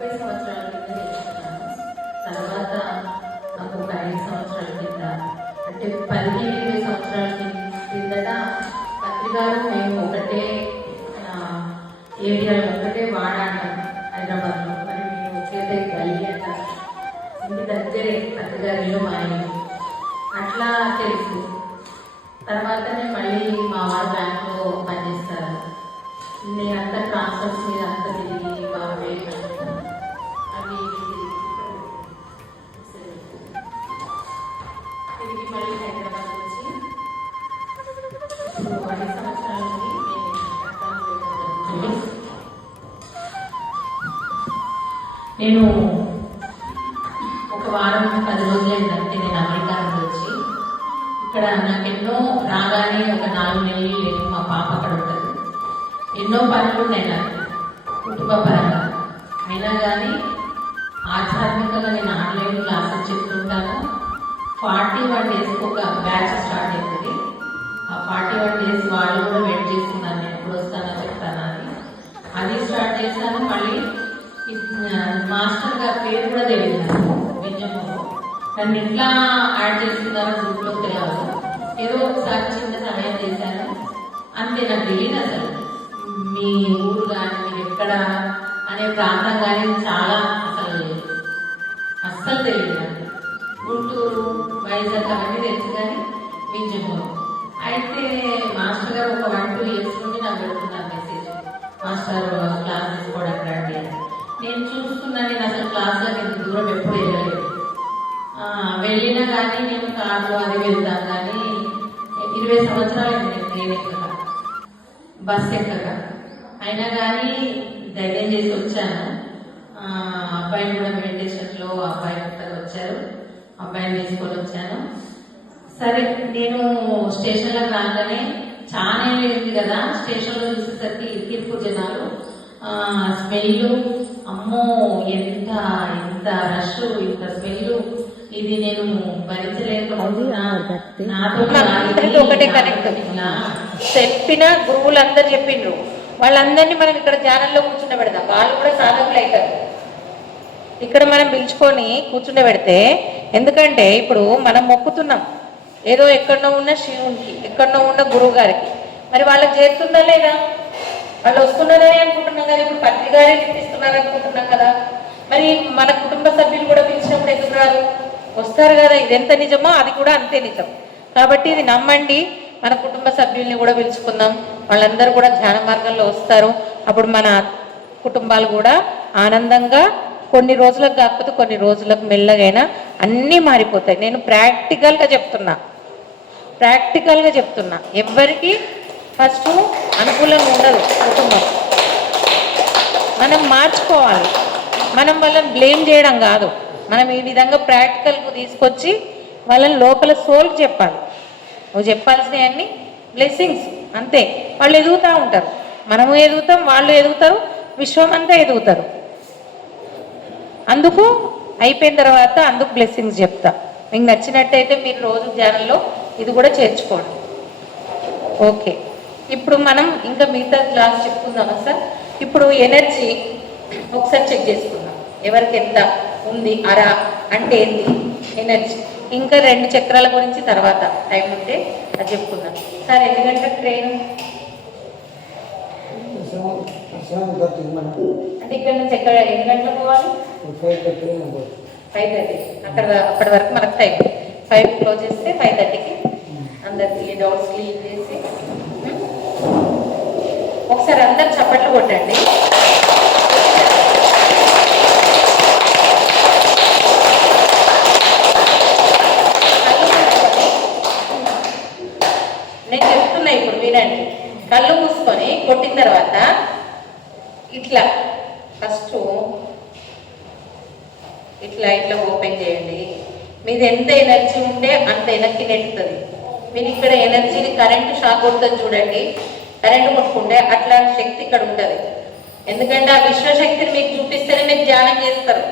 30 సంవత్సరాల కింద చేస్తున్నాను. తర్వాత నాకు ఒక 5 సంవత్సరాల కింద అంటే 15-20 సంవత్సరాల కిందట పత్రికారు మేము ఒకటే ఏరియాలో ఒకటే వాడాము హైదరాబాద్లో. మరి మేము ఒకే గల్లీ అంటారు, ఇంటి దగ్గరే పత్రికారులు మా ఇల్లు అట్లా తెలుసు. తర్వాతనే మళ్ళీ మా వారు బ్యాంకులో పనిచేస్తారు. నేనంతా ట్రాన్స్ఫర్స్ మీద అంతా తిరిగి బాంబే అవి తిరిగి మళ్ళీ హైదరాబాద్ వచ్చి ఇప్పుడు 5 సంవత్సరాల నుండి నేను ఒక వారం 10 రోజులు అయిందంటే నేను అమెరికా నుండి వచ్చి ఇక్కడ నాకు ఎన్నో రాగానే ఒక 4 నెలలు లేదు, మా పాప అక్కడ ఉంటుంది. ఎన్నో పనులు ఉన్నాయి నాకు కుటుంబ పరంగా. అయినా కానీ ఆధ్యాత్మికంగా నేను ఆన్లైన్ క్లాసెస్ చెప్తుంటాను. 41 డేస్కి ఒక బ్యాచ్ స్టార్ట్ అవుతుంది. ఆ 41 డేస్ వాళ్ళు కూడా వెయిట్ చేస్తున్నాను, నేను ఎప్పుడు వస్తానో చెప్తాను అది స్టార్ట్ చేశాను. మళ్ళీ మాస్టర్ గారి పేరు కూడా తెలియదు నాకు, విజయమో నన్ను ఎట్లా యాడ్ చేసుకున్నారో గ్రూప్లో తెలియదు. ఏదో ఒకసారి చిన్న సమయం చేశాను అంతే. నాకు తెలియదు అసలు మీ ఊరు కానీ మీరు ఎక్కడ అనే ప్రాంతం కానీ చాలా అస్సలు తెలియదు నాకు. గుంటూరు, వైజాగ్ అవన్నీ తెలుసు కానీ విజయమూరు. అయితే మాస్టర్ గారు ఒక 1-2 ఇయర్స్ నుండి నాకు పెడుతున్నారు మెసేజ్, మాస్టర్ క్లాస్ తీసుకోవడానికి రండి అని. నేను చూసుకున్నాను, నేను అసలు క్లాస్లోకి ఇంత దూరం ఎప్పుడు వెళ్ళలేదు. వెళ్ళినా కానీ నేను కార్లో అది వెళ్తాను కానీ 20 సంవత్సరాలు నేను ఎక్కక బస్ ఎక్కక. అయినా కానీ ధైర్యం చేసి వచ్చాను. అబ్బాయిని కూడా మెడిటేషన్లో అబ్బాయి వచ్చారు, అబ్బాయిని తీసుకొని వచ్చాను. సరే నేను స్టేషన్లోకి రాగానే చాలా ఏమైంది కదా, స్టేషన్లో చూసేసరికి తీర్పు జనాలు స్మెల్, అమ్మో ఎంత ఎంత రష్, ఇంత స్మెల్, ఇది నేను భరించలేకపోతున్నా. ఒకటే కనెక్ట్ చెప్పిన గురువులందరూ చెప్పిండ్రు, వాళ్ళందరినీ మనం ఇక్కడ ధ్యానంలో కూర్చుండబెడదాం, వాళ్ళు కూడా సాధకులు అవుతారు. ఇక్కడ మనం పిలుచుకొని కూర్చుండబెడితే, ఎందుకంటే ఇప్పుడు మనం మొక్కుతున్నాం ఏదో ఎక్కడో ఉన్న శివునికి, ఎక్కడో ఉన్న గురువు గారికి, మరి వాళ్ళకి చేరుతుందా లేదా? వాళ్ళు వస్తున్నారని అనుకుంటున్నాం కదా, ఇప్పుడు పత్రికారే చూపిస్తున్నారు అనుకుంటున్నాం కదా. మరి మన కుటుంబ సభ్యులు కూడా పిలిచినప్పుడు ఎందుకు రారు? వస్తారు కదా. ఇది ఎంత నిజమో అది కూడా అంతే నిజం. కాబట్టి ఇది నమ్మండి, మన కుటుంబ సభ్యుల్ని కూడా పిలుచుకుందాం, వాళ్ళందరూ కూడా ధ్యాన మార్గంలో వస్తారు. అప్పుడు మన కుటుంబాలు కూడా ఆనందంగా కొన్ని రోజులకు కాకపోతే కొన్ని రోజులకు మెల్లగైనా అన్నీ మారిపోతాయి. నేను ప్రాక్టికల్గా చెప్తున్నా. ఎవరికి ఫస్ట్ అనుకూలంగా ఉండదు కుటుంబం, మనం మార్చుకోవాలి. మనం వాళ్ళని బ్లేమ్ చేయడం కాదు, మనం ఈ విధంగా ప్రాక్టికల్గా తీసుకొచ్చి వాళ్ళని లోపల సోల్కి చెప్పాలి. నువ్వు చెప్పాల్సినవన్నీ బ్లెస్సింగ్స్ అంతే. వాళ్ళు ఎదుగుతూ ఉంటారు, మనము ఎదుగుతాం, వాళ్ళు ఎదుగుతారు, విశ్వం అంతా ఎదుగుతారు. అందుకు అయిపోయిన తర్వాత అందుకు బ్లెస్సింగ్స్ చెప్తా. మీకు నచ్చినట్టయితే మీరు రోజు ధ్యానంలో ఇది కూడా చేర్చుకోండి. ఓకే, ఇప్పుడు మనం ఇంకా మిగతా క్లాస్ చెప్పుకుందామా సార్? ఇప్పుడు ఎనర్జీ ఒకసారి చెక్ చేసుకుందాం, ఎవరికి ఎంత ఉంది, అరా అంటే ఏంటి ఎనర్జీ. ఇంకా 2 చక్రాల గురించి తర్వాత టైం ఉంటే అది చెప్పుకుందాం. సార్ ఎన్ని గంటలకు ట్రైన్? అంటే ఇక్కడ నుంచి ఎక్కడ ఎన్ని గంటలకు పోవాలి? 5:30. అప్పటి వరకు మనకు టైం. 5 క్లోజ్ చేస్తే 5:30కి అందరికి డౌట్స్ క్లియర్ చేసి ఒకసారి అందరు చప్పట్లు కొట్టండి. నేను చెప్తున్నా ఇప్పుడు వినండి. కళ్ళు మూసుకొని కొట్టిన తర్వాత ఇట్లా ఫస్ట్ ఇట్లా ఓపెన్ చేయండి. మీది ఎంత ఎనర్జీ ఉంటే అంత వెనక్కి నెట్టుతుంది. మీరు ఇక్కడ ఎనర్జీని కరెంటు షాక్ కొడుతుంది చూడండి, కరెంటు కొట్టుకుంటే అట్లాంటి శక్తి ఇక్కడ ఉంటుంది. ఎందుకంటే ఆ విశ్వశక్తిని మీకు చూపిస్తేనే మీరు ధ్యానం చేస్తారు.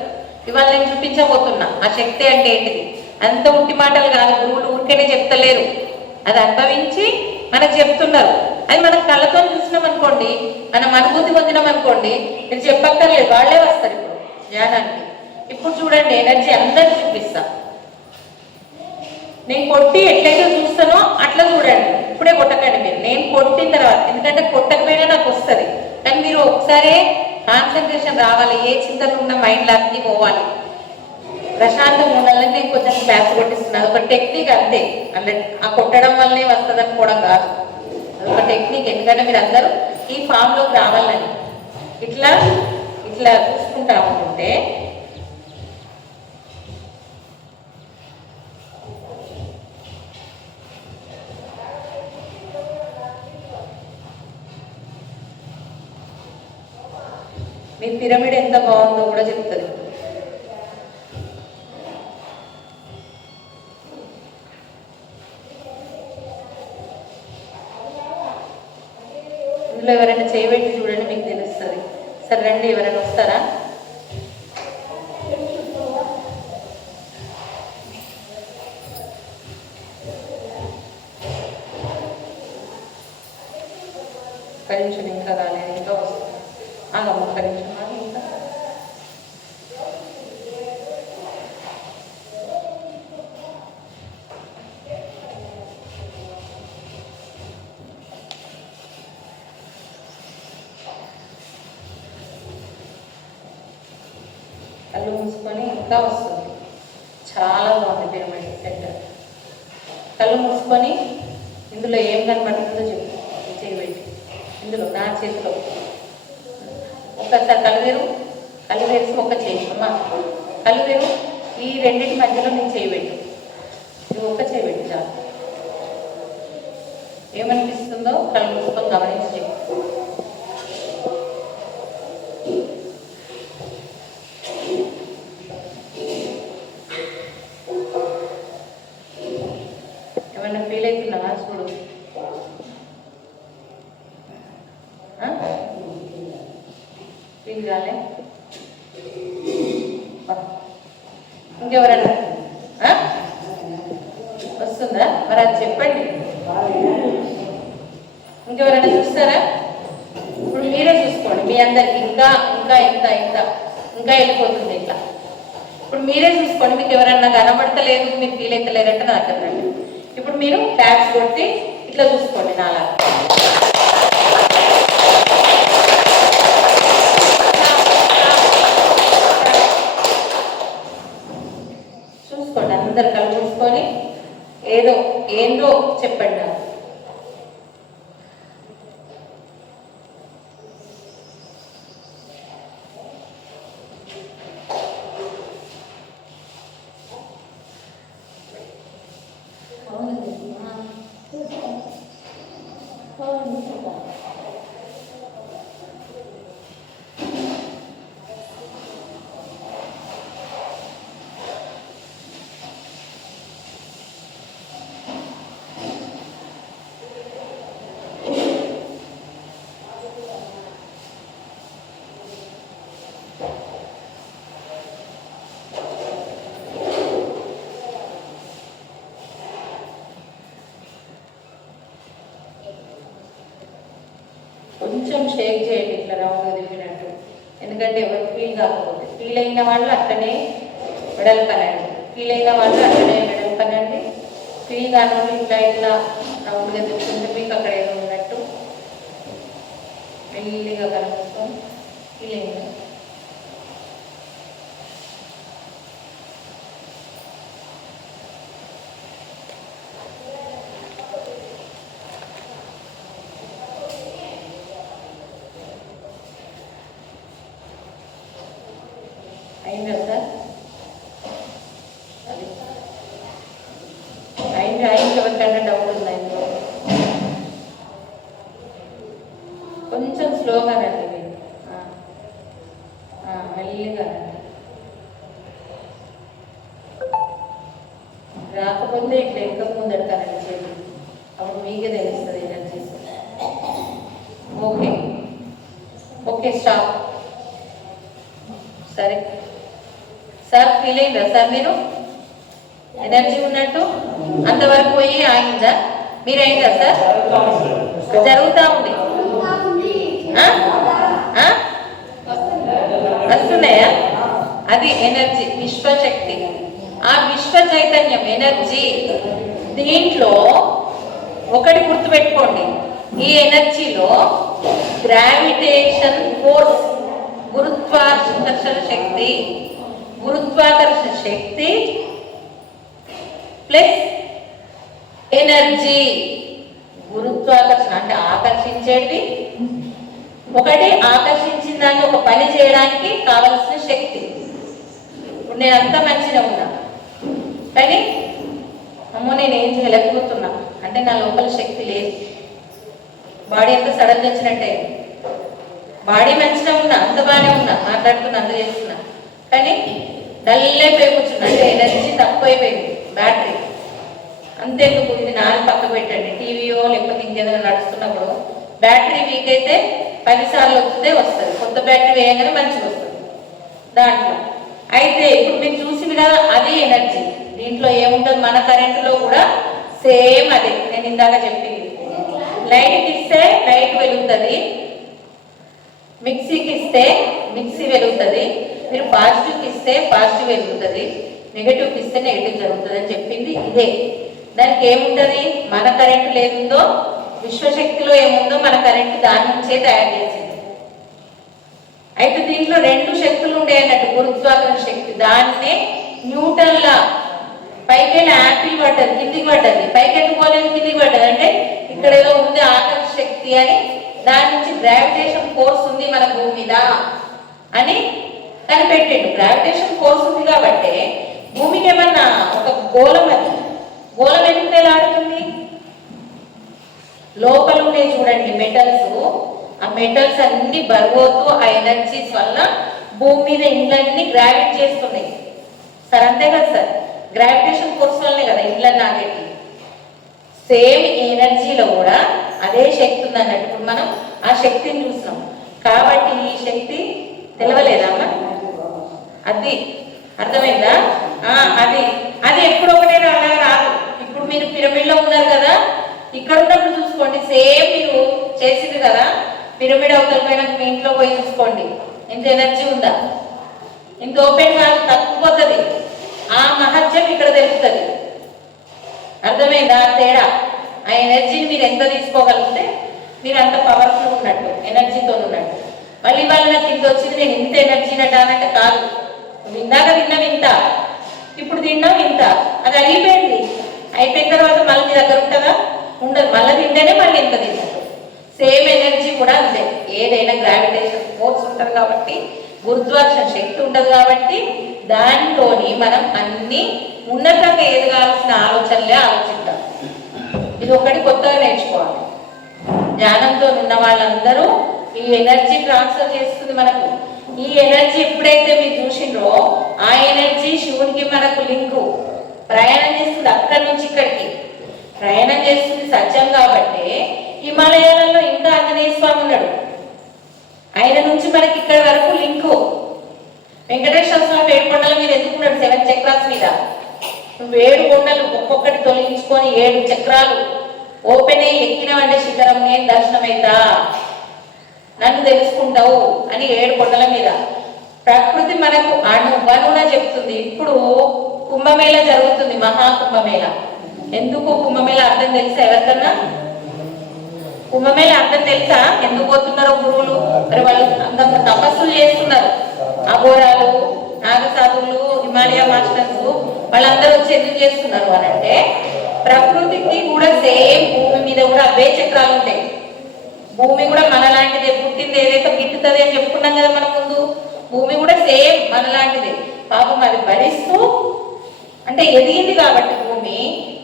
ఇవాళ నేను చూపించబోతున్నా ఆ శక్తి అంటే ఏంటిది. అంత ఉట్టి మాటలు కాదు, గురువులు ఊరికేనే చెప్తలేరు, అది అనుభవించి మనకు చెప్తున్నారు. అది మనం కళ్ళతో చూసినాం అనుకోండి, మనం అనుభూతి పొందినాం అనుకోండి, మీరు చెప్పక్కర్లేదు, వాళ్ళే వస్తారు. ఇప్పుడు ధ్యానానికి. ఇప్పుడు చూడండి ఎనర్జీ అందరికి చూపిస్తా. నేను కొట్టి ఎట్లయితే చూస్తానో అట్లా చూడండి. ఇప్పుడే కొట్టకండి మీరు, నేను కొట్టిన తర్వాత, ఎందుకంటే కొట్టకపోయినా నాకు వస్తుంది. కానీ మీరు ఒకసారి కాన్సన్ట్రేషన్ రావాలి, ఏ చింతలు ఉన్న మైండ్లో అన్నీ పోవాలి, ప్రశాంతంగా ఉండాలని నేను కొంచెం క్లాస్ కొట్టిస్తున్నాను. అదొక టెక్నిక్ అంతే. అంటే ఆ కొట్టడం వల్లనే వస్తుంది అనుకోవడం కాదు, అదొక టెక్నిక్. ఎందుకంటే మీరు అందరూ ఈ ఫామ్లోకి రావాలని. ఇట్లా ఇట్లా చూసుకుంటా ఉంటుంటే మీ పిరమిడ్ ఎంత బాగుందో కూడా చెప్తుంది. ఇందులో ఎవరైనా చేయబెట్టి చూడండి, మీకు తెలుస్తుంది. సరే రండి, ఎవరైనా వస్తారా? నిమిషం ఇంకా కాలేదు, ఇంకా వస్తుంది. ఒక్క నిమిషం ఇంకా. కళ్ళు మూసుకొని ఇంకా వస్తుంది. చాలా బాగుంది పిరమిడ్ సెంటర్. కళ్ళు మూసుకొని ఇందులో ఏం కనబడుతుందో చెప్పు, చేయబెట్టి ఇందులో నా చేతిలో ఒక్కసారి కళ్ళు తెరిచి ఒక చేయి అమ్మా, కళ్ళు తెరు. ఈ రెండింటి మధ్యలో నేను చేయబెట్టు, ఇది ఒక్క చేయబెట్టి చాలు. ఏమనిపిస్తుందో కళ్ళు మూసుకొని గమనించి చెప్పు. ఏమన్నా ఫీల్ అవుతున్నావా చూడు. ఫీల్ కాలే? ఇంకెవరన్నా వస్తుందా? మరి అది చెప్పండి. ఇంకెవరైనా చూస్తారా? ఇప్పుడు మీరే చూసుకోండి, మీ అందరికి ఇంకా ఇంకా ఎంత ఇంకా ఇంకా వెళ్ళిపోతుంది ఇట్లా. ఇప్పుడు మీరే చూసుకోండి, మీకు ఎవరన్నా కనబడతలేదు, మీరు ఫీల్ అవుతలేరంటే నాకు అర్థండి. ఇప్పుడు మీరు ట్యాప్స్ కొట్టి ఇట్లా చూసుకోండి నాలా. చూసుకోండి, అందరు కళ్ళు చూసుకొని ఏందో చెప్పండి నాకు. కొంచెం షేక్ చేయండి ఇట్లా రౌండ్గా తిప్పినట్టు, ఎందుకంటే ఎవరు ఫీల్ కాకపోతే. ఫీల్ అయిన వాళ్ళు అట్లనే వెడల్పనండి, ఫీల్ అయిన వాళ్ళు అట్లనే వెడల్పనండి. ఫీల్ కాని వాళ్ళు ఇట్లా ఇట్లా రౌండ్గా తిప్పుకుంటే మీకు అక్కడ ఏదో ఉన్నట్టు మెల్లిగా కనిపిస్తాం. ఫీల్ అయింది. అయిందా సార్? అది అయింది. ఎవరికైనా డౌట్ ఉందా ఇందులో? కొంచెం స్లోగా రండి మీరు, మెల్లిగా రండి. రాకపోతే ఇట్లా ఎక్క ముందడతానండి చేతి, అప్పుడు మీకే తెలుస్తుంది ఎనర్జీస్. Okay okay, stop. సరే సార్, ఫీల్ అయిందా సార్ మీరు? ఎనర్జీ ఉన్నట్టు అంతవరకు పోయి ఆగిందా? మీరు అయిందా సార్? జరుగుతూ ఉంది. వస్తున్నాయా? అది ఎనర్జీ, విశ్వశక్తి. ఆ విశ్వ చైతన్యం ఎనర్జీ. దీంట్లో ఒకటి గుర్తుపెట్టుకోండి, ఈ ఎనర్జీలో గ్రావిటేషన్ ఫోర్స్, గురుత్వాకర్షణ శక్తి, గురుత్వాకర్షణ శక్తి ప్లస్ ఎనర్జీ. గురుత్వాకర్షణ అంటే ఆకర్షించేది ఒకటి, ఆకర్షించిన దాన్ని ఒక పని చేయడానికి కావలసిన శక్తి. ఇప్పుడు నేను అంత మంచిగా ఉన్నా కానీ అమ్మో నేను ఏం చేయలేకపోతున్నా అంటే నా లోపల శక్తి లేదు. బాడీ అంతా సడన్ వచ్చినట్టే, బాడీ మంచిగా ఉన్నా, అంత బాగానే ఉన్నా, మాట్లాడుతున్నా, అంత చేస్తున్నా, కానీ డల్ అయిపోయి కూర్చున్నా అంటే ఎనర్జీ తక్కువైపోయింది, బ్యాటరీ. అంతేందుకు ఇది నాలుగు పక్కకు పెట్టండి, టీవీయో లేకపోతే ఇంకేదైనా నడుస్తున్నప్పుడు బ్యాటరీ వీక్ అయితే 10 సార్లు వస్తుంది, కొత్త బ్యాటరీ వేయగానే మంచిగా వస్తుంది దాంట్లో. అయితే ఇప్పుడు మీరు చూసింది కదా, అది ఎనర్జీ. దీంట్లో ఏముంటుంది, మన కరెంటులో కూడా సేమ్ అదే నేను ఇందాక చెప్పింది. లైట్కి ఇస్తే లైట్ వెలుగుతుంది, మిక్సీకి ఇస్తే మిక్సీ వెలుగుతుంది, మీరు పాజిటివ్కి ఇస్తే పాజిటివ్ వెలుగుతుంది, నెగటివ్కి ఇస్తే నెగటివ్ జరుగుతుంది అని చెప్పింది ఇదే. దానికి ఏముంటుంది, మన కరెంటు లేదుందో విశ్వశక్తిలో ఏముందో మన కరెంటు దాని నుంచే తయారు చేసింది. అయితే దీంట్లో 2 శక్తులు ఉండే అన్నట్టు, గురుత్వాకర్షణ శక్తి. దాన్నే న్యూటన్ లా పైకెళ్ళి యాపిల్ పడ్డది కిందికి పడ్డది, పైకెళ్ళి పోలేదు కిందికి పడ్డది అంటే ఇక్కడ ఏదో ఉంది ఆకర్షణ శక్తి అని, దాని నుంచి గ్రావిటేషన్ ఫోర్స్ ఉంది మన భూమి మీద అని కనిపెట్టిండు. గ్రావిటేషన్ ఫోర్స్ ఉంది కాబట్టి భూమికి ఏమన్నా ఒక గోళం, అది గోళం ఎందుకు తేలాడుతుంది, లోపల ఉండే చూడండి మెటల్స్, ఆ మెటల్స్ అన్ని బరువుతూ ఆ ఎనర్జీస్ వల్ల భూమి మీద ఇండ్లన్నీ గ్రావిట్ చేస్తున్నాయి సార్. అంతే కదా సార్, గ్రావిటేషన్ ఫోర్స్ వల్లనే కదా ఇండ్లన్నీ ఆగేటి. సేమ్ ఎనర్జీలో కూడా అదే శక్తి ఉంది అన్నట్టు. ఇప్పుడు మనం ఆ శక్తిని చూస్తున్నాం కాబట్టి ఈ శక్తి తెలవలేదమ్మా, అది అర్థమైందా? అది అది ఎప్పుడు ఒకటే అలా రాదు. ఇప్పుడు మీరు పిరమిడ్లో ఉన్నారు కదా, ఇక్కడ ఉన్నప్పుడు చూసుకోండి, సేమ్ మీరు చేసింది కదా పిరమిడ్ అవతల పైన మీ ఇంట్లో పోయి చూసుకోండి, ఇంత ఎనర్జీ ఉందా, ఇంత ఓపెన్ కాదు, తక్కువతుంది. ఆ మహత్యం ఇక్కడ తెలుస్తుంది. అర్థమైందా తేడా? ఆ ఎనర్జీని మీరు ఎంత తీసుకోగలిగితే మీరు అంత పవర్ఫుల్ ఉన్నట్టు, ఎనర్జీతో ఉన్నట్టు. మళ్ళీ వాళ్ళు నాకు ఇంత వచ్చింది, నేను ఇంత ఎనర్జీ నటానంటే కాదు. ఇందాక తిన్నావు ఇంత, ఇప్పుడు తిన్నావు ఇంత, అది అయిపోయింది. అయిపోయిన తర్వాత మళ్ళీ మీ దగ్గర ఉంటుందా? ఉండదు. మళ్ళీ తింటేనే మళ్ళీ ఎంత తిన్నట్టు. సేమ్ ఎనర్జీ కూడా అంతే. ఏదైనా గ్రావిటేషన్ ఫోర్స్ ఉంటుంది కాబట్టి, గురుత్వాకర్షణ శక్తి ఉంటుంది కాబట్టి దాంట్లోని మనం అన్ని ఉన్నతంగా ఎదగాల్సిన ఆలోచనలే ఆలోచిద్దాం. ఇది ఒకటి కొత్తగా నేర్చుకోవాలి. ధ్యానంతో ఉన్న వాళ్ళందరూ ఈ ఎనర్జీ ట్రాన్స్ఫర్ చేస్తుంది మనకు. ఈ ఎనర్జీ ఎప్పుడైతే మీరు చూసిండ్రో ఆ ఎనర్జీ శివునికి మనకు లింకు, ప్రయాణం చేస్తుంది అక్కడి నుంచి ఇక్కడికి ప్రయాణం చేస్తుంది సత్యం. కాబట్టి హిమాలయాలలో ఇంకా ఆంజనేయ స్వామి ఉన్నాడు, ఆయన నుంచి మనకి ఇక్కడ వరకు లింకు. వెంకటేశ్వర స్వామి 7 కొండల మీద ఎందుకున్నాడు? 7 చక్రాస్ మీద. నువ్వు 7 కొండలు ఒక్కొక్కటి తొలగించుకొని 7 చక్రాలు ఓపెన్ అయ్యి ఎక్కినవంటే శిఖరం నేను దర్శనమైతా, నన్ను తెలుసుకుంటావు అని 7 కొండల మీద. ప్రకృతి మనకు అణువణువున చెప్తుంది. ఇప్పుడు కుంభమేళ జరుగుతుంది, మహాకుంభమేళ. ఎందుకు కుంభమేళ అర్థం తెలుసా ఎవరికన్నా? కుంభమేళ అర్థం తెలుసా? ఎందుకు పోతున్నారో గురువులు? మరి వాళ్ళు అంత తపస్సులు చేస్తున్నారు, అఘోరాలు, నాగసాధువులు, హిమాలయ మాస్టర్స్, వాళ్ళందరూ వచ్చి ఎందుకు చేస్తున్నారు అని అంటే, ప్రకృతికి కూడా సేమ్ భూమి మీద కూడా అవే చక్రాలు ఉంటాయి. భూమి కూడా మనలాంటిదే, పుట్టింది ఏదైతే గిట్టుతుంది అని చెప్పుకున్నాం కదా మనం ముందు. భూమి కూడా సేమ్ మనలాంటిదే. పాపం అది భరిస్తూ అంటే ఎదిగింది కాబట్టి భూమి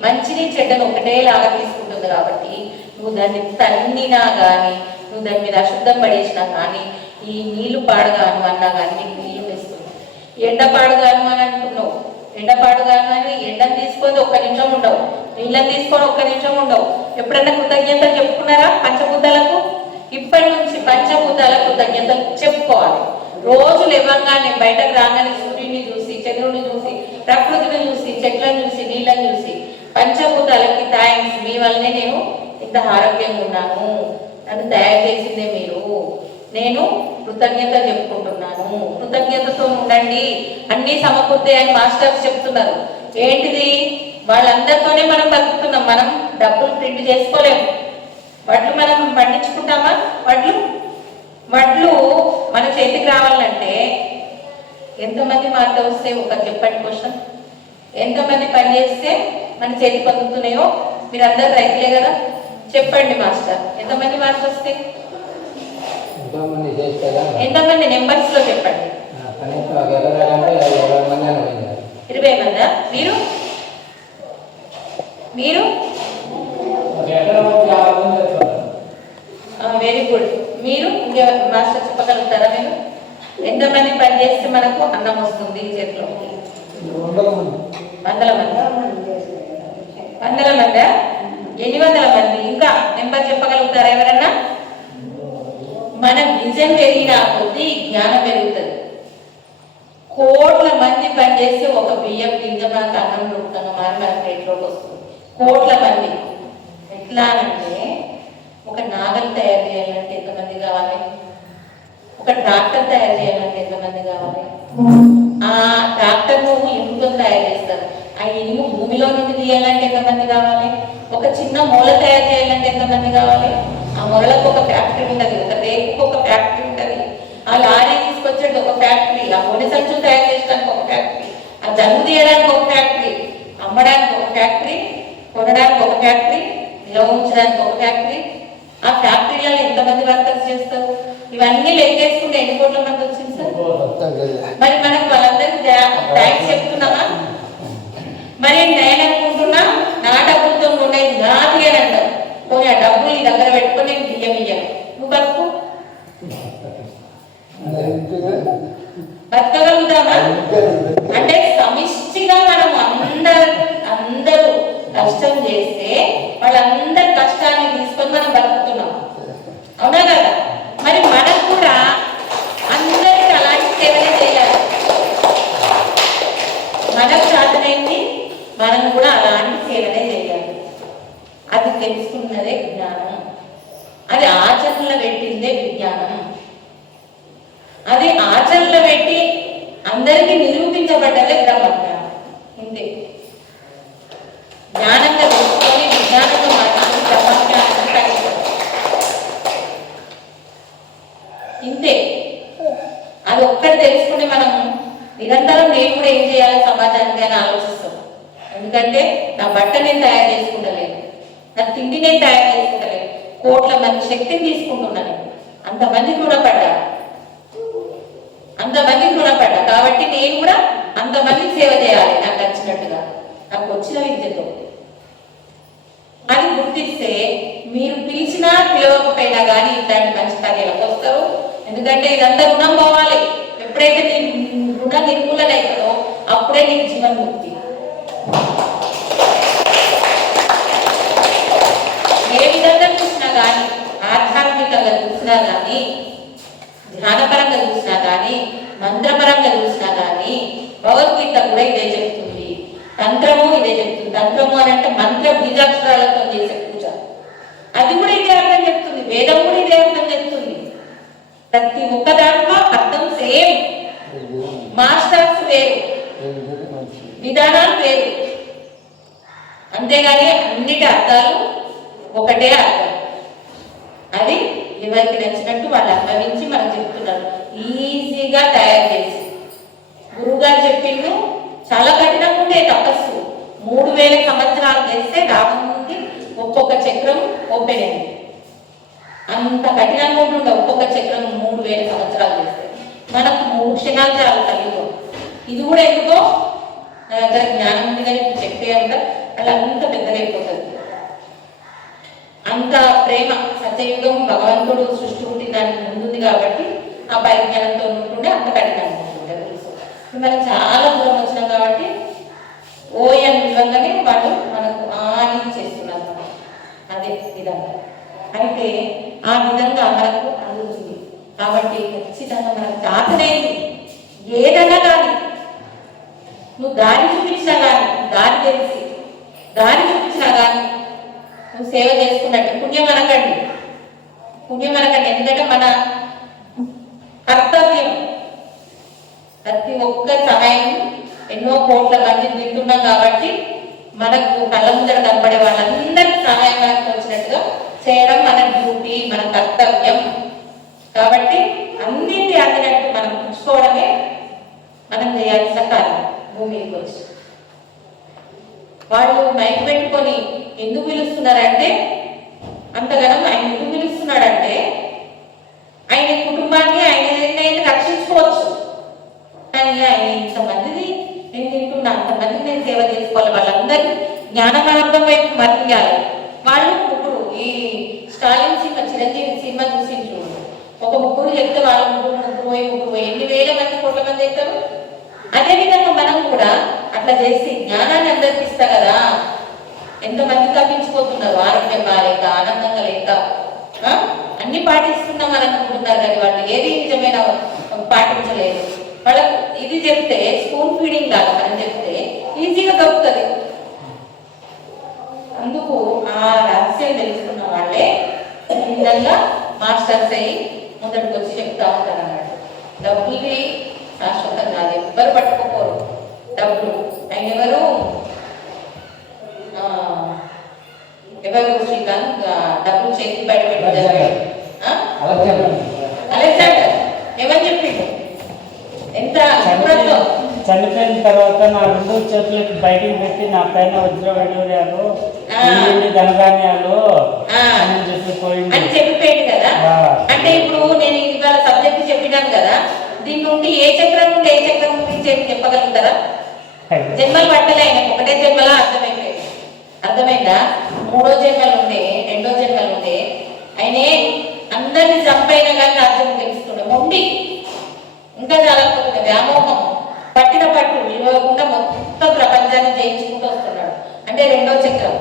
మంచిని చెడ్డను ఒకటేలాగా తీసుకుంటుంది. కాబట్టి నువ్వు దాన్ని తన్నినా కానీ, నువ్వు దాని మీద అశుద్ధం పడేసినా కానీ, ఈ నీళ్లు పాడగాను అన్నా కానీ నీకు నీళ్ళు ఇస్తుంది. ఎండ పాడగాను అని అంటున్నావు, ఎండ పాడగాను అని ఎండను తీసుకొని 1 నిమిషం ఉండవు, నీళ్ళని తీసుకొని 1 నిమిషం ఉండవు. ఎప్పుడన్నా కృతజ్ఞతలు చెప్పుకున్నారా పంచభూతాలకు? ఇప్పటి నుంచి పంచభూతాలకు కృతజ్ఞతలు చెప్పుకోవాలి. రోజు లేవంగానే బయటకు రాగానే సూర్యుని చూసి, చంద్రుడిని చూసి, ప్రకృతిని చూసి, చెట్లను చూసి, నీళ్ళని చూసి పంచభూతాలకి థ్యాంక్స్, మీ వల్లనే నేను ఇంత ఆరోగ్యంగా ఉన్నాను, నన్ను తయారు చేసిందే మీరు, నేను కృతజ్ఞత చెప్పుకుంటున్నాను. కృతజ్ఞతతో ఉండండి, అన్ని సమకూర్తాయని మాస్టర్స్ చెప్తున్నారు. ఏంటిది? వాళ్ళందరితోనే మనం బతుకుతున్నాం. మనం డబ్బులు ప్రింట్ చేసుకోలేము. వడ్లు మనం పండించుకుంటామా? వడ్లు మన చేతికి రావాలంటే ఎంతమంది మాట వస్తే ఒక చెప్పండి క్వశ్చన్. ఎంతమంది పని చేస్తే మన చేతికి అందుతున్నాయో? మీరు అందరు రైతులే కదా, చెప్పండి మాస్టర్, ఎంతమంది మాట వస్తే? ఎంతమంది నెంబర్స్ లో చెప్పండి. 20 మందా? మీరు వెరీ గుడ్. మీరు ఇంకా మాస్టర్ చెప్పగలుగుతారా? మీరు ఎంతమంది పని చేస్తే మనకు అన్నం వస్తుంది చేతిలో? 100 మంది. 100 మందా? 800 మంది. ఇంకా నెంబర్ చెప్పగలుగుతారా ఎవరన్నా? మన విజన్ పెరిగినా కొద్దీ జ్ఞానం పెరుగుతుంది. కోట్ల మంది పనిచేస్తే ఒక బియ్యం గింజ మనకు అన్నం రూపంగా మారి మన ప్లేట్లోకి వస్తుంది. కోట్ల మంది. ఎట్లా అంటే ఒక నాగల్ తయారు చేయాలంటే ఎంతమంది కావాలి? ఒక ట్రాక్టర్ తయారు చేయాలంటే ఎంతమంది కావాలి? ఆ ట్రాక్టర్ నువ్వు ఇనుముతో తయారు చేస్తారు. ఆ ఇనుము భూమిలో నుండి తీయాలంటే ఎంతమంది కావాలి? ఒక చిన్న మూల తయారు చేయాలంటే ఎంతమంది కావాలి? ఆ మొదలకు ఒక ఫ్యాక్టరీ ఉంటుంది, ఒక రేపుకు ఒక ఫ్యాక్టరీ ఉంటుంది, ఆ లారీ తీసుకొచ్చేది ఒక ఫ్యాక్టరీ, ఆ ముడి సంచులు తయారు చేయడానికి ఒక ఫ్యాక్టరీ, ఆ జరుగు తీయడానికి ఒక ఫ్యాక్టరీ, అమ్మడానికి ఒక ఫ్యాక్టరీ, కొనడానికి ఒక ఫ్యాక్టరీ, నిల్వ ఉంచడానికి ఒక ఫ్యాక్టరీ. ఆ ఫ్యాక్టరీలలో ఎంతమంది వర్కర్స్ చేస్తారు? ఇవన్నీ లెక్కేసుకుంటే ఎన్ని కోట్ల మంది వచ్చింది సార్? మరి మనం వాళ్ళందరికీ థ్యాంక్స్ చెప్తున్నామా? మరి నేను అనుకుంటున్నా నా డబ్బులతో ఉండేది నాది అని అంటారు. పోనీ ఆ డబ్బులు నీ దగ్గర పెట్టుకొని నేను బియ్యం ఇయ్యాను, నువ్వు బతుకు. బతకగలుగుతామా? అంటే సమిష్టిగా మనం అందరూ కష్టం చేస్తే వాళ్ళందరి కష్టాన్ని తీసుకొని మనం బతుకుతున్నాం, అవునా కదా? మరి మనం కూడా అందరికి అలాంటి సేవనే చేయాలి. మనకు సాధనైంది, మనం కూడా అలాంటి సేవనే చేయాలి. అది తెలుసుకున్నదే జ్ఞానం, అది ఆచరణలో పెట్టిందే విజ్ఞానం. అది ఆచరణలో పెట్టి అందరికీ నిరూపించబడ్డదే బ్రహ్మజ్ఞానం. ఇంతే. జ్ఞానంగా తెలుసుకొని విజ్ఞానంగా మాట్లాడి బ్రహ్మజ్ఞానాన్ని కలిగి ఇంతే. అది ఒక్కటి తెలుసుకుని మనం నిరంతరం నేను కూడా ఏం చేయాలి సమాజానికి అని ఆలోచిస్తాం. ఎందుకంటే నా బట్ట నేను తయారు చేసుకుంటలేను, నా తిండి నేను తయారు చేసుకుంటలేను, కోట్ల మంది శక్తిని తీసుకుంటున్నాను. అంతమందికి రుణపడ్డా కాబట్టి నేను కూడా అంతమందికి సేవ చేయాలి నాకు నచ్చినట్టుగా, నాకు వచ్చిన విద్యతో. అది గుర్తిస్తే మీరు పిలిచినా పిలవకపోయినా కానీ ఇట్లాంటి మంచి కార్యాలకు వస్తారు. ఎందుకంటే ఇదంతా రుణం పోవాలి. ఎప్పుడైతే నీ రుణ నిర్మూలన అవుతుందో అప్పుడే నీకు జీవన్ముక్తి. ఏ విధంగా చూసినా కానీ, ఆధ్యాత్మికంగా చూసినా కానీ, ధ్యానపరంగా చూసినా కానీ, మంత్రపరంగా చూసినా కానీ భగవద్గీత కూడా ఇదే చెప్తుంది, తంత్రము ఇదే చెప్తుంది. తంత్రము అని అంటే మంత్ర బీజాక్షరాలతో చేసే పూజ, అది కూడా ఇదే అర్థం చెప్తుంది. వేదం కూడా ఇదే అర్థం చెప్తుంది. ప్రతి ఒక్క దాంట్లో అర్థం సేమ్. మాస్టర్స్ వేరు, విధానాలు వేరు, అంతేగాని అన్నిటి అర్థాలు ఒకటే అర్థం. అది ఎవరికి నచ్చినట్టు వాళ్ళు అనుభవించి మనం చెప్తున్నారు. ఈజీగా తయారు చేసి గురువు గారు చెప్పిండు. చాలా కఠినంగా ఉండే తపస్సు. 3000 సంవత్సరాలు చేస్తే రాముడికి ఒక్కొక్క చక్రం ఓపెన్ అయింది. అంత కఠినంగా ఉంటుండే ఒక్కొక్క చక్రం 3000 సంవత్సరాలు చేస్తే. మనకు 3 క్షణాలు చాలు కలిగో. ఇది కూడా ఎందుకో నా దగ్గర జ్ఞానం ఉంది కానీ ఇప్పుడు చెప్పే అంత అలా అంత పెద్దగా అయిపోతుంది. అంత ప్రేమ. సత్యయుగం భగవంతుడు సృష్టి పుట్టిన దానికి ముందుంది కాబట్టి ఆ పరిజ్ఞానంతో ఉంటుండే అంత కఠినంగా ఉంటుండే తెలుసు. మనం చాలా దూరం వచ్చినాం కాబట్టి ఓఎన్ విధంగానే వాళ్ళు మనకు ఆని చేస్తున్నారు. అదే విధంగా అయితే ఆ విధంగా మనకు అందుతుంది. కాబట్టి ఖచ్చితంగా మనకు చాతనేది ఏదైనా కానీ నువ్వు దారి చూపించినా కానీ, దారి తెలిసి దారి చూపించినా కానీ నువ్వు సేవ చేసుకున్నట్టు పుణ్యం అనకండి. ఎందుకంటే మన కర్తవ్యం. ప్రతి ఒక్క సమయం ఎన్నో కోట్ల మంది తింటున్నాం కాబట్టి మనకు కళ్ళ ముందర కనపడే వాళ్ళందరికీ సహాయకానికి వచ్చినట్టుగా చేయడం మన డ్యూటీ, మన కర్తవ్యం. కాబట్టి అన్నింటి అందినట్టు మనం పుచ్చుకోవడమే మనం చేయాల్సిన కార్యం. భూమికి వచ్చి వాళ్ళు మైక్ పెట్టుకొని ఎందుకు పిలుస్తున్నారంటే, అంతగానం ఆయన ఎందుకు పిలుస్తున్నాడంటే ఆయన కుటుంబాన్ని ఆయన రక్షించుకోవచ్చు. కానీ ఆయన ఇంతమందిని నేను తింటున్నా, అంతమందిని నేను సేవ చేసుకోవాలి, వాళ్ళందరూ జ్ఞానమార్గం వైపు మరించాలి. వాళ్ళు ముగ్గురు, ఈ స్టాలిన్ సినిమా, చిరంజీవి సినిమా చూసించు, ఒక ముగ్గురు చెప్తే వాళ్ళ ముగ్గురు ఎన్ని వేల మంది, కోట్ల మంది అవుతారు. అదేవిధంగా మనం కూడా అట్లా చేసి జ్ఞానాన్ని అందరికి ఇస్తా కదా. ఎంతమంది తప్పించిపోతున్నారు ఆరోగ్యం బాలేక, ఆనందంగా లేక, అన్ని పాటిస్తున్నాం అని అనుకుంటున్నారు కానీ వాళ్ళు ఏది నిజమైన పాటించలేదు. వాళ్ళకు ఇది చెప్తే స్పూన్ ఫీడింగ్ లాగా మనం చెప్తే ఈజీగా దొరుకుతుంది. అందుకు ఆ రహస్యం తెలుసుకున్న వాళ్ళే ఈ విధంగా మాస్టర్స్ అయ్యి ముందరికి వచ్చి చెప్తా ఉంటారు అన్నమాట. డబ్బులకి శాశ్వతం కాదు, ఎవ్వరు పట్టుకోపోరు డబ్బులు. ఆయన ఎవరు శ్రీకాంత్ డబ్బులు చేతి బయట పెట్టారు. అలెగ్జాండర్ ఏమని చెప్పిండు, ఎంత చనిపోయిన తర్వాత నా 2 చేతులకి బయటికి పెట్టి నా పైన వజ్ర వైడూర్యాలు, ధనధాన్యాలు అని చెప్పిపోయింది కదా. అంటే ఇప్పుడు నేను ఇవాళ సబ్జెక్ట్ చెప్పినాను కదా, దీని నుండి ఏ చక్రం నుండి ఏ చక్రం గురించి చెప్పగలుగుతారా? జన్మలు పట్టలే ఆయనకు, ఒకటే జన్మలా అర్థమైందా? 3వ జన్మలు ఉండే, 2వ జన్మలు ఉండే, ఆయనే అందరినీ చంపైనా కానీ రాజ్యం తెలుస్తుండే. మొండి, ఇంకా చాలా వ్యామోహం, పట్టిన పట్టు విలువకుండా మొత్తం ప్రపంచాన్ని జయించుకుంటూ వస్తున్నాడు. అంటే 2వ చక్రం.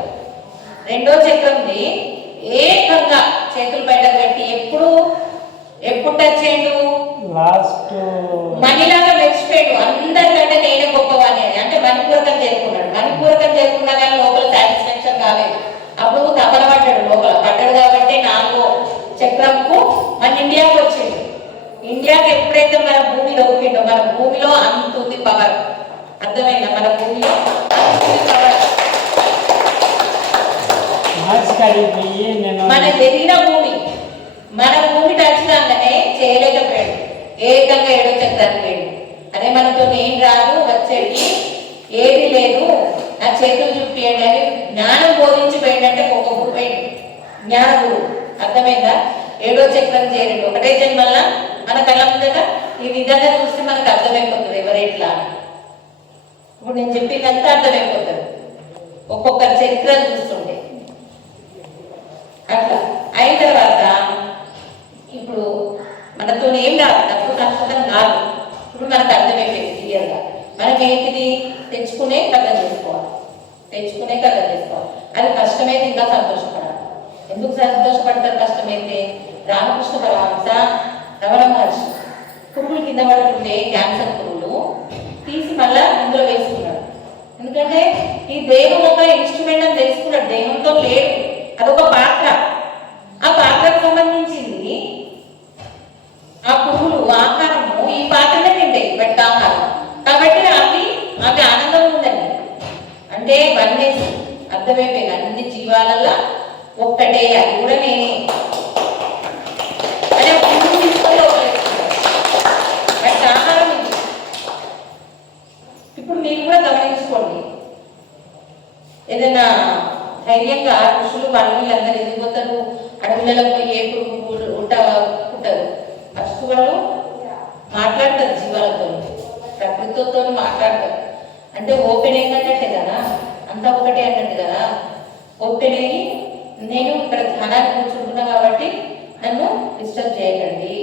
2వ చక్రంది ఏకంగా చేతులు బయట పెట్టి ఎప్పుడు టచ్ చేయండు, మనీలాగా మెచ్చిపోయాడు. అందరికంటే నేనే గొప్పవాణి అని, అంటే మనపూర్వకం చేరుకున్నాడు. మనపూర్వకం చేరుకున్నా కానీ లోపల సాటిస్ఫాక్షన్ కాలేదు. అప్పుడు తపన పడ్డాడు, లోపల పడ్డాడు కాబట్టి 4వ చక్రంకు మన ఇండియాకి వచ్చిండు. ఇండియాకి ఎప్పుడైతే మన భూమి దొరికిండో, మన భూమిలో అంతుంది పవర్. అర్థమైందా? మన భూమిలో పవర్, మన ఎదిగిన భూమి, మన భూమి టచ్ కాగానే చేయలేకపోయాడు, ఏకంగా 7వ చక్రానికి పోయాడు. అదే మనతో ఏం రాదు, వచ్చేది ఏది లేదు, నా చేతులు చూపియండి అని జ్ఞానం బోధించిపోయింది. అంటే ఒక గురు పోయింది, జ్ఞాన గురు. అర్థమైందా? 7వ చక్రం చేరండి. ఒకటే జన్మల్ల మన కళ్ళ ముందట ఈ విధంగా చూస్తే మనకు అర్థమైపోతుంది ఎవరెట్లా అని. ఇప్పుడు నేను చెప్పిందంతా అర్థమైపోతుంది ఒక్కొక్కరి చరిత్ర చూస్తుంటే. అట్లా అయిన తర్వాత ఇప్పుడు మనతో ఏం కాదు, డబ్బు కష్టం కాదు. ఇప్పుడు మనకు అర్థమైపోయింది క్లియర్గా. మనం ఏంటిది తెచ్చుకునే కథం చేసుకోవాలి. అది కష్టమైతే ఇంకా సంతోషపడాలి. ఎందుకు సంతోషపడతారు కష్టమైతే? రామకృష్ణ పరమహంస, రమణ మహర్షి పురుగులు కింద పడుతుంటే, క్యాన్సర్ పురుగులు తీసి మళ్ళా ఇందులో వేసుకున్నాడు. ఎందుకంటే ఈ దేహం ఒక ఇన్స్ట్రుమెంట్ అని తెలుసుకున్నాడు. దేహంతో లేదు, అదొక పాత్ర. ఆ పాత్రకు సంబంధించింది ఆ పురుగులు ఆకారము ఈ పాత్రనే తింటాయి, బట్ ఆకారం. కాబట్టి అవి ఆనందంగా ఉందండి. అంటే వన్నేసి అర్థమైపోయింది, అన్ని జీవాలలో ఒక్కటే, అది కూడా నేనే అనే పురుగు తీసుకొని బట్ ఆహారం ఇది. ఇప్పుడు మీరు కూడా గమనించుకోండి, ఏదైనా ధైర్యంగా ఋషులు వాళ్ళందరూ ఎదిగిపోతారు, అడవులలో పోయి ఏ పురుగు పుట్టరు. ఫస్ట్ వాళ్ళు మాట్లాడతారు, జీవాలతో ప్రకృతితో మాట్లాడతారు. అంటే ఓపెన్ అయ్యిందంటే కదా, అంతా ఒకటే అన్నట్టు కదా. ఓపెన్ అయ్యి నేను ఇక్కడ ధ్యానాన్ని కూర్చుంటున్నా కాబట్టి నన్ను డిస్టర్బ్ చేయకండి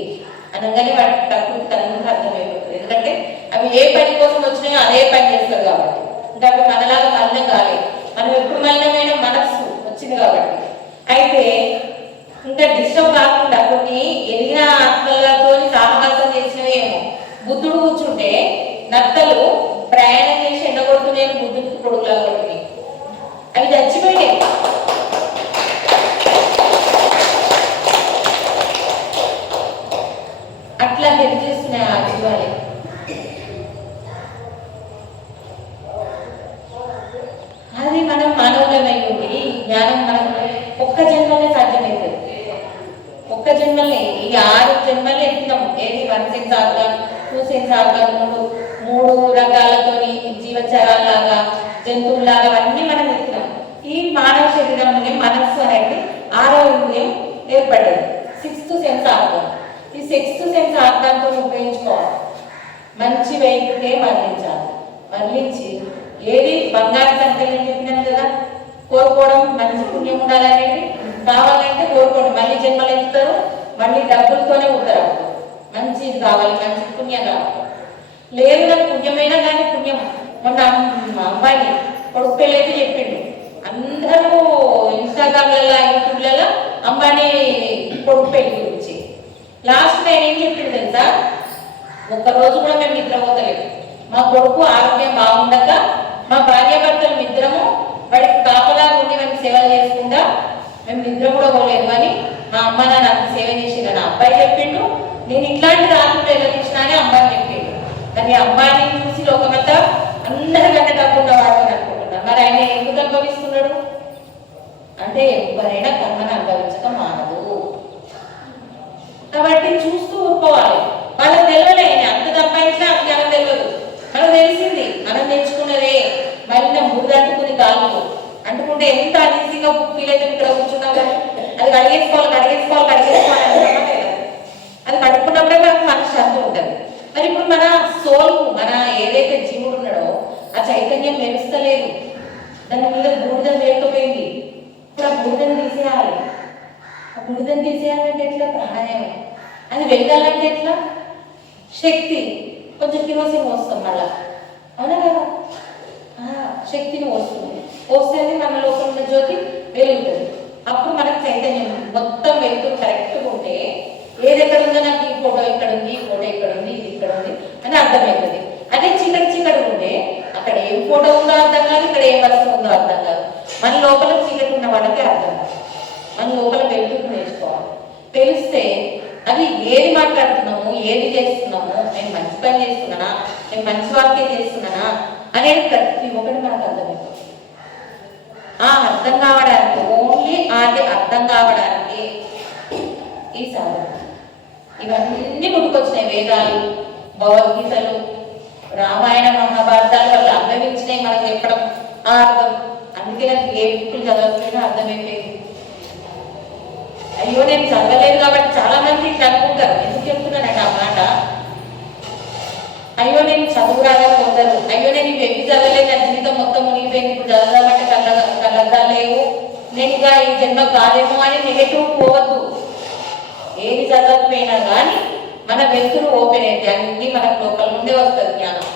అనగానే వాటి ప్రకృతి తనకు అర్థమైపోతుంది. ఎందుకంటే అవి ఏ పని కోసం వచ్చినాయో అదే పని చేస్తారు కాబట్టి. ఇంకా అవి మనలాగా మలినం కాలేదు. మనం ఎప్పుడు మలినమైన మనస్సు వచ్చింది కాబట్టి. అయితే ఇంకా డిస్టర్బ్ కాకుండా కొన్ని ఎదిగిన ఆత్మలతో సాహసం చేసినవేమో. బుద్ధుడు కూర్చుంటే నత్తలు ప్రయాణం చేసి ఎండగొడుతున్నాయి, బుద్ధుడికి కొడుకులా కొడుతున్నాయి, అవి చచ్చిపోయినాయి. అట్లా హెల్త్ సాగుతాం, మూడు రకాలతోని జీవచరాల్లాగా జంతువులాగా అవన్నీ మనం ఎత్తున్నాం. ఈ మానవ శరీరంలోనే మనస్సు అనేది 6వ ఇంద్రియం ఏర్పడ్డది, 6th సెన్స్ ఆర్గాన్. ఈ 6th సెన్స్ ఆర్గాన్తో ఉపయోగించుకోవాలి. మంచి వైపుకే మరలించాలి. మరలించి ఏది బంగారు సంకల్యం చెప్పినాను కదా, కోరుకోవడం మంచి పుణ్యం ఉండాలనేది కావాలంటే కోరుకోండి, మళ్ళీ జన్మలు ఎత్తుతారు, మళ్ళీ డబ్బులతోనే ఉంటారు. మంచిది కావాలి, మంచి పుణ్యం కావాలి. లేదు నాకు పుణ్యమైనా కానీ పుణ్యం. మొన్న అమ్మాయిని కొడుకు పెళ్ళైతే చెప్పిండు, అందరూ ఇన్స్టాగ్రామ్లలో యూట్యూబ్లలో అమ్మాయిని కొడుకు పెళ్లి గురించి. లాస్ట్ నేను ఏం చెప్పిండు తెలుసా, ఒక్కరోజు కూడా మేము నిద్రపోతలేదు. మా కొడుకు ఆరోగ్యం బాగుండక మా భార్యాభర్తలు ఇద్దరము వాడికి కాపలా ఉండి మేము సేవలు చేసుకుందా మేము నిద్ర కూడా పోలేదు అని మా అమ్మ నాన్న అంత సేవ చేసిండు నా అబ్బాయి చెప్పిండు. నేను ఇట్లాంటి రాత్రులు ఎలా చూసినా అని అమ్మాయి చెప్పిండు. కానీ అమ్మాయిని చూసి లోకమంతా అందరికంటే డబ్బున్న వాడని అనుకుంటున్నారు. మరి ఆయన ఎందుకు అనుభవిస్తున్నాడు అంటే ఎవరైనా కర్మను అనుభవించక మానదు. కాబట్టి చూస్తూ ఊరుకోవాలి. వాళ్ళకి తెలియలే, అంత సంపాదించినా అంతగానం తెలియదు. మనకు తెలిసింది, మనం తెచ్చుకున్నదే. మళ్ళీ బుర్ర అంటుకుని కాళ్ళు అంటుకుంటే ఎంత అనీజీగా ఫీల్ అయితే ఇక్కడ కూర్చున్నాం కానీ అది కడిగేసుకోవాలి అది కడుక్కున్నప్పుడే మనకు మనశ్శాంతి ఉంటుంది. మరి ఇప్పుడు మన సోల్కు, మన ఏదైతే జీవుడు ఉన్నాడో ఆ చైతన్యం మెరుస్తలేదు, దాని మీద బూడిద లేకపోయింది. ఇప్పుడు ఆ బూడిదని తీసేయాలి. ఆ బూడిదని తీసేయాలంటే ఎట్లా? ప్రాణాయామం. అది వెళ్ళాలంటే ఎట్లా? శక్తి. కొంచెం కిరోసిన్ వస్తాం మళ్ళా, అవునా కదా? శక్తిని వస్తుంది, వస్తేనే మన లోపల ఉన్న జ్యోతి వెలుగుతుంది. అప్పుడు మనకు చైతన్యం మొత్తం వెలుగుతూ కరెక్ట్గా ఉంటే ఏది ఎక్కడ ఉందో నాకు ఈ ఫోటో ఇక్కడ ఉంది, ఈ ఫోటో ఇక్కడ ఉంది, ఇది ఇక్కడ ఉంది అని అర్థమవుతుంది. అదే చీకటి ఉంటే అక్కడ ఏం ఫోటో ఉందో అర్థం కాదు, ఇక్కడ ఏం వస్తువు ఉందో అర్థం కాదు. మన లోపల చీకటి ఉన్న వాళ్ళకే అర్థం కాదు. మన లోపల వెలుగుతూ నేర్చుకోవాలి. తెలిస్తే అది ఏది మాట్లాడుతున్నాము, ఏది చేస్తున్నాము, నేను మంచి పని చేస్తున్నానా, నేను మంచి వాక్యం చేస్తున్నానా అనేది ప్రతి ఒక్కటి మనకు అర్థమవుతుంది. అర్థం కావడానికి, ఓన్లీ అది అర్థం కావడానికి ఈ సాధన. ఇవన్నీ గుర్తుకొచ్చినాయి. వేదాలు, భగవద్గీతలు, రామాయణ మహాభారతాలు వాళ్ళు అనుభవించినాయి మనకు చెప్పడం ఆ అర్థం. అందుకే నాకు ఏ బుక్కులు చదవకపోయినా అర్థమైపోయింది. అయ్యో నేను చదవలేదు కాబట్టి చాలా మంది ఇట్లా అనుకుంటారు. ఎందుకు చెప్తున్నానంటే ఆ మాట, అయ్యో నేను చదువు రాకపోతారు, అయ్యో నేను ఇవి ఎన్ని చదవలేదు, నా జీవితం మొత్తం మునిగిపోయింది, ఇప్పుడు చదవదామంటే కళ్ళద్దా లేవు, నేను ఇక ఈ జన్మ కాదేమో అని నెగటివ్ పోవద్దు. ఏది చదవకపోయినా కానీ మన వెలుతురు ఓపెన్ అయితే అన్ని మనకు లోపల నుండే వస్తుంది జ్ఞానం.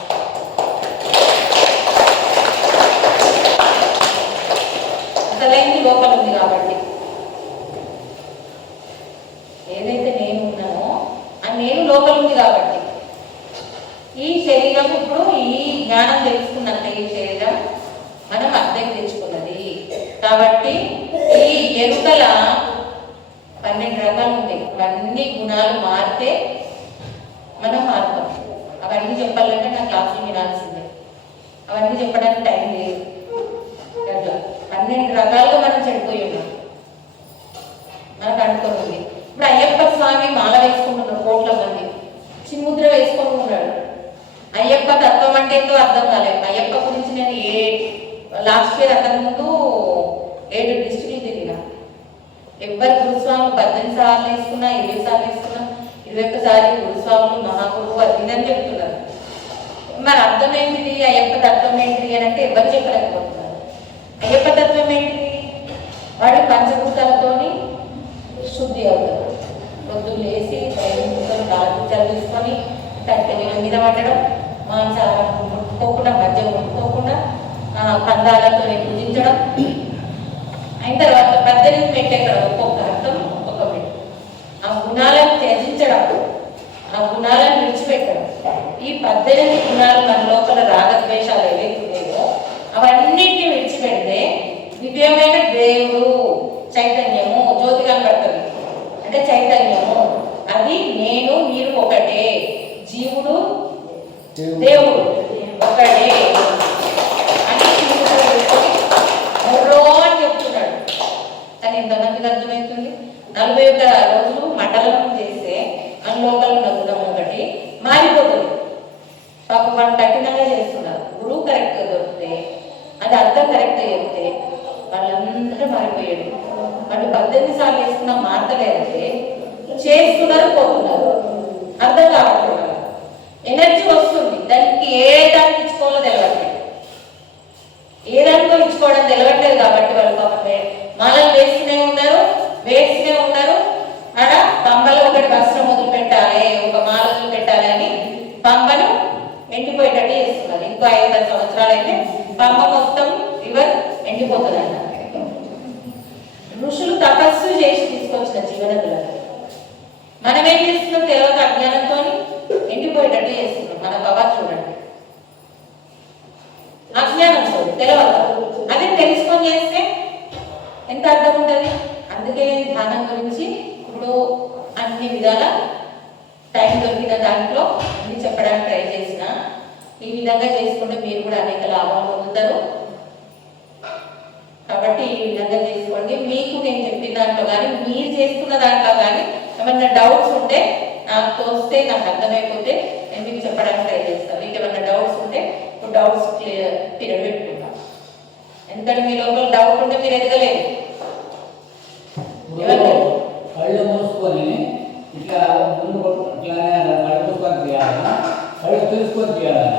అసలైంది లోపల ఉంది కాబట్టి ఏదైతే నేను ఉన్నానో ఆ నేను లోపల ఉంది కాబట్టి ఈ శరీరం ఇప్పుడు ఈ జ్ఞానం తెలుసుకున్నంత ఈ శరీరం మనం అర్థం తెచ్చుకున్నది కాబట్టి ఈ ఎరుకల 12 రకాలు ఉంటాయి. అవన్నీ గుణాలు మారితే మనం మారుతాం. అవన్నీ చెప్పాలంటే నా క్లాసులు వినాల్సిందే, అవన్నీ చెప్పడానికి టైం లేదు. అట్లా 12 రకాలుగా మనం చెడిపోయి ఉన్నాం, మనకు అనుకోండి. ఇప్పుడు అయ్యప్ప స్వామి మాల వేసుకుంటున్నారు, కోట్ల మంది చిన్ముద్ర వేసుకొని ఉన్నాడు. అయ్యప్ప తత్వం అంటే ఎంతో అర్థం కాలేదు. అయ్యప్ప గురించి నేను లాస్ట్ ఇయర్ అంతకు ముందు 7 డిస్ట్రిక్ట్లు తిరిగినా. ఎవరు గురుస్వాములు 18 సార్లు వేసుకున్నా, 20 సార్లు వేసుకున్నా, 21 సార్లు గురుస్వాములు మహాగురువు అది ఇదని చెప్తున్నారు. మరి అర్థం ఏంటిది, అయ్యప్ప తత్వం ఏంటిది అని అంటే ఎవరు చెప్పలేకపోతున్నారు. అయ్యప్ప తత్వం ఏంటిది, వాడు పంచభూతాలతోని శుద్ధి అవుతారు. పొద్దులు లేసి కాలు తీసుకొని తట్టెల మీద పట్టడం, మాంసాహారం ముట్టుకోకుండా, మద్యం ముట్టుకోకుండా, కందాలతో పూజించడం. అయిన తర్వాత 18 మెట్లు ఎక్కడ, ఒక్కొక్క అర్థం ఒక్కొక్క మెట్టు. ఆ గుణాలను త్యజించడం, ఆ గుణాలను విడిచిపెట్టడం. ఈ 18 గుణాలు మన లోపల రాగద్వేషాలు ఏవైతున్నాయో అవన్నింటినీ విడిచిపెడితే దివ్యమైన దేవుడు చైతన్యము జ్యోతి కనబడుతుంది. అంటే చైతన్యము అది నేను మీరు ఒకటే, జీవుడు దేవుడు ఒకటే అని మొర్రో అని చెప్తున్నాడు. కానీ ఎంతమందికి అర్థమవుతుంది? 41 రోజులు మండలం చేస్తే మన లోపల ఉన్న గుణం ఒకటి మారిపోతుంది. కఠినంగా చేస్తున్నారు. గురువు కరెక్ట్ దొరికితే అది అర్థం కరెక్ట్ చెప్తే వాళ్ళందరూ మారిపోయాడు. వాళ్ళు 18 సార్లు వేసుకున్న మారతలేదంటే చేస్తున్నారు, పోతున్నారు, అర్థం కావట్లేదు. ఎనర్జీ వస్తుంది, దానికి ఏ దానికి ఇచ్చుకోవాలో తెలవట్లేదు, ఏ దానితో ఇచ్చుకోవడం తెలవట్లేదు. కాబట్టి వాళ్ళు పాపం మాలలు వేస్తూనే ఉన్నారు, అక్కడ పంబలో ఒకటి వస్త్రం మొదలు పెట్టాలి, ఒక మాల వదిలి పెట్టాలి అని పంబను ఎండిపోయేటట్టు చేస్తున్నారు. ఇంకో 5-10 సంవత్సరాలు అయితే పంబ మొత్తం రివర్ ఎండిపోతుంది అన్న. ఋషులు తపస్సు చేసి తీసుకొచ్చిన జీవనదులను మనం ఏం చేస్తున్నాం తెలియక అజ్ఞానంతో ఎండిపోయేటట్టు చేస్తున్నాం. మన పవర్ చూడండి, అజ్ఞానంతో తెలియదు. అదే తెలుసుకొని చేస్తే ఎంత అర్థం ఉంటుంది. అందుకే ధ్యానం గురించి ఇప్పుడు అన్ని విధాల టైం దొరికిన దాంట్లో అన్ని చెప్పడానికి ట్రై చేసిన. ఈ విధంగా చేసుకుంటే మీరు కూడా అనేక లాభాలు పొందుతారు. కాబట్టి ఈ విధంగా చేసుకోండి. మీకు నేను చెప్పిన దాంట్లో కానీ మీరు చేస్తున్న దాంట్లో కానీ ఏమన్నా డౌట్స్ ఉంటే నాకు తోస్తే, నాకు అర్థమైపోతే నేను మీకు చెప్పడానికి ట్రై చేస్తాను. మీకు ఏమన్నా డౌట్స్ ఉంటే ఇప్పుడు డౌట్స్ పీరియడ్ పెట్టుకుంటాం. ఎందుకంటే మీ లోపల డౌట్ ఉంటే మీరు ఎదగలేదు. కళ్ళు మూసుకొని ఇట్లా ముందు కళ్ళు మూసుకొని తీయాలి, కళ్ళు తెలుసుకొని తీయాలి.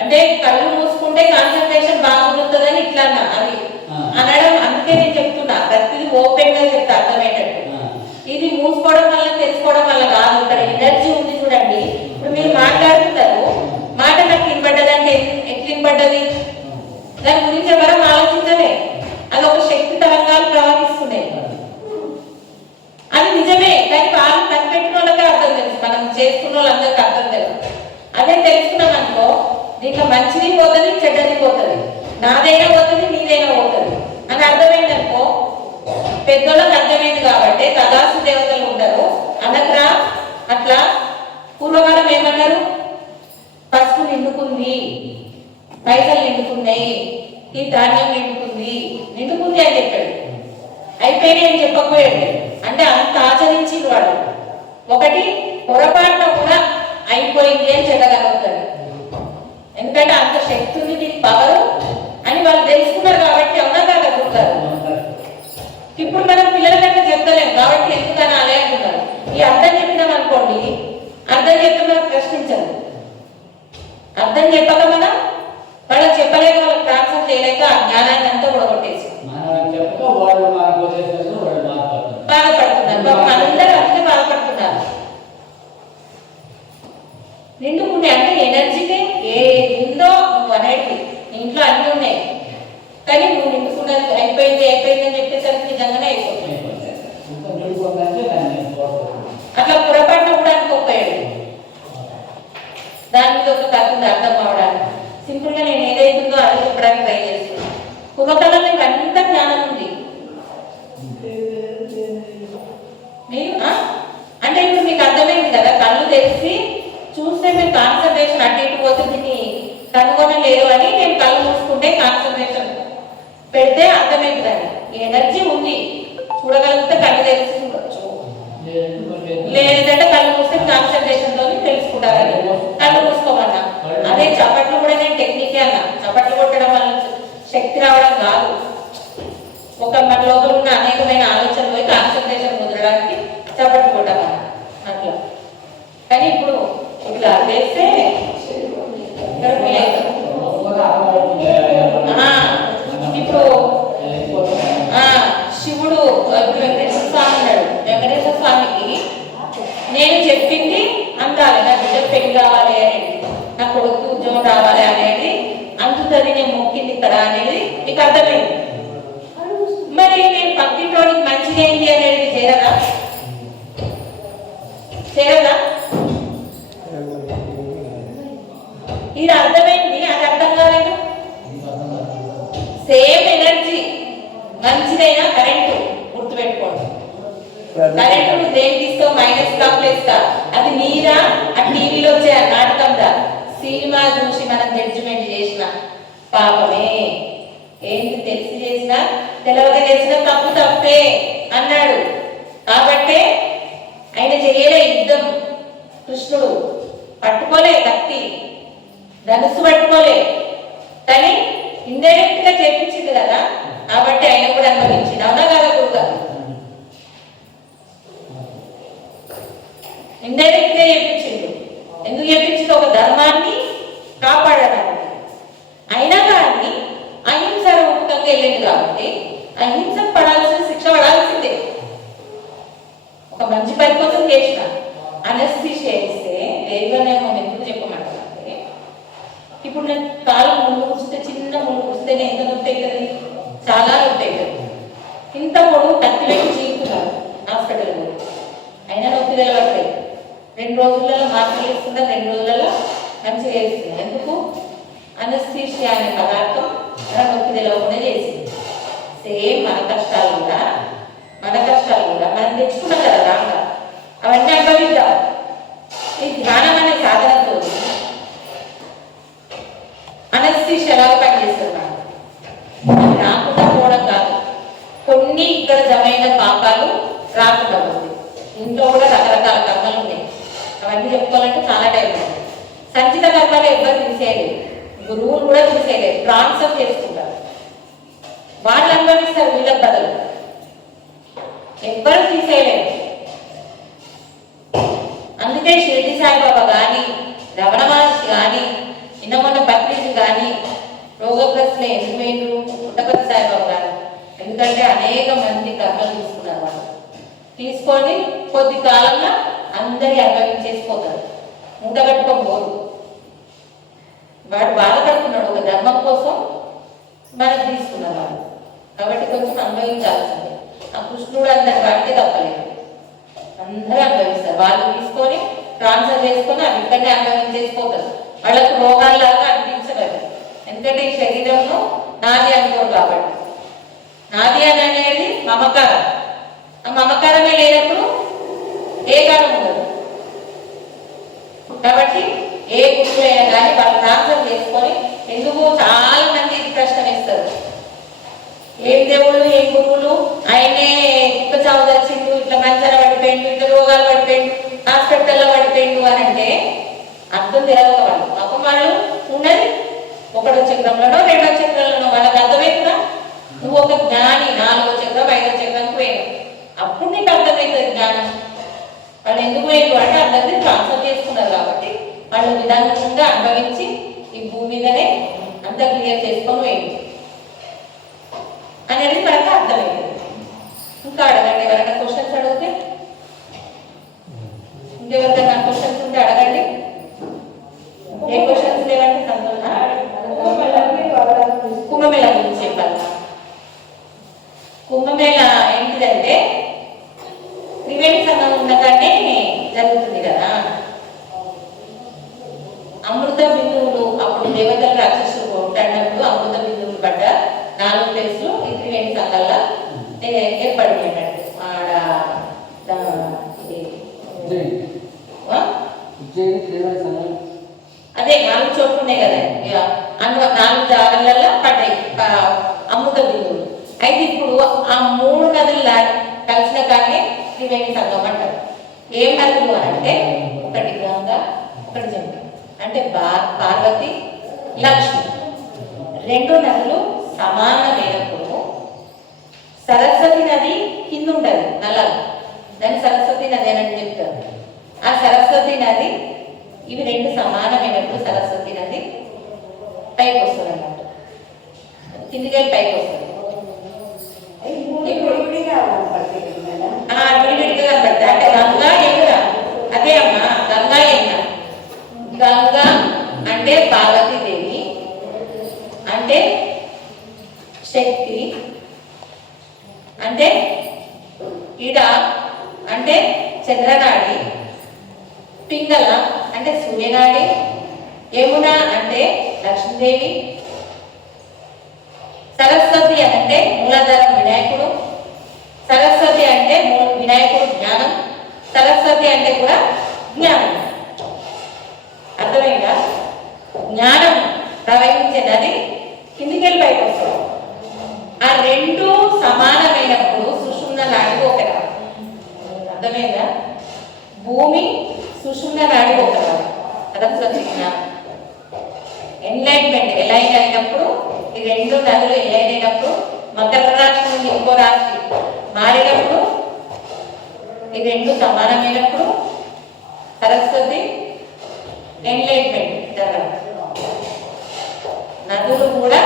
అంటే కళ్ళు మూసుకుంటే కాన్సన్ట్రేషన్ బాగుంటుందని ఇట్లా అన్నా అది అనడం. అందుకే నేను చెప్తున్నా, ప్రతిదీ ఓపెన్ గా చెప్తా అర్థమయ్యేటట్టు. ఇది మూసుకోవడం వల్ల తెలుసుకోవడం వల్ల కాదు. ఇక్కడ ఎనర్జీ ఉంది చూడండి. ఇప్పుడు మీరు మాట్లాడుతున్నారు, మాట నాకు వినపడ్డదంటే ఎట్లా వినపడ్డది, దాని గురించి ఎవరో ఆలోచించలే. అది ఒక శక్తి తరంగాలు ప్రవహిస్తున్నాయి. అది నిజమే, కానీ వాళ్ళు కనిపెట్టిన వాళ్ళకే అర్థం తెలుసు, మనం చేసుకున్న వాళ్ళందరికీ అర్థం తెలుసు. అదే తెలుసుకున్నాం అనుకో, దీంట్లో మంచిది పోతుంది, చెడ్డది పోతుంది, నాదైనా పోతుంది, నీదైనా పోతుంది అని అర్థమైంది అనుకో. పెద్దోళ్ళకి అర్థమైంది కాబట్టి తదాసు దేవతలు ఉంటారు అనగ్రా. అట్లా పూర్వకాలం ఏమన్నారు, పసుపు నిండుకుంది, పైసలు నిండుకున్నాయి, ఈ ధాన్యం నిండుకుంది అని చెప్పాడు. అయిపోయినాయి అని చెప్పకపోయాడు. అంటే అంత ఆచరించి వాడు ఒకటి పొరపాటున కూడా అయిపోయింది అని చెప్పగలుగుతాడు. ఎందుకంటే అంత శక్తి ఉంది, దీనికి పవర్ అని వాళ్ళు తెలుసుకున్నారు కాబట్టి అవునా కాగలుగుతారు. ఇప్పుడు మనం పిల్లలకన్నా చెప్తలేము కాబట్టి ఎందుకని అలే అంటున్నారు. ఈ అర్థం చెప్పినాం అనుకోండి, అర్థం చెప్తే మనం ప్రశ్నించదు. అర్థం చెప్పక మనం వాళ్ళకి చెప్పలేక, వాళ్ళకి ట్రాన్స్ఫర్ చేయలేక ఆ జ్ఞానాన్ని అంతా కూడా కొట్టేసి బాధపడుతున్నారు. అందరూ అంతే బాధపడుతున్నారు. నిండుకుంటే అంటే ఎనర్జీకి ఏదో నువ్వు అనేది ఇంట్లో అన్నీ ఉన్నాయి, కానీ నువ్వు నిండుకున్నది అయిపోయింది అని చెప్పేసరికి నిజంగానే అయిపోతుంది. అట్లా పొరపాటున కూడా అనుకోపోయాడు. దాని మీద ఒక కథ ఉంది అర్థం అవడానికి. సింపుల్ గా నేను ఏదైతుందో అది చెప్పడానికి ట్రై చేస్తున్నాను. పూర్వకాలంలో మీకు అంత జ్ఞానం ఉంది. మీరు అంటే ఇప్పుడు మీకు అర్థమైంది కదా, కళ్ళు తెలిసి చూస్తే మీరు కాన్సన్ట్రేషన్ అటు ఇటు పోతే దీన్ని కనుగొనలేదు అని నేను కళ్ళు మూసుకుంటే కాన్సన్ట్రేషన్ పెడితే అర్థమవుతుందని. ఎనర్జీ ఉంది, చూడగలిగితే కళ్ళు తెలిసి చూడొచ్చు, లేదంటే కళ్ళు మూస్తే కాన్సన్ట్రేషన్ తో తెలుసుకుంటారని కళ్ళు మూసుకోమన్నా. అదే చప్పట్లు కూడా నేను టెక్నికే అన్నా. చప్పట్లు కొట్టడం వల్ల శక్తి రావడం కాదు, ఒక మన లోపల ఉన్న అనేకమైన ఆలోచనలు పోయి కాన్సన్ట్రేషన్ కుదరడానికి చప్పట్లు కొట్టమన్నా అట్లా. కానీ ఇప్పుడు ఇట్లా వేస్తే ఇప్పుడు శివుడు వెంకటేశ్వర స్వామి ఉన్నాడు. వెంకటేశ్వర స్వామికి నేను చెప్పింది అందాలి, నా బిడ్డ పెళ్లి కావాలి అనేది, నా కొడుకు ఉద్యోగం రావాలి అనేది అందుతుంది, నేను మొక్కింది ఇక్కడ అనేది మీకు అర్థమైంది. మరి నేను పక్కింటోడికి మంచిగా ఏంటి అనేది చేరదా? ఇది అర్థమైంది, అది అర్థం కాలేదు. సేమ్ ఎనర్జీ మంచిదైనా కరెంటు గుర్తుపెట్టుకోండి. కరెంటు దేనికి ఇస్తావు, మైనస్ కా ప్లస్ కా, అది నీరా ఆ టీవీలో వచ్చే నాటకం రా, సినిమా చూసి మనం జడ్జిమెంట్ చేసిన పాపమే. ఏంటి తెలిసి చేసినా తెలవక చేసిన తప్పు తప్పే అన్నాడు. కాబట్టే ఆయన చేయలే యుద్ధం, కృష్ణుడు పట్టుకోలే కత్తి, ధనుసు పట్టుకోలే, కానీ ఇండైరెక్ట్ గా చేపించింది కదా, కాబట్టి ఆయన కూడా అనుభవించింది. అవునా కదా గురుగారు? ఇండైరెక్ట్ గా చేపించింది. ఎందుకు చేపించింది? ఒక ధర్మాన్ని కాపాడడానికి. అయినా కానీ అహింసారూపకంగా వెళ్ళింది కాబట్టి అహింస పడాల్సిన శిక్ష పడాల్సిందే. ఒక మంచి పని కోసం చేసిన అనస్థీషియా ఇస్తే దేనివల్ల మనం ఎందుకు చెప్పమంటారంటే, ఇప్పుడు నేను కాలం ముందు కూర్చుంటే చిన్న ముందు కూర్చుంటే నేను ఎంత నొప్పి అవుతుంది, చాలా నొప్పి అవుతుంది. ఇంత పొడుగు కత్తి పెట్టి చీకుతున్నారు హాస్పిటల్లో, అయినా నొప్పి తెలవట్లేదు. 2 రోజులలో మాత్రలు ఇస్తున్నారు, 2 రోజులలో మంచిగా వేస్తున్నారు. ఎందుకు? అనస్థీషియా అనే పదార్థం మన నొప్పి తెలవకుండా చేసింది. సేమ్ మన కష్టాలు కూడా మనం తెచ్చుకున్నాం కదా రాగా, అవన్నీ అనుభవిద్దాం. ఈ ధ్యానం అనే సాధనతో అనస్థీషియా ఎలాగ పనిచేస్తున్నాం. రాకుండా పోవడం కాదు, కొన్ని ఇక్కడ జమైన పాపాలు రాకుండా ఉంది. ఇంట్లో కూడా రకరకాల కర్మలు ఉన్నాయి, అవన్నీ చెప్పుకోవాలంటే చాలా టైం ఉంది. సంచిత కర్మలు ఎవ్వరు తీసేయలేదు, గురువులు కూడా తీసేయలేదు, ట్రాన్స్ఫర్ చేసుకుంటారు. వాళ్ళు అనుభవిస్తారు వీళ్ళ బదులు, ఎవ్వరు తీసేయలేదు. అందుకే షిరిడి సాయిబాబా కానీ, రమణ మహర్షి కానీ, నిన్న బక్రీద్ కానీ రోగగ్రస్తులు ఎందుకు పోయిండ్రు? పుట్టపర్తి సాయిబాబా గారు. ఎందుకంటే అనేక మంది కర్మలు తీసుకున్నారు. వాళ్ళు తీసుకొని కొద్ది కాలంలో అందరి అనుభవించేసిపోతారు, మూట కట్టుకోబోరు. వాడు బాధపడుతున్నాడు, ఒక ధర్మం కోసం మనకు తీసుకున్నారు వాళ్ళు, కాబట్టి కొంచెం అనుభవించాల్సిందే. ఆ కృష్ణుడు అందరి వాడితే తప్పలేదు, అందరూ అనుభవిస్తారు. వాళ్ళు తీసుకొని ట్రాన్స్ఫర్ చేసుకొని అవి ఇక్కడనే అనుభవించేసిపోతారు. వాళ్ళకు రోగాల్లాగా అనిపించలేదు, ఎందుకంటే ఈ శరీరంలో నాది అనుకోరు కాబట్టి. నాది అని అనేది మమకారం, ఆ మమకారమే లేనప్పుడు ఏ కాలం ఉండదు. కాబట్టి ఏ గురువులైనా కానీ వాళ్ళు ట్రాన్స్ఫర్ చేసుకొని, ఎందుకు చాలా మంది ఇది ప్రశ్న వేస్తారు, ఏం దేవుళ్ళు ఏం గురువులు, ఆయనే కుక్క చావు తెచ్చిండు, ఇట్లా మంచాల పడిపోయిండు, ఇట్లా రోగాలు పడిపోయిండు, హాస్పిటల్లో పడిపోయిండు అని అంటే అర్థం తెలియదు వాళ్ళు. పాపం వాళ్ళు ఉన్నది 1వ చక్రంలోనో 2వ చక్రంలోనో, వాళ్ళకి అర్థమవుతుందా? నువ్వు ఒక జ్ఞాని, 4వ చక్రం 5వ చక్రానికి పోయావు, అప్పుడు నీకు అర్థమవుతుంది జ్ఞానం. వాళ్ళు ఎందుకు పోయారు అంటే అందరినీ ట్రాన్స్ఫర్ చేసుకున్నారు కాబట్టి వాళ్ళు విధానంగా అనుభవించి ఈ భూమి మీదనే అంతా క్లియర్ చేసుకొని పోయింది అనేది మనకు అర్థమైంది. ఇంకా అడగండి, ఎవరైనా క్వశ్చన్స్ అడిగితే, ఇంకెవరికైనా క్వశ్చన్స్ ఉంటే అడగండి. ఏ క్వశ్చన్స్ లేవంటే సంతోషం. కుంభమేళ గురించి చెప్పాలి. కుంభమేళ ఏంటిదంటే త్రివేణి సంఘం ఉండగానే జరుగుతుంది కదా. అమృత బిందువులు, అప్పుడు దేవతలు రాక్షసులు కొట్టాడినప్పుడు అమృత బిందువులు పడ్డ 4 ప్లేసులు ఈ త్రివేణి సంఘాల్లో ఏర్పడింది అన్నట్టు. ఆడ అదే 4 చోట్లు ఉన్నాయి కదా, 4 జాగాలలో పడ్డాయి అమృత బిందువులు. అయితే ఇప్పుడు ఆ 3 నదులు కలిసిన కానీ త్రివేణి సంఘం అంటారు. ఏం నదులు అంటే ఒకటి గంగా, ఒకటి జమున, అంటే పార్వతి లక్ష్మి. 2 నదులు సమానమైనప్పుడు సరస్వతి నది కింద ఉంటుంది నల్లగా, దాన్ని సరస్వతి నది అని చెప్తారు. ఆ సరస్వతి నది, ఇవి 2 సమానమైనప్పుడు సరస్వతి నది పైకి వస్తుంది అన్నమాట, కిందికి వెళ్ళి పైకి వస్తుంది. విడివిడిగా కనపడతాయి, అంటే గంగా యమున. అదే అమ్మా గంగా యమున. గంగా అంటే పార్వతీదేవి, అంటే శక్తి, అంటే ఇడ అంటే చంద్రనాడి, పింగళ అంటే సూర్యనాడి, యమున అంటే లక్ష్మీదేవి, సరస్వతి అంటే మూలాధారం వినాయకుడు, సరస్వతి అంటే వినాయకుడు జ్ఞానం, సరస్వతి అంటే కూడా జ్ఞానం. అర్థమైందా? జ్ఞానం ప్రవహించేదని కిందికి వెళ్ళి పైకి వస్తుంది. ఆ 2 సమానమైనప్పుడు సుషుమ్న నాడి ఒకటి. అర్థమైందా? భూమి సుషుమ్న నాడి ఒకటి, సరస్వతి జ్ఞానం. ఎన్లైన్మెంట్ ఎలైన్ అయినప్పుడు ఈ రెండు నదులు ఎలైన్ అయినప్పుడు మకర రాశి నుండి ఇంకో రాశి మారినప్పుడు ఈ రెండు సమానమైనప్పుడు సరస్వతి ఎన్లైన్మెంట్ జరగదు. నదులు కూడా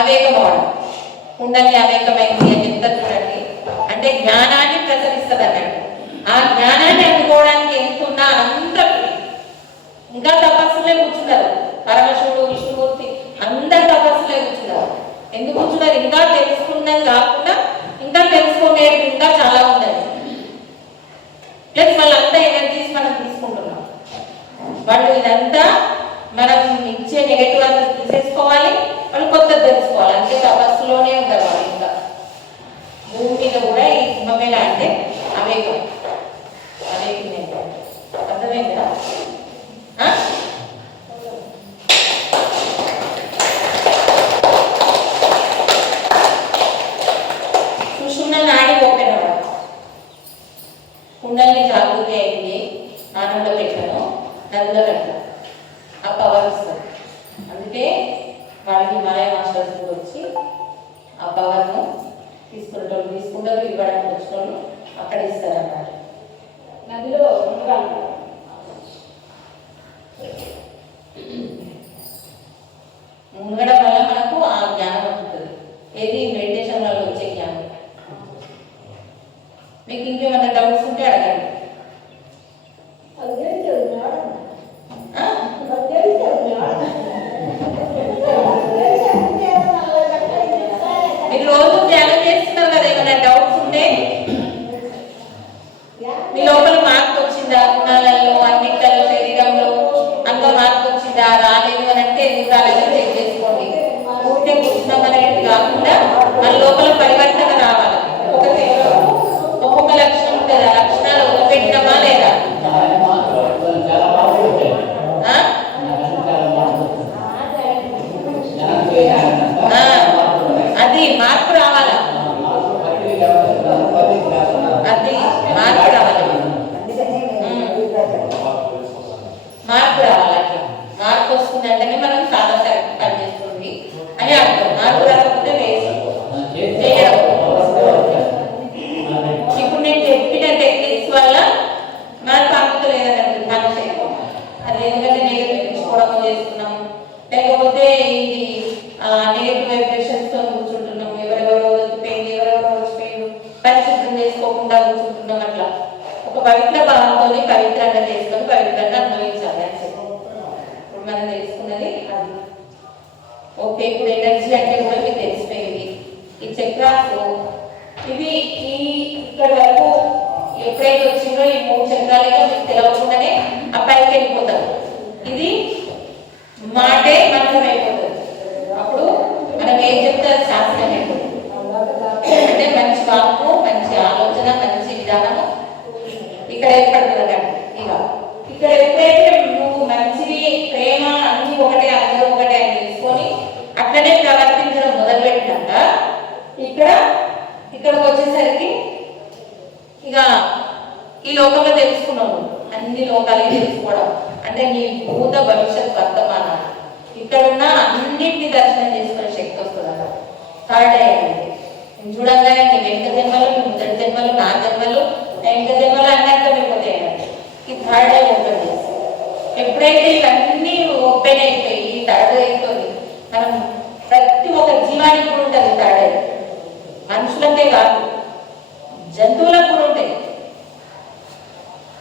అవేకం అవడం, కుండలి అవేకమైంది అని చెప్తారు చూడండి. అంటే జ్ఞానాన్ని ప్రసరిస్తుంది అన్నట్టు. ఆ జ్ఞానాన్ని అందుకోవడానికి ఎంతున్నా అంత ఇంకా తపస్సులే కూర్చున్నారు. పరమశివుడు, విష్ణుమూర్తి అందరు తపస్సులే కూర్చున్నారు. ఎందుకు కూర్చున్నారు? ఇంకా తెలుసుకున్నది కాకుండా ఇంకా తెలుసుకునేది ఇంకా చాలా ఉన్నది. ప్లస్ వాళ్ళంతా ఎనర్జీస్ మనం తీసుకుంటున్నాం. వాళ్ళు ఇదంతా మనం ఇచ్చే నెగటివ్ అంతా తీసేసుకోవాలి, వాళ్ళు కొత్తది తెలుసుకోవాలి. అంటే తపస్సులోనే ఉంటారు వాళ్ళు. ఇంకా భూమి మీద కూడా ఈ కుంభమేళ అంటే అవేకం. అవేకమే అర్థమైందా? సుషుమ్న నాడి ఓపెన్ అవ్వడం, కుండల్ని జాగృతి అయింది. ఆనంద పెట్టను నదుల కట్ట ఆ పవర్ ఇస్తారు. అందుకే వాళ్ళకి హిమాలయ మాస్టర్స్ కూడా వచ్చి ఆ పవర్ను తీసుకునేటోళ్ళు తీసుకుంటారు, ఇవ్వడానికి వచ్చిన వాళ్ళు అక్కడ ఇస్తారు అన్నమాట. నదిలో మునగడం వల్ల మనకు ఆ జ్ఞానం వస్తుంది. ఏది మెడిటేషన్ వల్ల వచ్చే జ్ఞానం. మీకు ఇంకేమైనా డౌట్స్ ఉంటే అడగండి. మీరు రోజు ధ్యానం చేస్తున్నారు కదా, ఏమైనా డౌట్స్ ఉంటే మీ లోపల మార్పు వచ్చిందా? గుణాలలో, అన్నింటిలో, శరీరంలో అంత మార్పు వచ్చిందా? రాలేదు అని అంటే ఎందుకు రాలేదని చెక్ చేసుకోండి. ఊరికే కూర్చున్నామనేది కాకుండా మన లోపల పరివర్తన రావాలి. ఒక్కొక్క లక్షణం ఉంటుంది. ఆ లక్షణాలు వదిలిపెట్టినామా లేదా? అది మార్పు రావాలా? అది మార్పు రావాలి. మార్పు రావాలి. అట్లా మార్పు వస్తుందంటేనే మనం సాధన పనిచేస్తుంది అని అర్థం. మార్పు రాకపోతే వేసి చేయడం. ఇప్పుడు నేను చెప్పిన టెక్నిక్స్ వల్ల మార్పు ఆగుతలేదని మనిషి. అది ఎందుకంటే నెగటివ్ తీసుకోవడం చేస్తున్నాము, లేకపోతే ఇది నెగటివ్ వైబ్రేషన్స్ తో కూర్చుంటున్నాము. ఎవరెవరో వచ్చిపోయింది, ఎవరెవరో వచ్చిపోయింది, పరిశుభ్రం చేసుకోకుండా కూర్చుంటున్నాం. అట్లా ఒక పవిత్ర భావంతో పవిత్రంగా చేసుకొని పవిత్రంగా అనుభవించాలి అని చెప్పి ఇప్పుడు మనం తెలుసుకున్నది అది. ఓకే, ఇప్పుడు ఎనర్జీ అంటే కూడా మీకు తెలిసిపోయింది. ఈ చక్రాస్ ఇవి ఇక్కడ వరకు ఎప్పుడైతే వచ్చిందో ఈ 3 చక్రాలుగా మీకు తెలియకుండానే ఆ పైకి వెళ్ళిపోతారు. ఇది మాటే మంత్రం అయిపోతుంది. అప్పుడు మనం ఏం చెప్తే అది శాస్త్రం అయిపోతుంది. అంటే మంచి వాక్కు, మంచి ఆలోచన, మంచి విధానము ఇక్కడ ఏర్పడుతుంది అన్నట్టు. ఇక ఇక్కడ ఎప్పుడైతే నువ్వు మంచిది, ప్రేమ అన్ని ఒకటే, అందరూ ఒకటే అని తెలుసుకొని అట్లనే ప్రవర్తించడం మొదలుపెట్టినాక ఇక్కడికి వచ్చేసరికి ఇక ఈ లోకంలో తెలుసుకున్నావు. అన్ని లోకాలే తెలుసుకోవడం అంటే నీ భూత భవిష్యత్ వర్తమానాలు ఇక్కడున్న అన్నింటినీ దర్శనం చేసుకునే శక్తి వస్తుంది అన్నమాట. థర్డ్ ఐ అంటే చూడంగానే నీ వెంక జన్మలు, నీ మొదటి జన్మలు, నా జన్మలు, వెంక జన్మలు అన్నీ అయిపోతాయి అన్నట్టు. ఈ థర్డ్ ఐ ఓపెన్ చేస్తాం. ఎప్పుడైతే ఇవన్నీ ఓపెన్ అయిపోయి ఈ థర్డ్ ఐతో మనం ప్రతి ఒక్క జీవానికి కూడా ఉంటుంది థర్డ్ ఐ. మనుషులకే కాదు, జంతువులకు కూడా ఉంటాయి.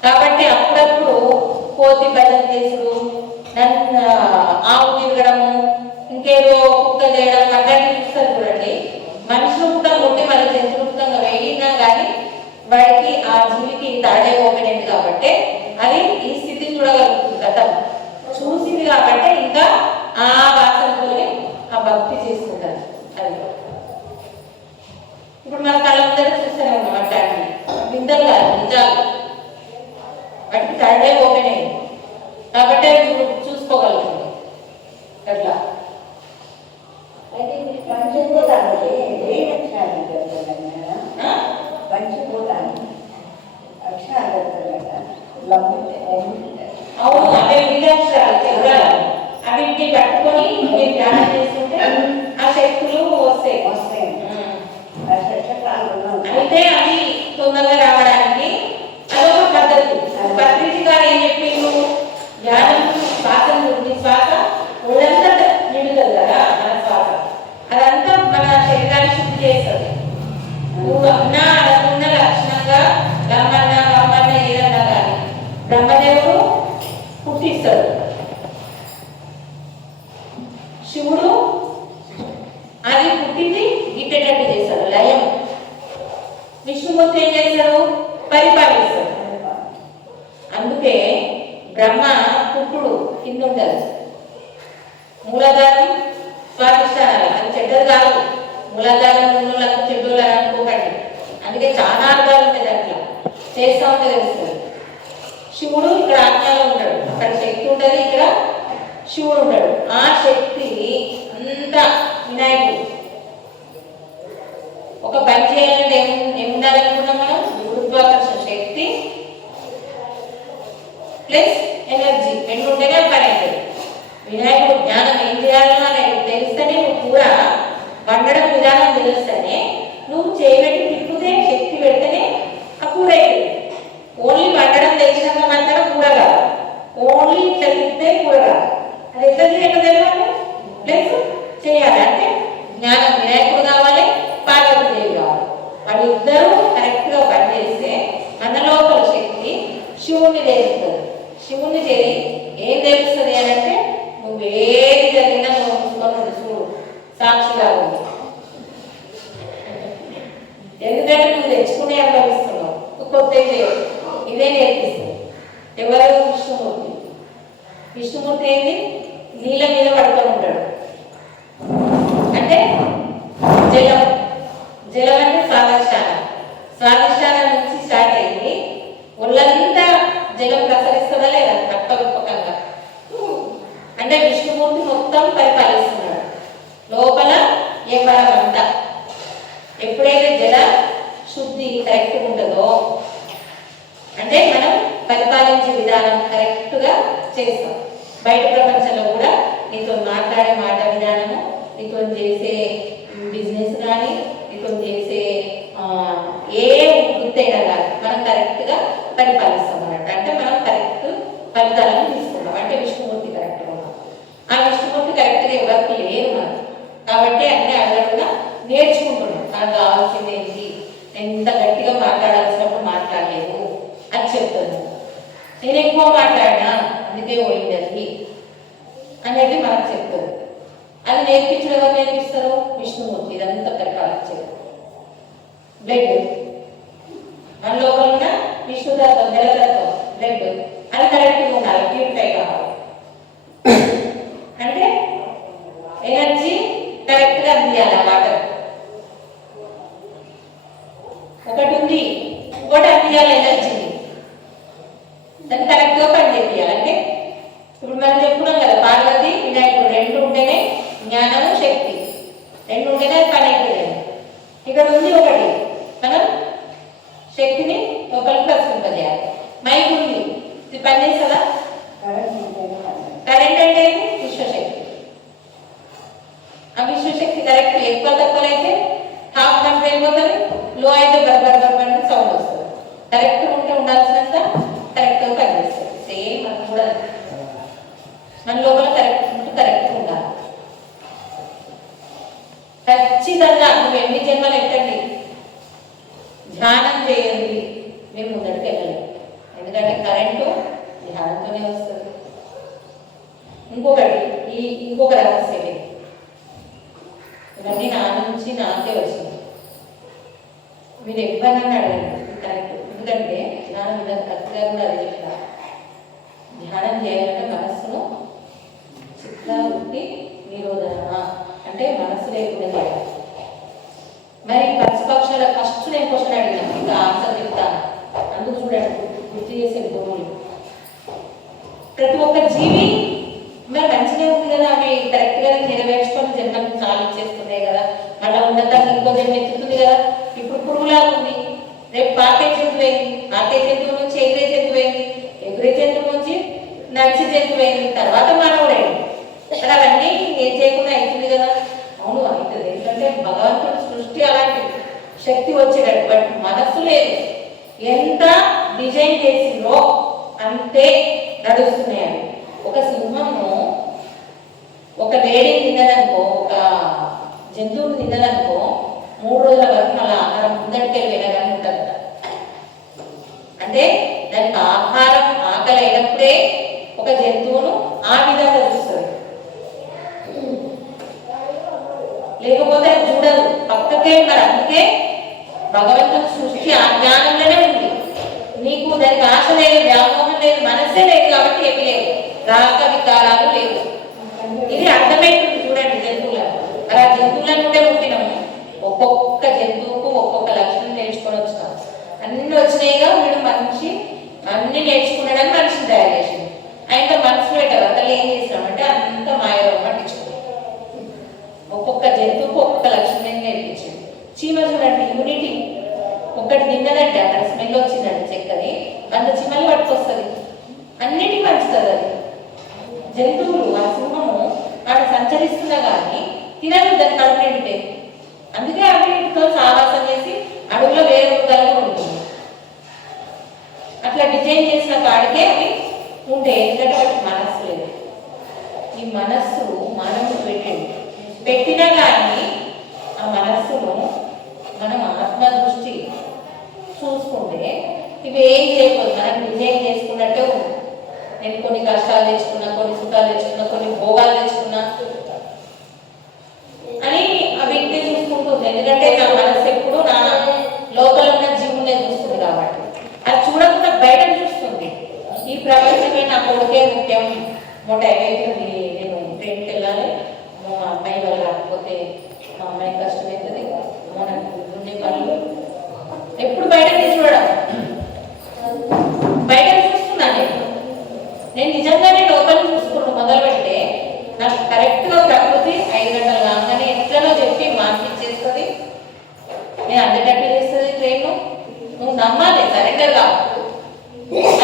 కాబట్టి అప్పుడప్పుడు కోతి భజన చేసుడు, ఆవు తిరగడము, ఇంకేదో కుక్క చేయడం అట్లాంటి చూస్తారు చూడండి. మనుషులు కూడా కొట్టి వాళ్ళ జంతువులుగా వేయినా కానీ వాడికి ఆ జీవికి తాడే ఓపెన్ అయింది కాబట్టి అది ఈ స్థితిని చూడగలుగుతుంది. గతం చూసింది కాబట్టి ఇంకా ఆ వాసనతోనే ఆ భక్తి చేసుకుంటారు. అది ఇప్పుడు మన కళ్ళ ముందర చూస్తూనే ఉన్నాం. అట్లాంటి వింతలు కాదు, నిజాలు. వాటికి థర్డ్ ఐ ఓపెన్ అయింది కాబట్టి అవి చూసుకోగలుగుతుంది. అట్లా అవును, అవి విధాక్షరాలు అవి అన్నింటినీ పట్టుకొని మీరు ధ్యానం చేస్తుంటే ఆ శక్తులు వస్తాయి. అయితే అవి తొందరగా రావడానికి అదొక పద్ధతి. పత్రిక గారు ఏం చెప్పిండు, ధ్యానం శ్వాస శ్వాస ఒళ్ళంతా నిండుతుంది కదా మన శ్వాస, అదంతా మన శరీరాన్ని శుద్ధి చేస్తుంది. నువ్వు అన్నా అనుకున్న లక్షణంగా గమ్మన్న ఏదన్నా కానీ బ్రహ్మదేవుడు పుట్టిస్తాడు, శివుడు అది పుట్టింది గిట్టేటట్టు చేస్తాడు లయం, విష్ణుమూర్తి ఏం చేస్తాడు పరిపాలిస్తాడు. అందుకే బ్రహ్మ పుట్టుడు కింద ఉండదు, మూలాధారం స్వాధిష్టానాలు అది చెడ్డది కాదు. మూలాధారం ఉన్నోళ్ళకు చెడ్డోళ్ళు అనుకోకండి, అందుకే చాలా అర్థాలు ఉంటాయి దాంట్లో, చేస్తా ఉంటే తెలుస్తుంది. శివుడు ఇక్కడ ఆజ్ఞలో ఉంటాడు, అక్కడ శక్తి ఉంటుంది, ఇక్కడ శివుడు ఉంటాడు. ఆ శక్తి అంతా వినాయకుడు. ఒక పని చేయాలంటే ఏముండాలనుకున్నాం మనం, గురుత్వాకర్షణ శక్తి ప్లస్ ఎనర్జీ రెండు ఉంటేనే పని అవుతుంది. వినాయకుడు జ్ఞానం ఏం చేయాలో అనేది తెలిస్తేనే, నువ్వు కూడా వండడం విధానం తెలుస్తేనే, నువ్వు చేయబెట్టి తిప్పితే శక్తి పెడితేనే ఆ కూర అవుతుంది. ఓన్లీ వండడం తెలిసినాక మాత్రం కూర కాదు, ఓన్లీ ఇట్లా తిప్పితే కూర కాదు. అది ఎట్లా తెలియాలి ప్లస్ చేయాలి అంటే జ్ఞానం వినాయకుడు కావాలి, పార్వతీదేవి కావాలి. వాళ్ళు ఇద్దరు కరెక్ట్గా పనిచేస్తే మన లోపల శక్తి శివుణ్ణి తెలుస్తుంది. శివుణ్ణి చేరి ఏం తెలుస్తుంది అని అంటే, నువ్వేది జరిగినా నువ్వు చూసుకొని చూడు సాక్షిగా ఉంది. ఎందుకంటే నువ్వు తెచ్చుకునే అనుభవిస్తున్నావు, నువ్వు కొత్త ఇదే నేర్పిస్తుంది. ఎవరు విష్ణుమూర్తి. విష్ణుమూర్తి ఏంటి, నీళ్ళ మీద పడుకొని ఉంటాడు. అంటే జలం, జలం అంటే స్వాధిష్టానం, స్వాధిష్టానం నుంచి స్టార్ట్ అయింది ఒళ్ళంతా జలం ప్రసరిస్తుందా లేదా తప్పకుండా. అంటే విష్ణుమూర్తి మొత్తం పరిపాలిస్తున్నాడు లోపల ఏ బలమంతా. ఎప్పుడైతే జల శుద్ధి కరెక్ట్ ఉంటుందో అంటే మనం పరిపాలించే విధానం కరెక్ట్గా చేస్తాం. బయట ప్రపంచంలో కూడా నీతో మాట్లాడే మాట విధానము, నీతో చేసే బిజినెస్ కానీ, నీతో చేసే ఏ వృత్తి అయినా కానీ మనం కరెక్ట్గా పరిపాలిస్తాం అన్నట్టు. అంటే మనం కరెక్ట్ ఫలితాలను తీసుకుంటాం. అంటే విష్ణుమూర్తి కరెక్ట్గా ఉన్నాం. ఆ విష్ణుమూర్తి కరెక్ట్గా ఎవరికి లేరు మనం, కాబట్టి అన్ని అడగకుండా నేర్చుకుంటున్నాం. నాకు కావాల్సింది ఏంటి, నేను ఇంత గట్టిగా మాట్లాడాల్సినప్పుడు మాట్లాడలేదు అది చెప్తాను, నేను ఎక్కువ మాట్లాడినా అందుకే పోయింది అది అనేది మనకు చెప్తారు. అది నేర్పించడం ఎవరు నేర్పిస్తారు, విష్ణుమూర్తి. ఇదంతా పరిపాలించారు. బ్లడ్ మన లోపల ఉన్న విష్ణుతత్వం, జలతత్వం, బ్లడ్ అది కరెక్ట్గా ఉండాలి, ప్యూరిఫై కావాలి. అంటే ఎనర్జీ కరెక్ట్గా అందియాలి. వాటర్ ఒకటి ఉంది, ఇంకోటి అందియాలి ఎనర్జీని, దాన్ని కరెక్ట్గా పని చేయాలి. అంటే ఇప్పుడు మనం చెప్పుకున్నాం కదా, పార్వతి వినాయకుడు రెండు ఉంటేనే జ్ఞానము శక్తి, రెండు ఉంటేనే పని అయిపోయింది. ఇక్కడ ఉంది ఒకటి, మనం శక్తిని ఒకరికి ప్రసరింపజేయాలి. మైక్ ఉంది, ఇది పని చేస్తుందా? కరెంట్ అంటే విశ్వశక్తి. ఆ విశ్వశక్తి కరెక్ట్ ఎక్కువ తక్కువ అయితే హాఫ్ గంట వెళ్ళిపోతుంది, లో అయితే బర్బర్ సౌండ్ వస్తుంది. కరెక్ట్ ఉంటే ఉండాల్సినంత కరెక్ట్గా పనిచేస్తుంది. సేమ్ మనం కూడా మన లోపల కరెక్ట్ ఉండాలి. ఖచ్చితంగా నువ్వు ఎన్ని జన్మలు ఎక్కండి, ధ్యానం చేయండి, మేము ముందరికి వెళ్ళలేము. ఎందుకంటే కరెంటు ధ్యానంతోనే వస్తుంది. ఇంకొకటి ఇంకొక రహస్యం, ఇవన్నీ నా నుంచి నాకే వచ్చింది. మీరు ఎవరినన్నా అడగండి, కరెక్ట్. ఎందుకంటే ధ్యానం విధానం కరెక్ట్గా కూడా అది చెప్పిన, ధ్యానం చేయాలంటే మనస్సును చిత్తవృత్తి నిరోధన అంటే మనస్సు లేకుండా చేయాలి. మరి పక్షుల ఫస్ట్ నేను క్వశ్చన్ అడిగినా, ఇంకా ఆన్సర్ చెప్తాను. అందుకు చూడండి, గుర్తు చేసే భూములు ప్రతి ఒక్క జీవి మరి మంచిగా ఉంది కదా, అవి కరెక్ట్గా నెరవేర్చుకొని జన్మను చాలు చేస్తున్నాయి కదా, మళ్ళీ ఉన్నతానికి ఇంకో జన్మ ఎత్తుతుంది కదా. ఇప్పుడు పురుగులాగా ఉంది, రేపు పాకే జంతువు అయింది, పాకే జంతువు నుంచి ఎగిరే జంతువు అయింది, ఎగిరే జంతువు నుంచి నడిచే జంతువు అయింది, తర్వాత మానవుడైంది. మరి మనస్సు లేదు. ఎంత డిజైన్ చేసిందో అంతే నడుస్తున్నాయి. ఒక సింహము ఒక లేడీని తిన్నదనుకో, ఒక జంతువుని తిన్నదనుకో, 3 రోజుల వరకు మళ్ళీ ఆహారం ముందటికి వెళ్ళగానే ఉంటుంది. అంటే దానికి ఆహారం ఆకలి అయినప్పుడే ఒక జంతువును ఆ విధంగా చూస్తుంది, లేకపోతే అది చూడదు, పక్కకే. మరి అందుకే భగవంతుని సృష్టి ఆ జ్ఞానంలోనే ఉంది. నీకు దానికి ఆశ లేదు, వ్యామోహం లేదు, మనస్సే లేదు కాబట్టి ఏమి లేదు, రాగ వికారాలు లేవు. ఇది అర్థమైంది చూడండి జంతువులను. మరి ఆ జంతువులను కూడా పుట్టినాము, ఒక్కొక్క జంతువుకు ఒక్కొక్క లక్షణం నేర్చుకొని వచ్చినాం. అన్ని వచ్చినాయిగా వీడు మనిషి అన్ని నేర్చుకున్నాడని మనిషిని తయారు చేసింది. ఆయన మనసు పెట్టారు, అతను ఏం చేసినామంటే అంత మాయలో పట్టించుకున్నాం. ఒక్కొక్క జంతువుకు ఒక్కొక్క లక్షణం నేర్పించింది. చీమ చూడండి, యూనిటీ. ఒక్కటి తిన్నదంటే అక్కడ స్మెల్ వచ్చిందండి చెక్కది, 100 చీమలు పట్టుకొస్తుంది, అన్నిటికీ పంచుతుంది అది. జంతువులు ఆ సింహము వాడు సంచరిస్తున్నా కానీ తినదు, దాన్ని కడుపు నిండితే. అందుకే అవిటితో సావాసం చేసి అడవుల్లో వేరే రూపాలుగా ఉంటుంది. అట్లా డిజైన్ చేసిన కాడికే అవి ఉంటే, ఎందుకంటే వాటికి మనస్సు లేదు. ఈ మనస్సు మానవుడు పెట్టినా కానీ ఆ మనస్సును మనం ఆత్మ దృష్టి చూసుకుంటే ఇవి ఏం చేయకూడదు, మనం డిజైన్ చేసుకున్నట్టే ఉంది. నేను కొన్ని కష్టాలు తెచ్చుకున్నా, కొన్ని సుఖాలు తెచ్చుకున్నా, కొన్ని భోగాలు తెచ్చుకున్నా అని అవి ఇంటే చూసుకుంటుంది. ఎందుకంటే నా మనసు ఎప్పుడు నా లోపల ఉన్న జీవునే చూస్తుంది కాబట్టి అది చూడకుండా బయట చూస్తుంది. ఈ ప్రపంచమే నా కొడుకే ముఖ్యం, మొట్ట ఏమైతుంది, నేను ట్రైన్కి వెళ్ళాలి, మా అమ్మాయి వల్ల రాకపోతే మా అమ్మాయి కష్టమవుతుంది, నాకు ఉండే పనులు ఎప్పుడు బయట చూడడం. బయట చూస్తున్నాను నేను నిజంగానే లోపల చూసుకుంటూ మొదలు పెడితే నాకు కరెక్ట్గా ప్రకృతి 5 గంటలు కాగానే ఎట్లనో చెప్పి మార్పిచ్చేస్తుంది, నేను అందేటట్టు చేస్తుంది ట్రైన్. నువ్వు నమ్మాలి, సరెండర్ కావు.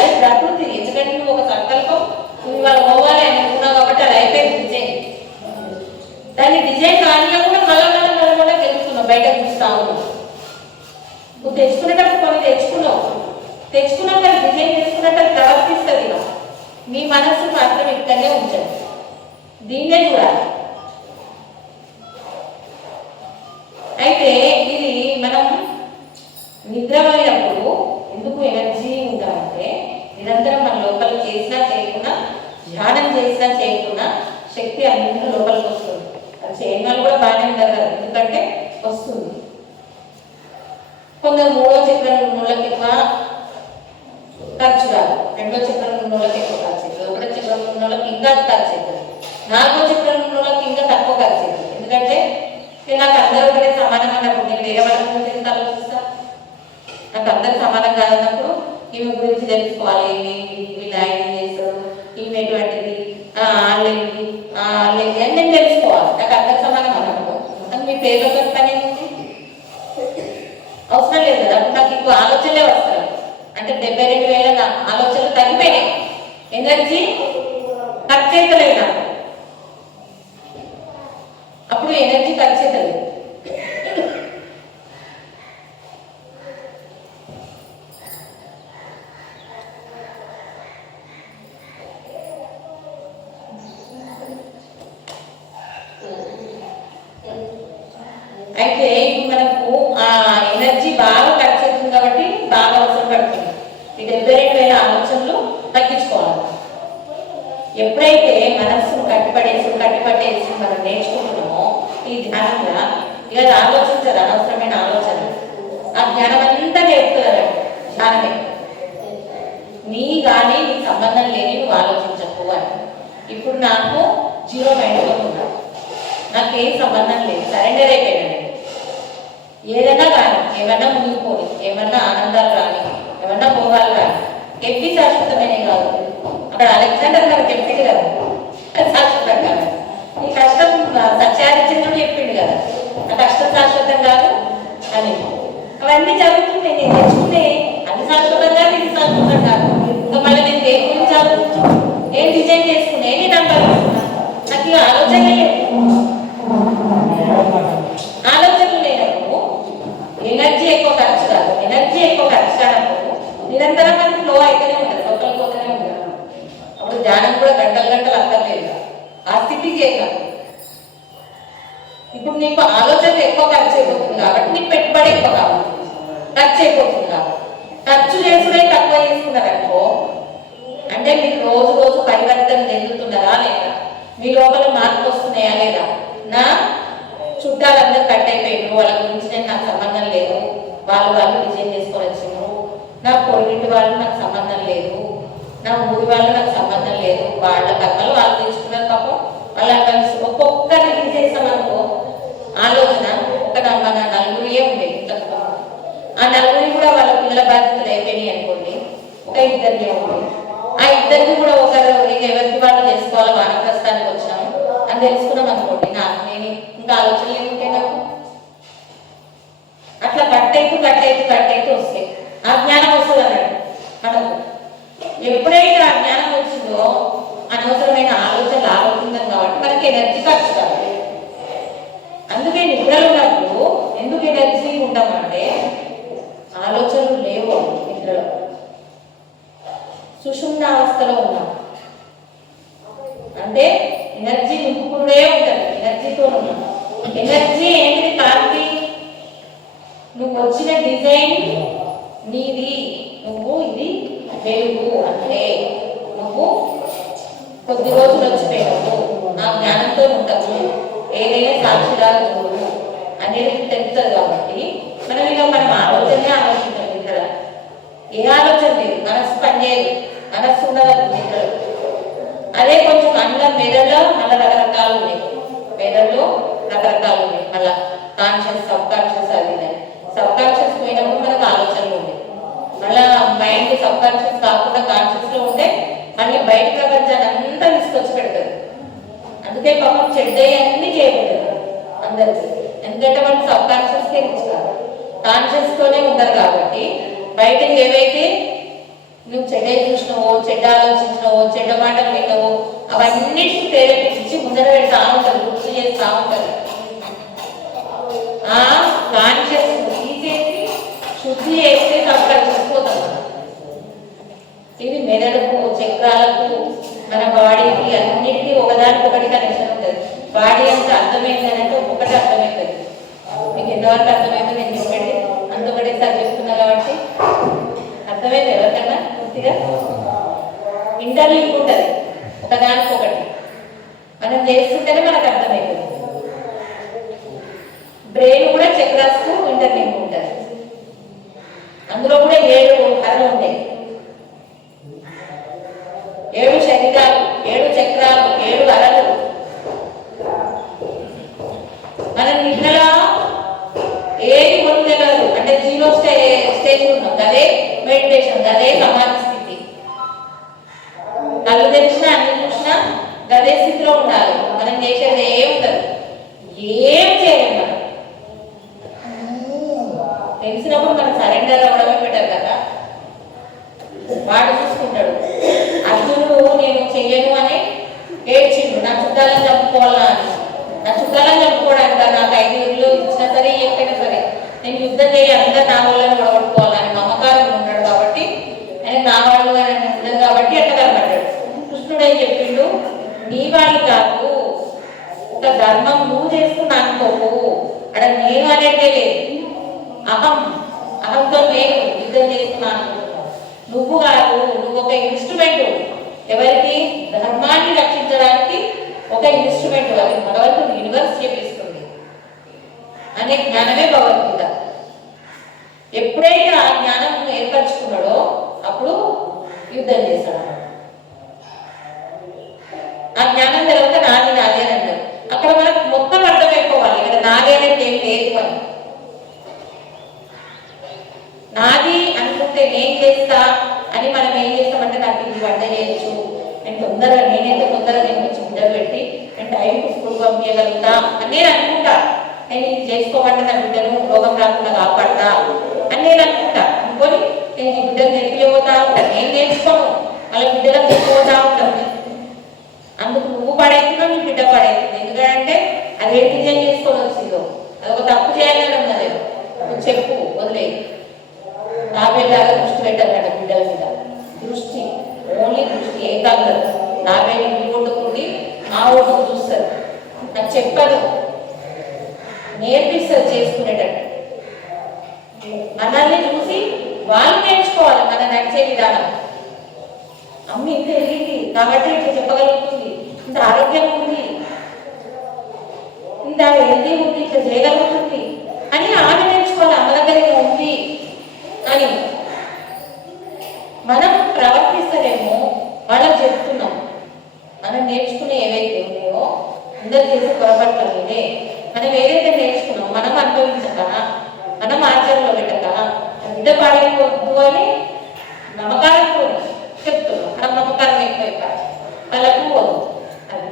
అది ప్రకృతి. ఎందుకంటే నువ్వు ఒక సంకల్పం, నువ్వు ఇవాళ పోవాలి అని అనుకున్నావు కాబట్టి అది అయిపోయింది డిజైన్. దాన్ని డిజైన్ కానిగా కూడా మళ్ళా తెలుస్తున్నావు, బయట చూస్తావు. నువ్వు తెచ్చుకునేటప్పుడు కొన్ని తెచ్చుకున్నాక డిజైన్ చేసుకున్నట్టు అది ప్రవర్తిస్తుంది. మీ మనస్సు మాత్రం ఇక్కడనే ఉంచండి, దీన్నే చూడాలి. అయితే ఇది మనం నిద్రపోయినప్పుడు ఎందుకు ఎనర్జీ ఉండాలంటే, నిరంతరం మన లోపల చేసినా చేయకుండా, ధ్యానం చేసినా చేయకుండా శక్తి అన్నింటిలో లోపలికి వస్తుంది. అది చేయని వాళ్ళు కూడా బాగానే ఉంటారు కదా, ఎందుకంటే వస్తుంది. కొందరు 3వ చక్రం ఉన్నోళ్ళకి ఎక్కువ ఖర్చు రాదు, 2వ చక్రం ఉన్నోళ్ళకి ఎక్కువ ఖర్చు అవుతుంది, 1వ చక్రం ఉన్నోళ్ళకి ఇంకా ఖర్చు అవుతుంది, 4వ చక్రం ఉన్నోళ్ళకి ఇంకా తక్కువ ఖర్చు అవుతుంది. ఎందుకంటే నాకు అందరూ ఒకటే సమానంగా ఉన్నప్పుడు నేను వేరే వాళ్ళ గురించి ఎంత ఆలోచిస్తా? నాకు అందరూ సమానం కాదన్నప్పుడు ఈమె గురించి తెలుసుకోవాలి, వీళ్ళు ఆయన చేస్తారు, ఈమె ఎటువంటిది, వాళ్ళేంటి వాళ్ళేంటి అని నేను తెలుసుకోవాలి. నాకు అందరూ సమానం అన్నప్పుడు అది మీ పేర్లతో పని అవసరం లేదు కదా. అప్పుడు నాకు ఇంకో ఆలోచనలే వస్తాయి. అంటే 72,000 ఆలోచనలు తగ్గిపోయినాయి, ఎనర్జీ ఖర్చు అవుతలేదు నాకు. అప్పుడు ఎనర్జీ ఖర్చు అవుతుంది. అయితే ఇప్పుడు మనకు ఆ ఎనర్జీ బాగా ఖర్చు అవుతుంది కాబట్టి బాగా అవసరం పడుతుంది. ఈ 72,000 ఆలోచనలు తగ్గించుకోవాలి. ఎప్పుడైతే మనస్సును కట్టిపట్టేసి మనం నేర్చుకుంటున్నామో ఈ ధ్యానంగా ఇక ఆలోచించదు, అనవసరమైన ఆలోచన. ఆ జ్ఞానం అంతా నేర్పుతుంది ధ్యానమే. నీకు సంబంధం లేని నువ్వు ఆలోచించకు అని. ఇప్పుడు నాకు 0 మైండ్తో ఉన్నా, నాకేం సంబంధం లేదు, సరెండర్ అయిపోయాను. ఏదైనా కానీ, ఏమన్నా మునిగిపోయి, ఏమన్నా ఆనందాలు కానీ, ఏమన్నా భోగాలు కానీ, ఎప్పి శాశ్వతమైన కాదు. అక్కడ అలెగ్జాండర్ గారు చెప్పింది కదా, అది శాశ్వతం కాదు. ఈ కష్టం సత్యారిచంద్రుడు చెప్పిండు కదా, ఆ కష్టం శాశ్వతం కాదు అని. అవన్నీ జరుగుతున్నాయి. నేను తెచ్చుకునే అది శాశ్వతం కాదు, ఇది శాశ్వతం కాదు. ఇంకా మళ్ళీ నేను దేని గురించి ఆలోచించు, ఏం డిజైన్ చేసుకునే నేను అనుభవిస్తున్నా. నాకు ఈ ఆలోచనలు లేనప్పుడు ఎనర్జీ ఎక్కువ ఖర్చు కాదు. ఎనర్జీ గంటలు గంటలు అక్కర్లేదు. ఆ స్థితికి చేయాలి. ఇప్పుడు నీకు ఆలోచన ఎక్కువ ఖర్చు అయిపోతుంది కాబట్టి నీకు పెట్టుబడి ఎక్కువ కావాలి, ఖర్చు అయిపోతుంది కాబట్టి ఖర్చు చేసుకునే తక్కువ చేసుకున్నారనుకో, అంటే మీరు రోజు రోజు పరివర్తన చెందుతున్నారా లేదా, మీ లోపల మార్పు వస్తున్నాయా లేదా. నా చుట్టాలందరూ కట్ అయిపోయారు, వాళ్ళ గురించి నేను నాకు సంబంధం లేదు, వాళ్ళు విజయం చేసుకొని వచ్చిండ్రు, నా పొరుగింటి వాళ్ళు నాకు సంబంధం లేదు, నా ఊరి వాళ్ళు నాకు సంబంధం లేదు, వాళ్ళ కర్మలు వాళ్ళు తెచ్చుకున్నారు పాపం, వాళ్ళ కలిసి ఒక్కొక్కరిని తీసేస్తామనుకో ఆలోచన ఒక మన నలుగురియే ఉండేది ఇంతకు. ఆ నలుగురి కూడా వాళ్ళ పిల్లల బాధ్యతలు అయిపోయినాయి అనుకోండి, ఒక ఇద్దరికే ఉంది. ఆ ఇద్దరిని కూడా ఒకరు ఎవరికి వాళ్ళు చేసుకోవాలి, వానప్రస్థానికి వచ్చాము అని తెలుసుకున్నాం అనుకోండి, నాకు నేను ఇంకా ఆలోచనలు ఏముంటే నాకు అట్లా కట్టయితూ వస్తాయి. ఆ జ్ఞానం వస్తుంది అన్నాడు మనకు. ఎప్పుడైతే ఆ జ్ఞానం వచ్చిందో అనవసరమైన ఆలోచనలు ఆలోచించాం కాబట్టి మనకి ఎనర్జీ ఖర్చు కాదు. అందుకే నిద్రలో ఉన్నప్పుడు ఎందుకు ఎనర్జీ ఉంటామంటే ఆలోచనలు లేవు. నిద్రలో సుషుమ్న అవస్థలో ఉన్నాం అంటే ఎనర్జీ నింపుకుంటే ఉంటుంది, ఎనర్జీతో ఉన్నాం. ఎనర్జీ ఏంటిది? కాంతి. నువ్వు వచ్చిన డిజైన్ నీది, నువ్వు ఇది వెలుగు అంటే నువ్వు కొద్ది రోజులు వచ్చిపోయావు, నా జ్ఞానంతో ఉండవు, ఏదైనా సాక్షిగా చూడు అనేది తెలుస్తుంది. కాబట్టి మనం ఆలోచనే ఆలోచించాలి. ఇక్కడ ఏ ఆలోచన లేదు, మనస్సు పనిచేయదు, మనస్సు ఉండదు నిద్రలో. అదే కొంచెం అన్నం మెదడులో మళ్ళీ రకరకాలు ఉన్నాయి, మెదడులో రకరకాలు ఉన్నాయి. మళ్ళీ కాన్షియస్, సబ్ కాన్షియస్, అది సబ్ కాన్షియస్ పోయినప్పుడు మనకు ఆలోచనలు ఉన్నాయి. మళ్ళీ మైండ్ సబ్ కాన్షియస్ కాకుండా కాన్షియస్ లో ఉంటే మళ్ళీ బయట ప్రపంచాన్ని అంతా తీసుకొచ్చి పెడతారు. అందుకే పాపం చెడ్డయ్యి అన్ని చేయబడ్డారు అందరికీ. ఎందుకంటే వాళ్ళు సబ్ కాన్షియస్ కే ఇచ్చారు, కాన్షియస్ తోనే ఉంటారు. కాబట్టి బయటకు ఏవైతే నువ్వు చెడ్డ చూసినావో, చెడ్డ ఆలోచించినావో, చెడ్డ మాటలు విన్నావో అవన్నిటిని ప్రేరేపించి ముందర పెడతా ఉంటారు, గుర్తు చేస్తా ఉంటారు. ఆ కాన్షియస్ తీసేసి శుద్ధి చేస్తే తప్ప చూసిపోతాం. ఇది మెదడుకు, చక్రాలకు, మన బాడీకి అన్నిటికీ ఒకదానికొకటి కనెక్షన్ ఉంటుంది. బాడీ అంతా అర్థమైందనంటే ఒక్కొక్కటి అర్థమవుతుంది. మీకు ఎంతవరకు అర్థమైందో నేను చెప్పండి, అంతొకటేసారి చెప్తున్నా కాబట్టి అర్థమైంది ఎవరికన్నా పూర్తిగా. ఇంటర్లింక్ ఉంటుంది ఒకదానికొకటి, మనం చేస్తుంటేనే మనకు అర్థమవుతుంది. బ్రెయిన్ కూడా చక్రాస్కు ఇంటర్లింక్ ఉంటుంది. అందులో కూడా 7 అరలు ఉంటాయి, 7 శరీరాలు, 7 చక్రాలు, 7 అరలు. మనం నిద్రలో ఏది పొందగలరు అంటే 0 స్టేజ్ ఉన్నాం, అదే మెడిటేషన్, అదే సమాధి స్థితి. కళ్ళు తెరిచినా అన్ని చూసినా గదే స్థితిలో ఉండాలి. మనం చేసేది ఏముండదు, ఏం చేయలేము. మనం తెలిసినప్పుడు మనం సరెండర్ అవ్వడమే బెటర్ కదా. వాడు చూసుకుంటాడు. అర్జునుడు నేను చెయ్యను అని ఏడ్చిండు, నా చుట్టాలను చంపుకోవాలా అని. నా చుట్టాలను చంపుకోవడానికి నాకు 5 ఇళ్ళు ఇచ్చినా సరే, ఎక్కడైనా సరే నేను యుద్ధం చేయి, అందరూ నా వాళ్ళని గొడవట్టుకోవాలని మమకారం ఉన్నాడు. కాబట్టి ఆయన నా వాళ్ళు అని ఉండదు కాబట్టి ఎట్లా కనబడ్డాడు. కృష్ణుడు ఏం చెప్పిండు, నీ వాళ్ళు కాదు, ఒక ధర్మం నువ్వు చేసుకున్నా అనుకోకు, అక్కడ నేను అనేది లేదు. అహంతో నేను యుద్ధం చేస్తున్నాను, నువ్వు కాదు, నువ్వు ఒక ఇన్స్ట్రుమెంట్. ఎవరికి? ధర్మాన్ని రక్షించడానికి ఒక ఇన్స్ట్రుమెంట్. అది భగవంతుడు యూనివర్స్ చెప్పిస్తుంది అనే జ్ఞానమే భగవద్గీత. ఎప్పుడైతే ఆ జ్ఞానం ఏర్పరచుకున్నాడో అప్పుడు యుద్ధం చేస్తాడు. ఆ జ్ఞానం తర్వాత నాది నాదే అని అంటారు. అక్కడ మనకు మొత్తం అర్థమైపోవాలి, ఇక్కడ నాదే అనేది ఏం లేదు అని. నాది అనుకుంటే నేను చేస్తా అని మనం ఏం చేస్తామంటే నాకు ఇది వంట చేయొచ్చు, నేను నేనైతే తొందరగా నేను ముద్దలు పెట్టి నేను టైంకి స్కూల్ పంపించగలుగుతా అని నేను అనుకుంటా. నేను ఇది చేసుకోమంటే నా బిడ్డను రోగం రాకుండా కాపాడతా అని నేను అనుకుంటా. అనుకొని నేను ఈ బిడ్డను నేర్పిపోతా ఉంటాను, నేను నేర్చుకోను, వాళ్ళ బిడ్డలకు నేర్పిపోతా ఉంటాను. అందుకు నువ్వు పడేస్తున్నావు, నీ బిడ్డ పడేస్తుంది. ఎందుకంటే అది ఏ డిజైన్ చేసుకొని వచ్చిందో అదొక తప్పు చేయాలని ఉన్నది. నువ్వు చెప్పు, వదిలేదు. తాబేలాగా దృష్టి పెట్టాలన్నట బిడ్డల మీద. దృష్టి, ఓన్లీ దృష్టి, ఏకాగ్రత. తాబేలు చెప్పదు, నేర్పిస్తుంది చేసుకునేటట్టు. మనల్ని చూసి వాళ్ళు నేర్చుకోవాలి మన నడిచే విధానం. అమ్మ ఇంత ఎదిగింది కాబట్టి ఇట్లా చెప్పగలుగుతుంది, ఇంత ఆరోగ్యం ఉంది, ఇంత హెల్తీ ఉంది, ఇట్లా చేయగలుగుతుంది అని ఆమె నేర్చుకోవాలి. అమ్మ దగ్గర ఉంది అని మనం ప్రవర్తిస్తలేమో వాళ్ళకి చెప్తున్నాం. మనం నేర్చుకునే ఏవైతే ఉన్నాయో అందరు చేసే పొరపాట్లనే మనం ఏదైతే నేర్చుకున్నాం మనం అనుభవించక, మనం ఆచరణలో పెట్టక బిడ్డ పాడైపోద్దు అని నమ్మకాలతో చెప్తున్నాం. మనం నమ్మకాలు ఎక్కువైపోయి వాళ్ళకు పోదు. అది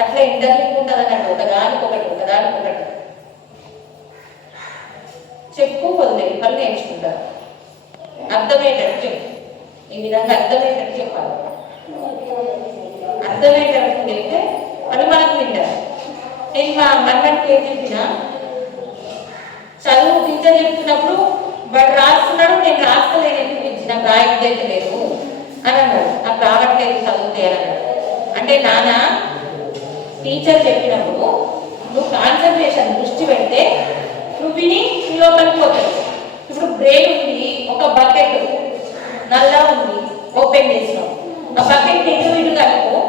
అట్లా ఇంటర్వ్యూ ఉంటుంది అన్నట్టు, ఒకదానికొకటి చెప్పు వదిలేదు వాళ్ళు నేర్చుకుంటారు. అర్థమయ్యేటట్టు చెప్పు, ఈ విధంగా అర్థమయ్యేటట్టు చెప్పాలి. అర్థమయ్యేటట్టు చెప్తే వాళ్ళు మనకు వింటారు. నేను మా అమ్మకి ఏం చెప్పినా, చదువు టీచర్ చెప్తున్నప్పుడు వాడు రాస్తున్నాడు, నేను రాస్తలేను, ఎందుకు ఇచ్చి నాకు రాయకపోతే లేదు అని అన్నాడు. నాకు రావట్లేదు చదువుతే అని అన్నాడు. అంటే నాన్న టీచర్ చెప్పినప్పుడు నువ్వు కాన్సన్ట్రేషన్ దృష్టి పెడితే నువ్వు విని లోపలికి పోతావు. ఇప్పుడు బ్రెయిన్ ఉంది, ఒక బకెట్ నల్లా ఉంది, ఓపెన్ చేసినాం. ఆ బకెట్ ఇటు ఇటు కలుపు,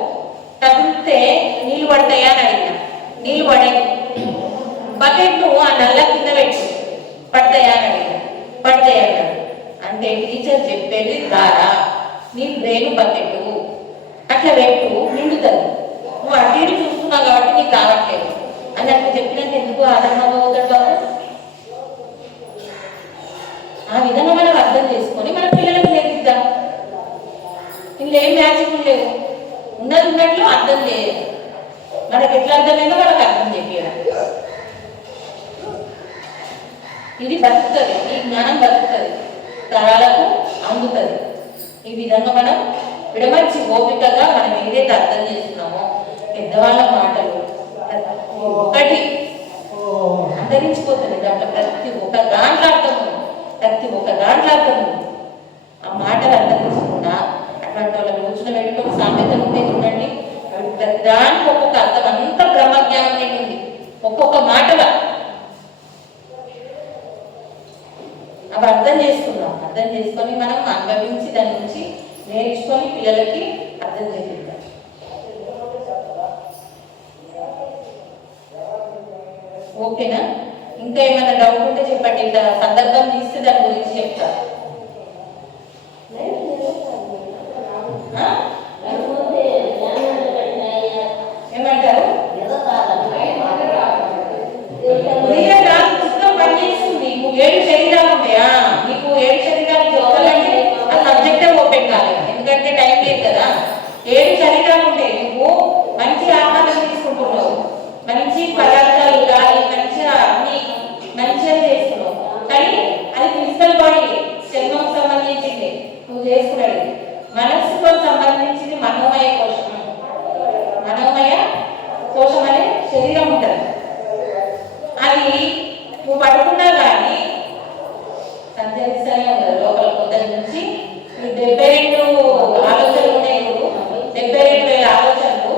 తగిలితే నీళ్ళు పడతాయా అని అడిగిన. నీళ్ళు పడాయి. బకెట్ నువ్వు ఆ నల్ల కింద పెట్టు, పడతాయా అని అడిగిన. పడతాయి అన్నాడు. అంటే టీచర్ చెప్పేది ద్వారా నీ బ్రెయిన్ బకెట్ అట్లా పెట్టు, నిండుతుంది. నువ్వు అటు ఇటు చూస్తున్నావు కాబట్టి నీకు రావట్లేదు అన్నట్టు చెప్పినంత ఎందుకు ఆనందంగా అవుతాడు బాబు? ఆ విధంగా మనం అర్థం చేసుకొని మన పిల్లలకు నేర్పిద్దాం. ఇందులో ఏం మ్యాజిక్ లేవు, ఉన్నది ఉన్నట్లు అర్థం లేదు. మనకు ఎట్లా అర్థమైందో వాళ్ళకి అర్థం చెప్పారు. ఇది బతుకుతుంది, ఈ జ్ఞానం బతుకుతుంది, తరాలకు అందుతుంది. ఈ విధంగా మనం విడమర్చి ఓపికగా మనం ఏదైతే అర్థం చేస్తున్నామో పెద్దవాళ్ళ మాటలు ఒకటి అంతరించిపోతుంది. దాంట్లో ప్రతి ఒక్క దాంట్లో అర్థం ఉంది, ప్రతి ఒక్క దాంట్లో అర్థం ఉంది. ఆ మాటలు అంతరించకుండా అటువంటి వాళ్ళని రోజున పెట్టుకొని సామెతలు ఉంటే చూడండి, ప్రతి దానికి ఒక్కొక్క అర్థం, అంత బ్రహ్మజ్ఞానం ఉంది ఒక్కొక్క మాటగా. అవి అర్థం చేసుకున్నాం. అర్థం చేసుకొని మనం అనుభవించి దాని నుంచి నేర్చుకొని పిల్లలకి అర్థం చేపిద్దాం. ఓకేనా? ఇంకా ఏమైనా డౌట్ ఉంటే చెప్పండి. ఇట్లా సందర్భం తీస్తే దాని గురించి చెప్తా. ఏమంటారు? పుస్తకం పనిచేస్తుంది. నువ్వు 7 శరీరాలు ఉంటాయా, నీకు 7 శరీరాలు చెప్పాలంటే ఆ సబ్జెక్టే ఓపెన్ కాలేదు, ఎందుకంటే టైం లేదు కదా. 7 శరీరాలు ఉంటాయి. నువ్వు మంచి ఆహారం తీసుకుంటున్నావు, మంచి పదార్థాలు గాలి మంచిగా అన్ని మంచిగా చేస్తున్నావు, కానీ అది ఫిజికల్ బాడీ శరీరం సంబంధించింది నువ్వు చేసుకున్నాడు. మనస్సుతో సంబంధించింది మనోమయ కోశం. మనోమయ కోశం అనే శరీరం ఉంటుంది. అది నువ్వు పడుకున్నా కానీ సంచరిస్తూనే ఉండదు లోపల. పొద్దున నుంచి 72 ఆలోచనలు ఉన్నాయి. 72,000 ఆలోచనలు.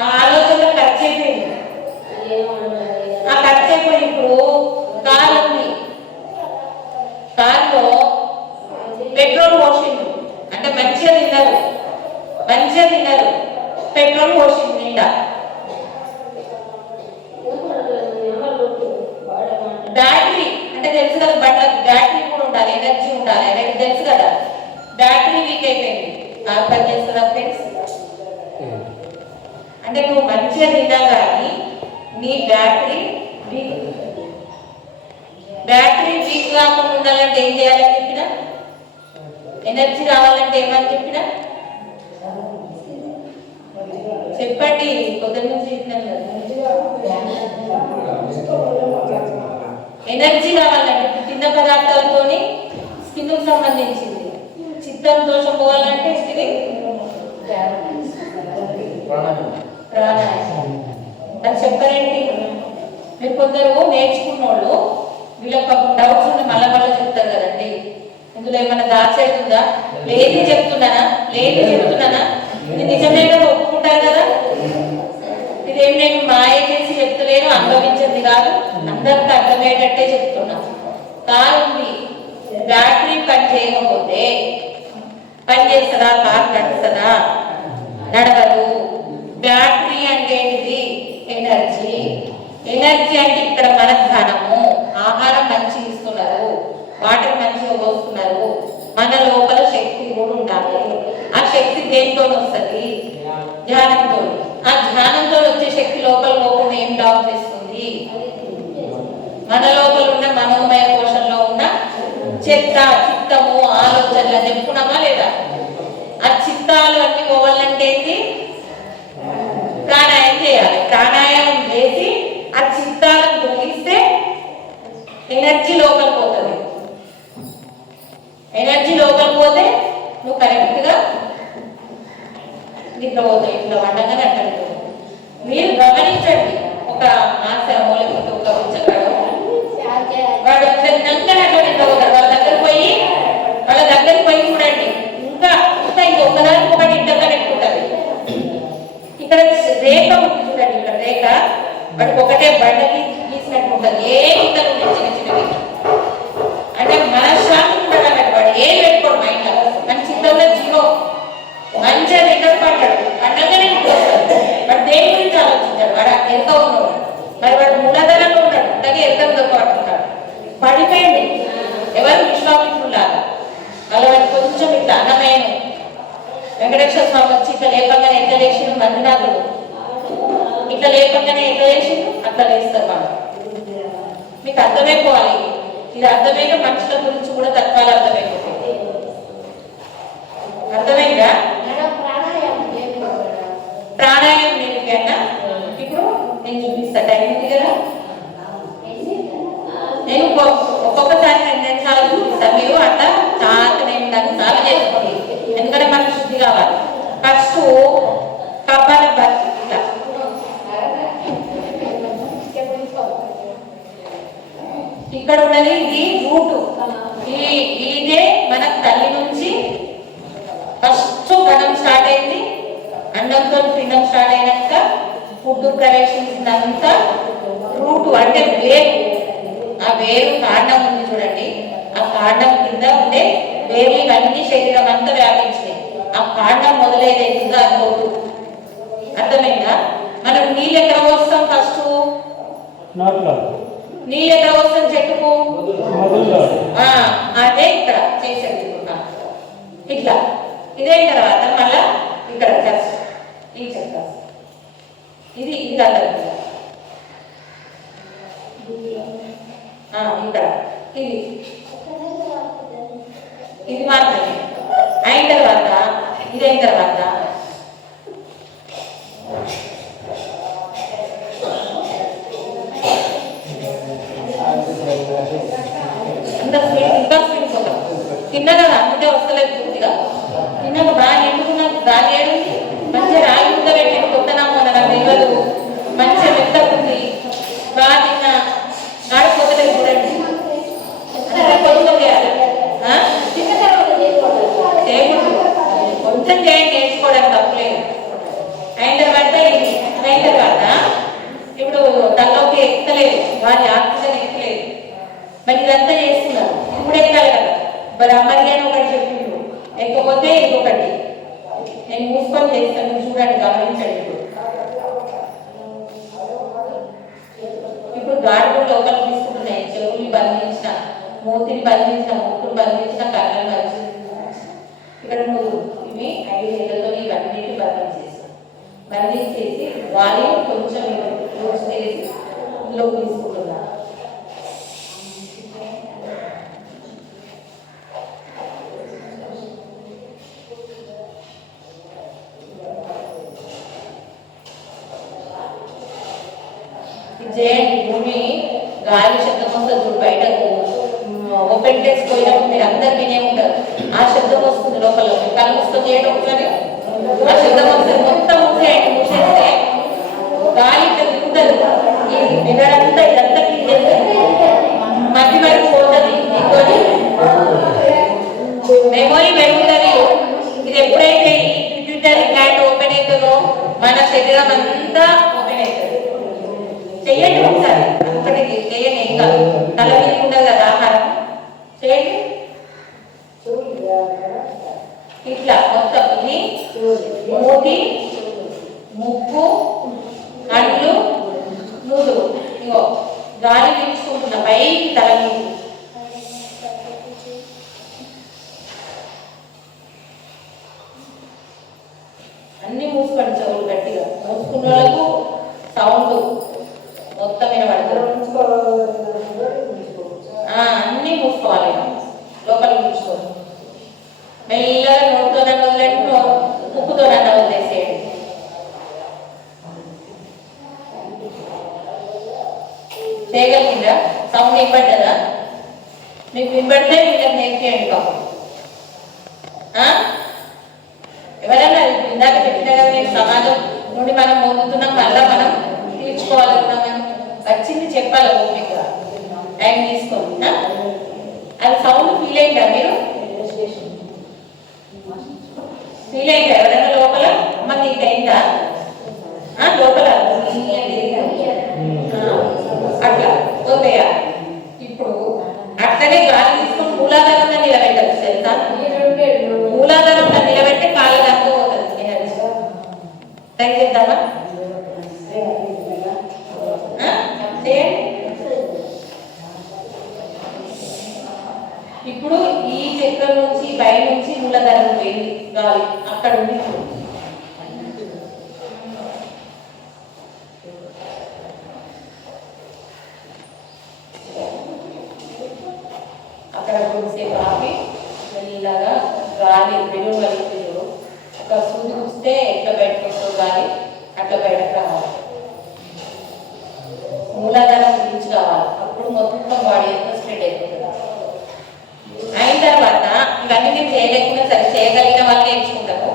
ఆ ఆలోచనలో ఖర్చు అయిపోయింది. ఆ ఖర్చు అయిపోయి ఇప్పుడు కారు ఉంది, కారులో పెట్రోల్ పోసిండు. అంటే మంచిగా తిన్నారు, పెట్రోల్ పోసింది నిండా. బ్యాటరీ అంటే తెలుసు కదా, బట్టలకు బ్యాటరీ కూడా ఉండాలి, ఎనర్జీ ఉండాలి అనేది తెలుసు కదా. బ్యాటరీ వీక్ అయిపోయింది, నాకు పని చేస్తుందా ఫ్రెండ్స్? అంటే నువ్వు మంచిగా తిన్నా కానీ నీ బ్యాటరీ వీక్ కాకుండా ఉండాలంటే ఏం చేయాలని చెప్పినా, ఎనర్జీ రావాలంటే ఏమని చెప్పినా చెప్పండి. పొద్దున్న నుంచి ఎనర్జీ రావాలంటే తిన్న పదార్థాలతోని స్కిన్ కు సంబంధించింది. చిత్తం దోషం పోవాలంటే ఇది ప్రాణాయామం. అది చెప్పరేంటి? మీరు కొందరు నేర్చుకున్న వాళ్ళు వీళ్ళకి డౌట్స్ ఉంటే మళ్ళా చెప్తారు కదండి. ఇందులో ఏమైనా దాచేస్తుందా? లేని చెప్తున్నానా? ఇది నిజమే కదా, ఒప్పుకుంటారు కదా. ఇది ఇదేం నేను మాయ చేసి చెప్తలేను, అనుభవించింది కాదు, అందరికి అర్థమయ్యేటట్టే చెప్తున్నా. కారు ఉంది, బ్యాటరీ పని చేయకపోతే పని చేస్తుందా? కారు నడుస్తుందా? నడవదు. బ్యాటరీ అంటే ఏంటిది? ఎనర్జీ. ఎనర్జీ అంటే ఇక్కడ మన ధ్యానము, ఆహారం మంచి ఇస్తున్నారు, వాటర్ మంచిగా పోస్తున్నారు, మన లోపల శక్తి కూడా ఉండాలి. ఆ శక్తి దేంతో వస్తుంది? ధ్యానంతో. ఆ ధ్యానంతో వచ్చే శక్తి లోపల లోపల ఏం డౌన్ చేస్తుంది? మన లోపల ఉన్న మనోమయ కోశంలో ఉన్న చెత్త, చిత్తము, ఆలోచనలు చెప్పుకున్నామా లేదా? ఆ చిత్తాలు అన్ని పోవాలంటే ఏంటి? ప్రాణాయామం చేయాలి. ప్రాణాయామం చేసి ఆ చిత్తాలను తొలగిస్తే ఎనర్జీ లోపల పోతుంది. ఎనర్జీ లోపల పోతే నువ్వు కరెక్ట్ గా నిద్ర పోతావు. ఇట్లా వండగానే అక్కడ మీరు గమనించండి. ఒక ఆశ్రమం లేకపోతే ఒక ఉచ్చగాడు వాడు తిన్నాక అట్లా నిద్ర పోతాడు. వాళ్ళ దగ్గరికి పోయి చూడండి, ఇంకా ఇంకా ఇంకొకదానికి ఒకటి ఇంటర్ పెట్టుకుంటుంది. ఇక్కడ రేఖ ఉంది చూడండి, ఇక్కడ రేఖ వాడికి ఒకటే బండకి గీసినట్టు ఉంటుంది. ఏ ఇంకలు చిన్న చిన్నవి అంటే మనశ్శాంతి ఉండడం. వాడు ఏం పెట్టుకోడు మైండ్, మన చిత్తంలో జీవో మంచిగా దగ్గర పడ్డాడు. పండగనే వాడు దేని గురించి ఆలోచించాడు? వాడు ఎంత ఉన్నాడు, మరి వాడు మూలాధారంలో ఉన్నాడు, అలాగే ఎంత దొరకబడుతున్నాడు. పడిపోయింది ఎవరు? విశ్వామిత్రులాగా. వాళ్ళ వాడికి కొంచెం ఇట్లా అన్నమైన వెంకటేశ్వర స్వామి వచ్చి ఇట్లా లేపంగానే ఎట్లా లేచిండు, మంజునాథుడు ఇట్లా లేపంగానే ఎట్లా లేచిండు, అట్లా లేస్తారు వాళ్ళు. మీకు అర్థమైపోవాలి. ఇది అర్థమైతే మనుషుల గురించి కూడా తత్వాలు అర్థమైపోతాయి. అర్థమైందా? ప్రాణాయామం నేర్పి అన్న ఇప్పుడు నేను చూపిస్తా. టైం ఉంది కదా, నేను ఒక్కొక్కసారి 2 సార్లు చూపిస్తాను. మీరు అట్లా చాలా నేను దాన్ని సార్లు చేసుకోండి, ఎందుకంటే మనకు శుద్ధి కావాలి. ఫస్ట్ కపాల భాతి ఇట్లా ఇక్కడ ఉన్నది, ఇది రూటు. ఇదే మన తల్లి నుంచి ఫస్ట్ గణం స్టార్ట్ అయింది. అండంతో పిండం స్టార్ట్ అయినాక ఫుడ్ ప్రవేశించినంత రూటు అంటే వేరు. ఆ వేరు కాండం ఉంది చూడండి, ఆ కాండం కింద ఉండే వేర్లు ఇవన్నీ శరీరం అంతా వ్యాపించినాయి. ఆ కాండం మొదలైనదిగా అనుకోదు. అర్థమైందా? మనం నీళ్ళు ఎక్కడ పోస్తాం? ఫస్ట్ నీళ్ళు ఎక్కడ పోస్తాం? చెట్టుకు. అదే ఇక్కడ చేసేది ఇట్లా. ఇదైన తర్వాత మళ్ళా ఇక్కడ ఈ చెక్క ఇది ఇది అల్లరి ఇక్కడ ఇది మాత్రమే. అయిన తర్వాత ఇదైన తర్వాత ఇంకా స్పీడ్ పోతాం. తిన్నా కదా అంటే వస్తలేదు పూర్తిగా. తిన్నాక బాగా ఎండుకున్నాక గాలి ఏడుంది, మంచిగా రాగి ముద్ద పెట్టి కొత్తనామో నాకు తెలియదు, మంచిగా మెత్తకుంది, బాగా తిన్నా నాడిపోతలేదు చూడండి. కొంచెం చేయాలి, చేయకూడదు. కొంచెం చేయండి, నేర్చుకోవడానికి తప్పలేదు. అయిన తర్వాత ఇది అయిన తర్వాత ఇప్పుడు తలలోకి ఎక్కలేదు, వారి ఆక్సిజన్ ఎక్కలేదు. మరి ఇదంతా చేస్తున్నారు, ఇది కూడా ఎక్కాలి కదా. మరి అమ్మది అని ఒకటి చెప్పిండు, ఎక్కకపోతే ఇంకొకటి నేను మూసుకొని చేస్తాను. చూడండి, గమనించండి. ఇప్పుడు గాడులు లోపలికి తీసుకుంటున్నాయి. చెవులు బంధించిన, మూతిని బంధించిన, ముక్కులు బంధించిన, కళ్ళను బంధించిన, ఇక్కడ ఇవి 5 ఏళ్లతో ఇవన్నిటి బంధించేసి వాల్యూమ్ కొంచెం యూజ్ చేసి లోకి తీసుకుంటున్నారు. చేయండి. భూమి గాలి శబ్దం వస్తుంది బయటకు. ఓపెన్ ప్లేస్ పోయినప్పుడు మీరు అందరు వినే ఉంటారు, ఆ శబ్దం వస్తుంది లోపల. కళ్ళు వస్తుంది చేయడం ఒకసారి ఆ శబ్దం వస్తుంది. మొత్తం మూసేస్తే గాలి ఇట్లా తిరుగుతుంది. ఈ వినడంతా ఇదంతా క్లీన్ చేస్తుంది, మధ్య వరకు పోతుంది. మెమొరీ పెరుగుతుంది. ఇది ఎప్పుడైతే ఈ పిట్యూటరీ గ్లాండ్ ఓపెన్ అవుతుందో మన శరీరం అంతా ఓపెన్ అవుతుంది. చెయ్యండి ఒకసారి, ఒకటి చెయ్యండి, ఏం కాదు. తల మీద ఉండదు కదా ఆహారం, చేయండి ఇట్లా మొత్తం. ఇది మూతి, ముక్కు, కళ్ళు, నూతులు. ఇగో గాలి పీల్చుకుంటున్నా పైకి తల మీద. అన్ని మూసుకోండి, చెవులు గట్టిగా మూసుకున్న వాళ్ళకు సౌండ్ మొత్తం వినబడతారు. అన్ని మూసుకోవాలి, లోపలికి కూర్చోవాలి. మెల్లగా నోటితో నన్ను వదిలేండి, ముక్కుతో నన్ను వదిలేసేయండి. చేయగలిగిందా? సౌండ్ వినపడ్డదా? మీకు వినపడితే వీళ్ళకి నేర్చేయండి పాపం. ఎవరైనా ఇందాక చెప్పినా కదా, నేను సమాజం నుండి మనం మోగుతున్నాం, మళ్ళా మనం తీర్చుకోవాలనుకున్నాం. వచ్చింది చెప్పాలి ఓపిక, టైం తీసుకోండి. అది సౌండ్ ఫీల్ అయిందా మీరు? ఫీల్ అయిందా ఎవరైనా లోపల? అమ్మ నీకు అయిందా లోపల? అట్లా ఓకేయా? ఇప్పుడు అట్లనే గాలి తీసుకొని మూలాధారంగా నిలబెట్టచ్చు తెలుసా? మూలాధారంగా నిలబెట్టి కాళ్ళ దాకా పోతుంది. ట్రై చేద్దామా? ఇప్పుడు ఈ చక్రం నుంచి పై నుంచి మూలాధారం పోయింది గాలి, అక్కడ ఉంది. అక్కడ కొంచెంసేపు ఆపి మెల్లగా గాలి వెలుగు కలిపి ఒక సూది చూస్తే ఎట్లా బయటకు వస్తుందో గాలి అట్లా బయటకు రావాలి. మూలాధారం గురించి కావాలి, అప్పుడు మొత్తం బాడీ అంతా స్ప్రెడ్ అయిపోతుంది. అయిన తర్వాత ఇవన్నీ మీరు చేయలేకుండా సరే, చేయగలిగిన వాళ్ళు నేర్చుకుంటాము.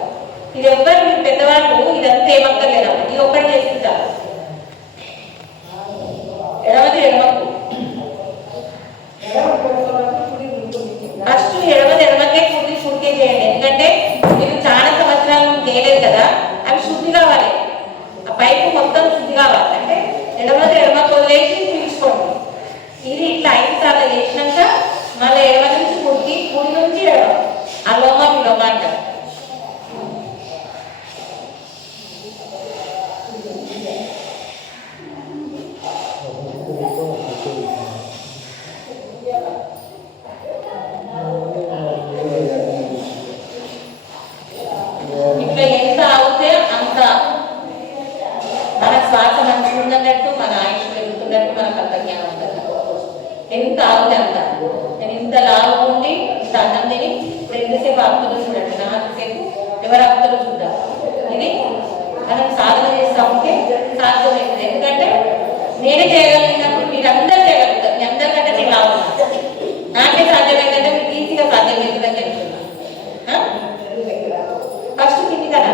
ఇది ఎవ్వరు మీరు పెద్దవాళ్ళు ఇదంతా ఏమక్కర్లేదమ్మా, ఇది ఒక్కటి చేస్తుంటారు. ఎడమది ఎడమకు, ఫస్ట్ ఎడమది ఎడమకే కుర్తి కుర్తి చేయండి. ఎందుకంటే మీరు చాలా సంవత్సరాలు చేయలేదు కదా, అవి శుద్ధి కావాలి, ఆ పైపు మొత్తం శుద్ధి కావాలి. అంటే ఎడమది ఎడమకు వదిలేసి పీల్చుకోండి. ఇది ఇట్లా 5 సార్లు చేసినాక మళ్ళీ ఎడమ నుంచి కుడికి, కుడి నుంచి ఎడమ, అలోమ విలోమ అంటారు. ఇట్లా ఎంత అవుతే అంత మన శ్వాస మంచిగా ఉన్నట్టు, మన ఆయుష్ పెరుగుతున్నట్టు, మనకు అంత జ్ఞానం ఉంటుంది. ఎంత ఆవుతే అంత. నేను ఇంత లావు ఉండి ఇంత అన్నం తిని ఇప్పుడు ఎంతసేపు ఆపుతుందో చూడండి, నాలుగుసేపు ఎవరు ఆపుతారో చూద్దాం. ఇది మనం సాధన చేస్తా ఉంటే సాధ్యమవుతుంది. ఎందుకంటే నేనే చేయగలిగినప్పుడు మీరు అందరూ చేయగలుగుతారు. మీ అందరికంటే నేను లావు నాకే సాధ్యమైందంటే మీకు ఈజీగా సాధ్యమవుతుందని చెప్తున్నాను. ఫస్ట్ కింది కదా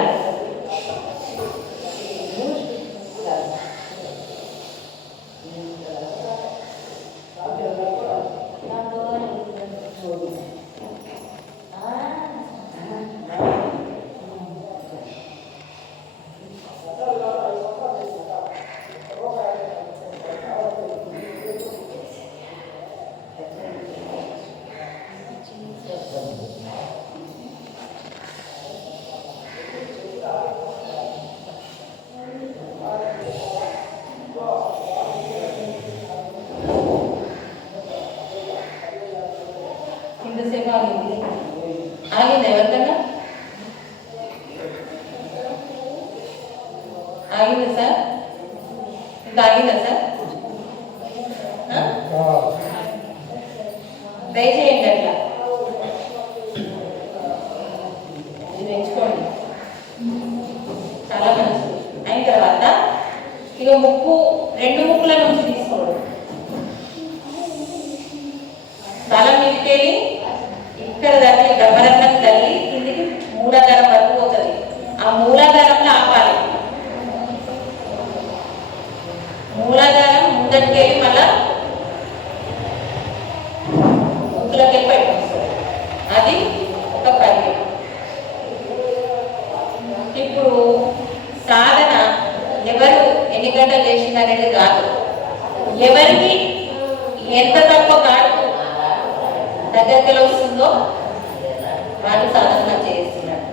ఇంతసేపు ఆగింది. ఆగింది ఎవరికన్నా? ఆగిందా సార్? ఇంకా ఆగిందా సార్? ట్రై చేయండి అట్లా, ఇది తెచ్చుకోండి, చాలా మంచిది. అయిన తర్వాత ఇక ముక్కు, 2 ముక్కుల నుంచి తీసుకోండి. తల మీదకెళ్ళి ఇక్కడ దాన్ని గమనంగా తల్లి కిందికి మూలాధారం వరకు పోతుంది. ఆ మూలాధారంలో ఆపాలి. మూలాధారం ముందటికెళ్ళి మళ్ళా ముక్కులోకి వెళ్ళి బయటకు వస్తుంది. అది ఒక పని. ఇప్పుడు సాధన ఎవరు ఎన్ని గంటలు చేసింది అనేది కాదు, ఎవరికి ఎంత తక్కువ కాదు దగ్గరికి వస్తుందో వాళ్ళు సాధన చేస్తున్నారు.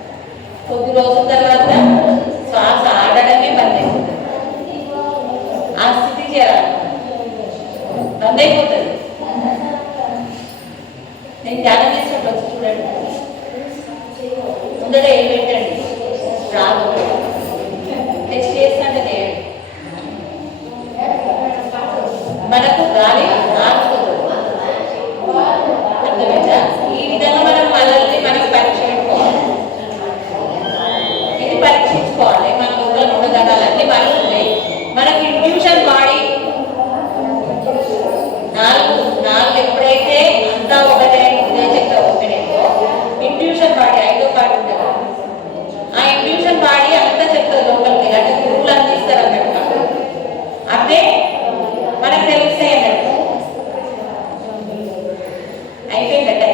కొద్ది రోజుల తర్వాత శ్వాస ఆడడమే బంద్ అయిపోతుంది. ఆ స్థితి చేరాలి, బంద్ అయిపోతుంది. నేను ధ్యానం చేసినప్పుడు వచ్చి చూడండి, ముందర ఏం పెట్టండి రాదు, నెక్స్ట్ చేస్తాంటే చేయండి. మనకు గాలి ఆడుతుంది, అర్థమైందా? ఈ విధంగా మనం మనల్ని మనకి పరీక్ష పెట్టుకోవాలి. ఇది పరీక్షించుకోవాలి. మన లోపల గుణగణాలన్నీ మనకు ఉన్నాయి. మనకి ఇంట్యూషన్ బాడీ నాలుగు ఎప్పుడైతే అంతా ఒకటే చక్ర ఒకటేంటో ఇంట్యూషన్ బాడీ ఐదో బాడీ ఉంటుంది. ఆ ఇంట్యూషన్ బాడీ అంతా చెప్తుంది లోపలికి, అంటే గురువులు అందిస్తారు అన్నట్టు. అదే మనకు తెలుస్తాయి అన్నట్టు. అయిపోయిందట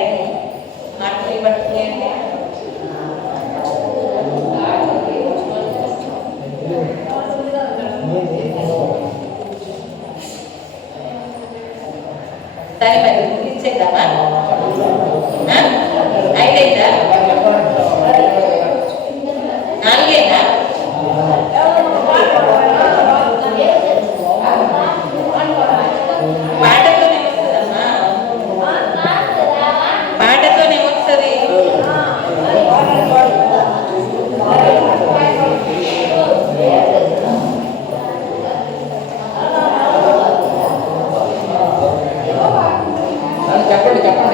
మాటలు పట్టుకుని అంటే సరే మరి ముగించేద్దామా? ఐదైందా? నాలుగైందా? పాటతోనే వస్తుందమ్మా, పాటతోనే వస్తుంది. చెప్పండి చెప్పండి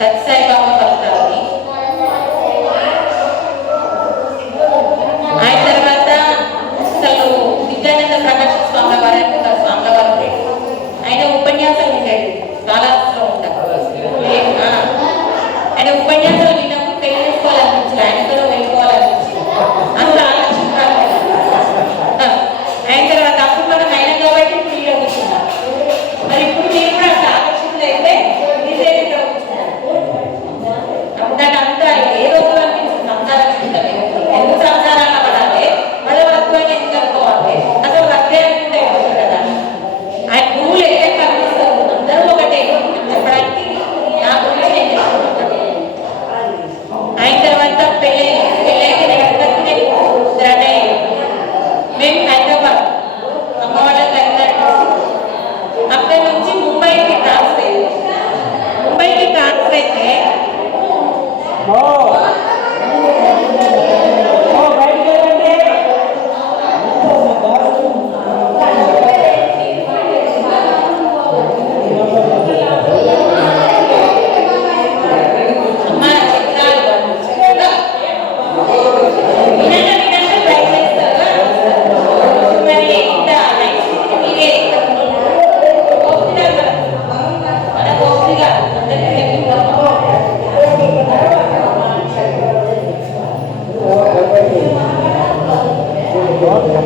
సత్యసాయి బాబా భక్తులని. ఆయన తర్వాత అసలు నిత్యానంద ప్రకాశ స్వామి వారి స్వామి వారు ఆయన ఉపన్యాసాలు విన్నాడు, కాళహస్తిలో ఉంటారు. ఆయన ఉపన్యాసాలు విన్నప్పుడు పెళ్లి చేసుకోవాలనిపించింది, ఆయనతో వెళ్ళిపోవాలనిపించింది, అంత ఆకర్షించాలి. ఆయన తర్వాత అప్పుడు మనం అయినా కాబట్టి ఫ్రీగా కూర్చున్నాం. మరి ఇప్పుడు నేను కూడా అంత ఆకర్షితులు అయితే మీరే ఇక్కడ కూర్చున్నాను. అప్పుడు నాకు అంత ఏ రోజు అనిపించింది, సంసారం ఇష్టమే, ఎందుకు సంసారాలు పడాలి, మళ్ళీ వర్గాన్ని ఎందుకు అనుకోవాలి, అసలు వర్గాన్ని కూడా ఎక్కువ కదా. ఆయన గురువులు ఏదైతే కనిపిస్తారు అందరూ ఒకటే చెప్పడానికి నా గురించి నేను చెప్పుకుంటాను. ఆయన తర్వాత పెళ్ళైతే మేము హైదరాబాద్ అమ్మ వాళ్ళకి హైదరాబాద్, అక్కడి నుంచి ముంబైకి ట్రాన్స్ఫర్ అయింది. ముంబైకి ట్రాన్స్ఫర్ అయితే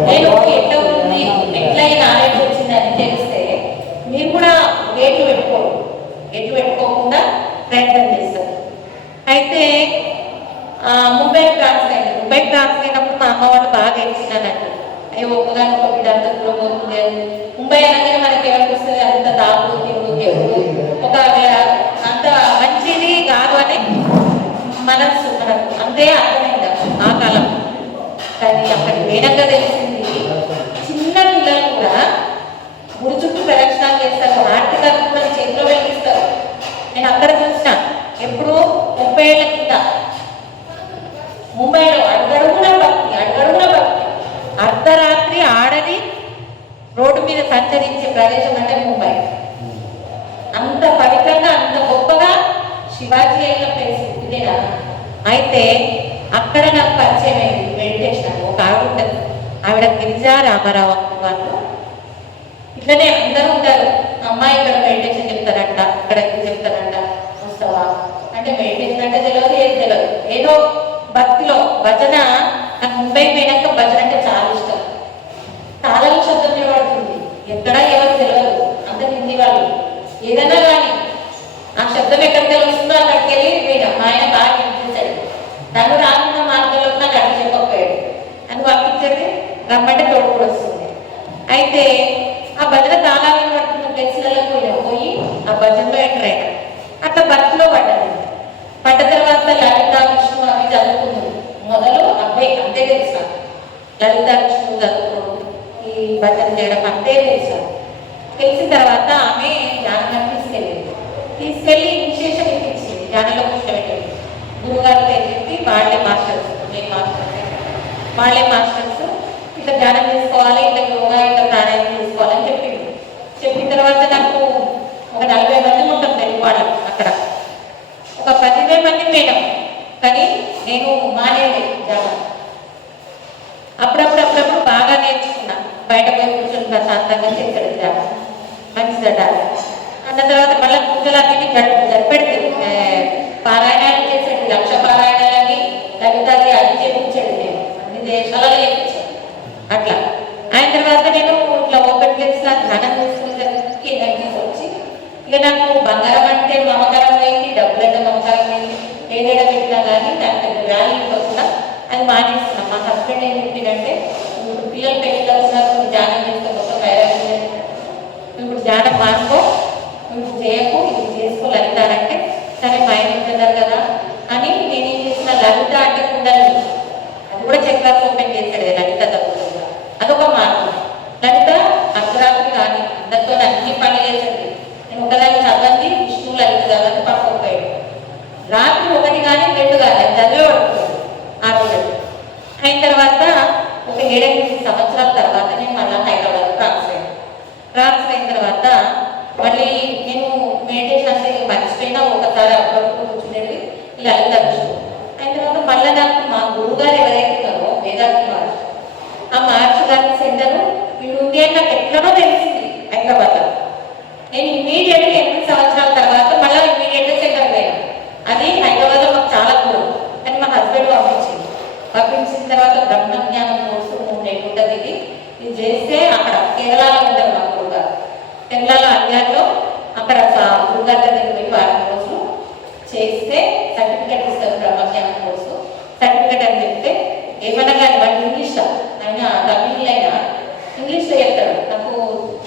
నేను ఎట్లా ఉంది, ఎట్లా నాలెడ్జ్ వచ్చిందని తెలిస్తే మీరు కూడా గేట్లు పెట్టుకోకుండా ప్రయత్నం చేస్తారు. అయితే ముంబైకి ట్రాన్స్ఫర్ అయింది. ముంబైకి ట్రాన్స్ఫర్ అయినప్పుడు మా అమ్మ వాళ్ళు బాగా ఏడ్చినానండి. అయ్యో ఒకదాని ఒక బిడ్డ అంత దూరం అవుతుంది. ముంబై అనగానే మనకి ఏమనిపిస్తుంది, అంత దాపుడు దేవుడు ఒక అంత మంచిది కాదు అని మనసు మనకు అంతే అర్థమైంది ఆ కాలం. కానీ అక్కడి వేడంగా తెలిసింది, చిన్న పిల్లలు కూడా గుడి చుట్టూ ప్రదక్షిణాలు చేస్తారు, ఆర్తిగా మన చేతిలో వెలిగిస్తారు. నేను అక్కడ చూసిన ఎప్పుడు 30 ఏళ్ల కింద ముంబైలో అడుగడుగున భక్తి అర్ధరాత్రి ఆడది రోడ్డు మీద సంచరించే ప్రదేశం అంటే ముంబై. అంత పవిత్రంగా అంత గొప్పగా శివాజీ అయిన ప్లేస్ ఇదేనా. అయితే అక్కడ నాకు పరిచయం అయింది మెడిటేషన్. ఒక ఆవిడ ఉంటుంది, ఆవిడ గిరిజా రామారావు వాళ్ళు. ఇట్లనే అందరూ ఉంటారు, అమ్మాయి ఇక్కడ మెడిటేషన్ చెప్తారంట, ఇక్కడ చెప్తారంట, వస్తావా అంటే మెడిటేషన్ అంటే తెలియదు, ఏది తెలియదు, ఏదో భక్తిలో భజన. నాకు ముంబై పోయినాక భజన అంటే చాలా ఇష్టం. తాళాలు శబ్దం వినబడుతుంది, ఎక్కడ ఎవరు తెలియదు, అంత హిందీ వాళ్ళు. ఏదైనా కానీ ఆ శబ్దం ఎక్కడికి వస్తుందో అక్కడికి వెళ్ళి పోయినా. మా ఆయన బాగా వినిపించాడు, తను రాకుండా మార్గంలో నాకు అక్కడ చెప్పకపోయాడు, అని పంపించేది రమ్మంటే తోడు కూడా వస్తుంది. అయితే ఆ భజన తాళాలు వినబడుతున్న ప్లేస్లలో పోయి ఆ భజనలో ఎంటర్ అయినా. అట్లా భక్తిలో పడ్డ తర్వాత లలిత విష్ణు అవి చదువుకుంది. మొదలు అబ్బాయి అంతే తెలుసా, లలిత విష్ణు చదువుకోవడం, ఈ భజన చేయడం అంతే తెలుసా. తెలిసిన తర్వాత ఆమె ధ్యానం తీసుకెళ్ళి విశేషం ఇప్పించింది, ధ్యానంలో కూర్చోబెట్టింది. గురుగారితో చెప్పి వాళ్ళే మాస్టర్స్ ఇట్లా ధ్యానం చేసుకోవాలి, ఇట్లా యోగా, ఇట్లా ప్రాణాయామం చేసుకోవాలని చెప్పింది. చెప్పిన తర్వాత నాకు ఒక 40 మంది ఉంటాం తెలుగు వాళ్ళం అక్కడ. ఒక 10,000 మంది మేడం, కానీ నేను మానేది ధ్యానం. అప్పుడప్పుడు బాగా నేర్చుకున్నా. బయట పోయి కూర్చొని ప్రశాంతంగా చేశాడు ధ్యానం, మంచిదట. అన్న తర్వాత మళ్ళీ పూజలన్నీ జరిపెడితే పారాయణాలు చేసాడు, 1,00,000 పారాయణాలని లలితాది అది చేయించాడు. నేను అన్ని దేశాలలో చేయించాను అట్లా. ఆయన తర్వాత నేను ఇట్లా ఓపెన్ ప్లేస్ లా ధ్యానం చేసుకునేసరికి ఎనర్జీస్ వచ్చి ఇక నాకు బంగారం అంటే మమకారం అయింది, డబ్బులు అంటే మమకారం అయింది. ఏదైనా పెట్టినా కానీ దాని పెద్ద వాల్యూ వస్తుందా అది మానేస్తున్నాం. మా హస్బెండ్ ఏం చెప్పిందంటే, ఇప్పుడు పిల్లలు పెళ్ళిళ్ళు అవుతున్నారు, నువ్వు ధ్యానం చేస్తే మొత్తం వైరాగ్యం, ఇప్పుడు ధ్యానం మానుకో, నువ్వు చేయకు, ఇది చేసుకోలేదంటే సరే మా ఆయన ఉంటున్నారు కదా అని నేనేం చేసిన లలిత అంటే కుండలి అది కూడా చక్రాలు ఓపెన్ చేశాడు లలిత తగ్గుతుంది. అదొక మార్పు. లలిత అర్ధరాత్రి కానీ అందరితో అన్ని పని చేసింది. నేను ఒకదాన్ని చదవండి, విష్ణు లలిత చదవండి పట్టుకోపోయాడు. రాత్రి 1 కానీ 2 కానీ చదివే పడుతుంది ఆ రోజు. అయిన తర్వాత ఒక 7-8 సంవత్సరాల తర్వాత నేను మళ్ళీ హైదరాబాద్ ట్రాన్స్ఫర్ అయిన తర్వాత మళ్ళీ నేను మెడిటేషన్ అంటే మర్చిపోయినా ఒకసారి అప్పుడప్పుడు లలిత విషయం అయిన తర్వాత మళ్ళీ నాకు మా గురువు గారు ఎవరైతే ఉన్నారో వేదాంతి మహర్షి, ఆ మహర్షి గారి సెంటర్ వీడు ఉంది అని నాకు ఎట్లనో తెలిసింది హైదరాబాద్లో. నేను ఇమీడియట్గా 8 సంవత్సరాల తర్వాత మళ్ళీ ఇమీడియట్గా సెంటర్ పోయాను. అది హైదరాబాద్లో మాకు చాలా దూరం అని మా హస్బెండ్ పంపించిన తర్వాత బ్రహ్మజ్ఞానం కోర్సు 3 నెలలు ఉంటుంది. ఇది చేస్తే అక్కడ కేరళలో ఉంటారు మా గురుగారు, కేరళలో అన్యాల్లో అక్కడ గురుగారి దగ్గరికి పోయి 4 రోజులు చేస్తే సర్టిఫికెట్ ఇస్తారు బ్రహ్మజ్ఞానం కోర్సు. సర్టిఫికెట్ అని చెప్తే ఏమన్నా కానీ వాళ్ళు ఇంగ్లీష్ ఆయన తమిళ అయినా ఇంగ్లీష్లో చెప్తాడు. నాకు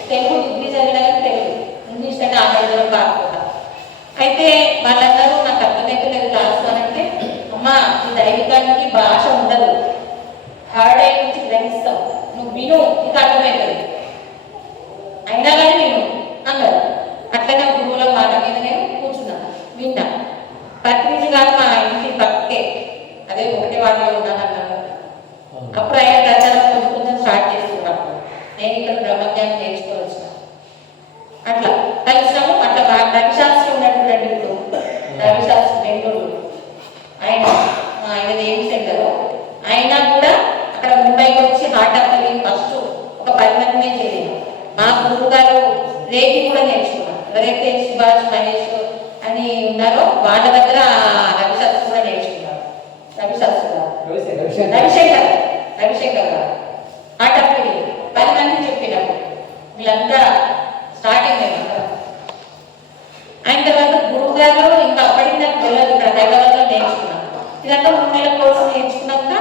తెలుగు డిగ్రీ చదివినా కానీ తెలుగు ఇంగ్లీష్ అంటే ఆడడం కాకుండా అయితే వాళ్ళందరూ నాకు అర్థమైతే లేదు క్లాస్ అంటే అమ్మ ఈ దైవికానికి భాష ఉండదు, థర్డ్ ఐ నుంచి గ్రహిస్తావు, నువ్వు విను నీకు అర్థమవుతుంది, అయినా కానీ విను అన్నారు. అట్లనే గురువుల మాట మీద నేను కూర్చున్నాను, విన్నా. పత్రిజీ గారు మా ఇంటి పక్కే, అదే ఒకటే వాటిలో ఉన్నాను అన్నారు. అప్పుడు ఆయన ప్రచారం కొంచెం కొంచెం స్టార్ట్ చేస్తున్నారు. నేను ఇక్కడ బ్రహ్మజ్ఞానం నేర్చుకోవచ్చు అట్లా కలిసినాము. అట్లా రవిశాస్త్రి ఉన్నటువంటి ఇప్పుడు రవిశాస్త్రి బెంగళూరు ఆయనది ఏం సెంటరు, ఆయన కూడా అక్కడ ముంబైకి వచ్చి హార్ట్ ఆఫ్ లివింగ్ ఫస్ట్ ఒక 10 మందినే చేరాను. మా గురువు గారు రేకి కూడా నేర్చుకున్నాను. ఎవరైతే సుభాష్ మహేష్ అని ఉన్నారో వాళ్ళ దగ్గర రవిశాస్త్రి కూడా నేర్చుకున్నారు. రవిశాస్త్రి గారు రవిశంకర్ గారు హార్ట్ ఆఫ్ లివింగ్ 10 మంది చెప్పినారు. వీళ్ళంతా స్టార్టింగ్ ఆయన తర్వాత గురువు గారు ఇంకా అప్పటికి నాకు తెలియదు, ఇక్కడ హైదరాబాద్లో నేర్చుకున్నాను. ఇదంతా 3 నెలల కోర్సు నేర్చుకున్నాక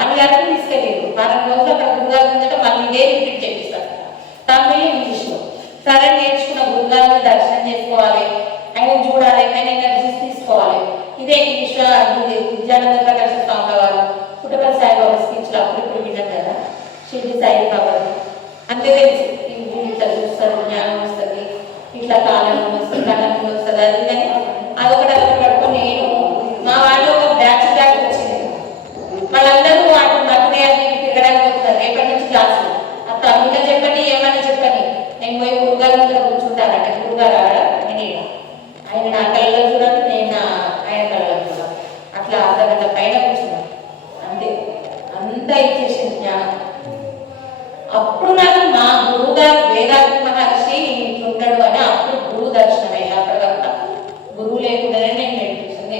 అన్నగారికి తీసుకెళ్ళారు. 4 రోజులు అక్కడ గురుగారు ఉందంటే మళ్ళీ ఇదే రిపీట్ చేపిస్తారు తమిళ ఇంగ్లీష్లో. సరే నేర్చుకున్న గురుగారిని దర్శనం చేసుకోవాలి, ఆయన చూడాలి, ఆయన ఎనర్జీస్ తీసుకోవాలి. ఇదే ఇంగ్లీష్ విద్యానంద ప్రకాశ స్వామి వారు పుట్టపల్లి సాయిబాబా స్పీచ్లో అప్పుడు విన్నాం కదా, షిర్డి సాయిబాబా అంతే తెలుసు. ఇట్లా చూస్తారు, జ్ఞానం వస్తుంది, ఇట్లా కాలం వస్తుంది, కళం వస్తుంది, అది కానీ అదొకటి పట్టుకొని నేను మా వాళ్ళు ఒక బ్యాచ్ వచ్చింది. వాళ్ళందరూ వాటి మధ్య తిరగడానికి వస్తారు. రేపటి నుంచి క్లాసులు అప్పుడు ఇంకా చెప్పని ఏమన్నా చెప్పని నేను పోయి గురుగారు దగ్గర కూర్చుంటానంట. గురుగారు ఆడ నేను ఆయన నా కళ్ళలో చూడాలి, నేను ఆయన కళ్ళలో చూడాలి. అట్లా అర్ధగంట పైన కూర్చున్నాను అంతే. అంతా ఇచ్చేసింది జ్ఞానం. అప్పుడు నాకు మా గురువు గారు వేదాంతి మహర్షి ఇట్లుంటాడు అని అప్పుడు గురువు దర్శనం అయ్యి అప్పటికప్పుడు గురువు లేకుండానే నేను మెడిటేషన్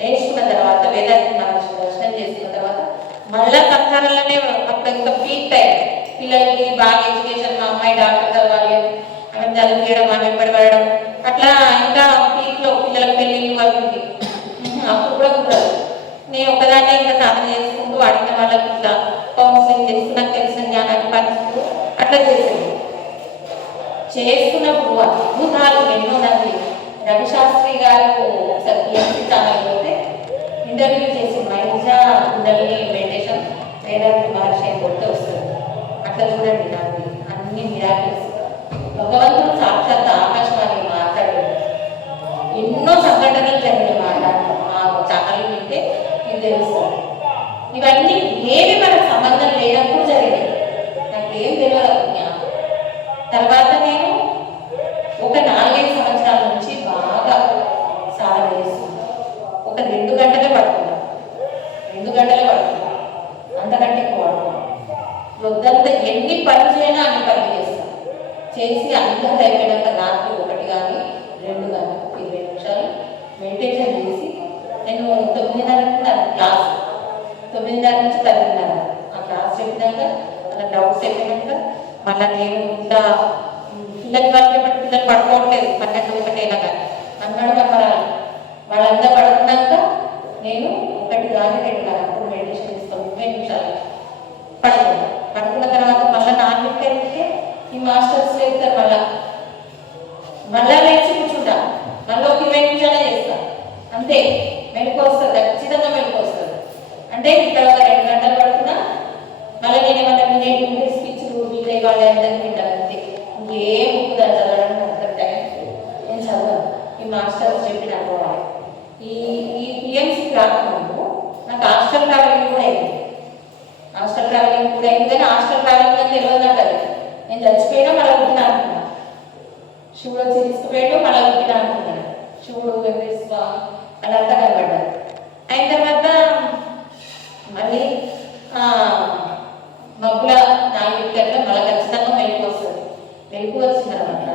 నేర్చుకున్న తర్వాత వేదాంతి మహర్షి దర్శనం చేసుకున్న తర్వాత మళ్ళా సంసారంలోనే అప్పుడు ఇంకా పీక్ టైం. పిల్లలకి బాగా ఎడ్యుకేషన్, మా అమ్మాయి డాక్టర్ చదవాలి, ఆమె చదివేయడం, ఆమె పడడం అట్లా ఇంకా పీక్లో పిల్లలకు పెళ్ళిళ్ళు వాళ్ళు అప్పుడు కూడా కుదరదు. నేను ఒక్కదాన్నే ఇంకా సాధన చేసుకుంటూ అడిగిన వాళ్ళకి ఇట్లా కౌన్సిలింగ్ చేస్తూ నాకు తెలిసిన జ్ఞానాన్ని పంచుతూ అట్లా చేస్తున్నప్పుడు అద్భుతాలు ఎన్నో నది. రవిశాస్త్రి గారు ఒకసారి పిఎంసీ ఛానల్ పోతే ఇంటర్వ్యూ చేసి మైజా కుండలిని మెడిటేషన్ వేదాంతి మహర్షి కొట్టే వస్తుంది. అట్లా చూడండి నాకు అన్ని మిరాకిల్స్. భగవంతుడు సాక్షాత్ ఆకాశవాణి మాట్లాడాడు. ఎన్నో సంఘటనలు జరిగిన మాట్లాడతాం మా ఛానల్ వింటే మీకు తెలుస్తుంది. ఇవన్నీ ఏమి మనకు సంబంధం లేనప్పుడు జరిగాయి. నాకు ఏం తెలియదు జ్ఞానం. తర్వాత నేను ఒక 4-5 సంవత్సరాల నుంచి బాగా సాధన చేస్తున్నాను. ఒక 2 గంటలే పడుతున్నాను, 2 గంటలే పడుతున్నాను, అంతకంటే ఎక్కువ పడుతున్నాను. వద్దంతా ఎన్ని పనులు చేయనా అన్ని పనులు చేస్తాను. చేసి అంతా అయిపోయినాక రాత్రి 1 కానీ 2 కానీ 20 నిమిషాలు మెడిటేషన్ చేసి నేను 9:30 క్లాస్, 9:30 నుంచి 10:30 ఆ క్లాస్ చెప్పినాక అలా డౌట్స్ చెప్పినాక మళ్ళీ నేను ఇంకా పిల్లలు పిల్లలు పడుకోవట్లేదు 12-1 కానీ అన్నాడు కమ్మరాలి వాళ్ళంతా పడుకున్నాక నేను 1 కానీ 2 కానీ అప్పుడు మెడిటేషన్ చేస్తాను. 30 నిమిషాలు పడుకున్న తర్వాత మళ్ళీ 4:30కే ఈ మాస్టర్స్ లేపుతారు. మళ్ళా లేచి కూర్చుంటా, మళ్ళీ ఒక 20 నిమిషాలే చేస్తాను అంతే. మెలకు వస్తుంది, ఖచ్చితంగా మెలకు వస్తుంది. అంటే ఇక్కడ ఒక 2 గంటలు పడుతున్నా మళ్ళీ నేను ఏమన్నా స్పీచ్లు వీళ్ళే వాళ్ళు అందరినీ వింటాను అంతే. ఇంకేం బుక్ చదవడానికి అంత టైం నేను చదవను. ఈ మాస్టర్స్ చెప్పిన అనుభవాలు. ఈ పిఎంసీకి రాకముందు నాకు హాస్టల్ ట్రావెలింగ్ కూడా అయింది. హాస్టల్ ట్రావెలింగ్ కూడా అయింది కానీ హాస్టల్ ట్రావెలింగ్ అని తెలియదు నాకు. అది నేను చచ్చిపోయినా మళ్ళీ పుట్టిన అనుకున్నాను. శివుడు వచ్చి తీసుకుపోయాడు, మళ్ళీ పుట్టిన అనుకున్నాను. శివుడు వెంకటేశ్వర స్వామి వాళ్ళంతా కనబడ్డారు. అయిన తర్వాత మళ్ళీ మబ్బుల 4 గంటల మళ్ళీ ఖచ్చితంగా మెలకు వస్తుంది. మెలకు వచ్చిన తర్వాత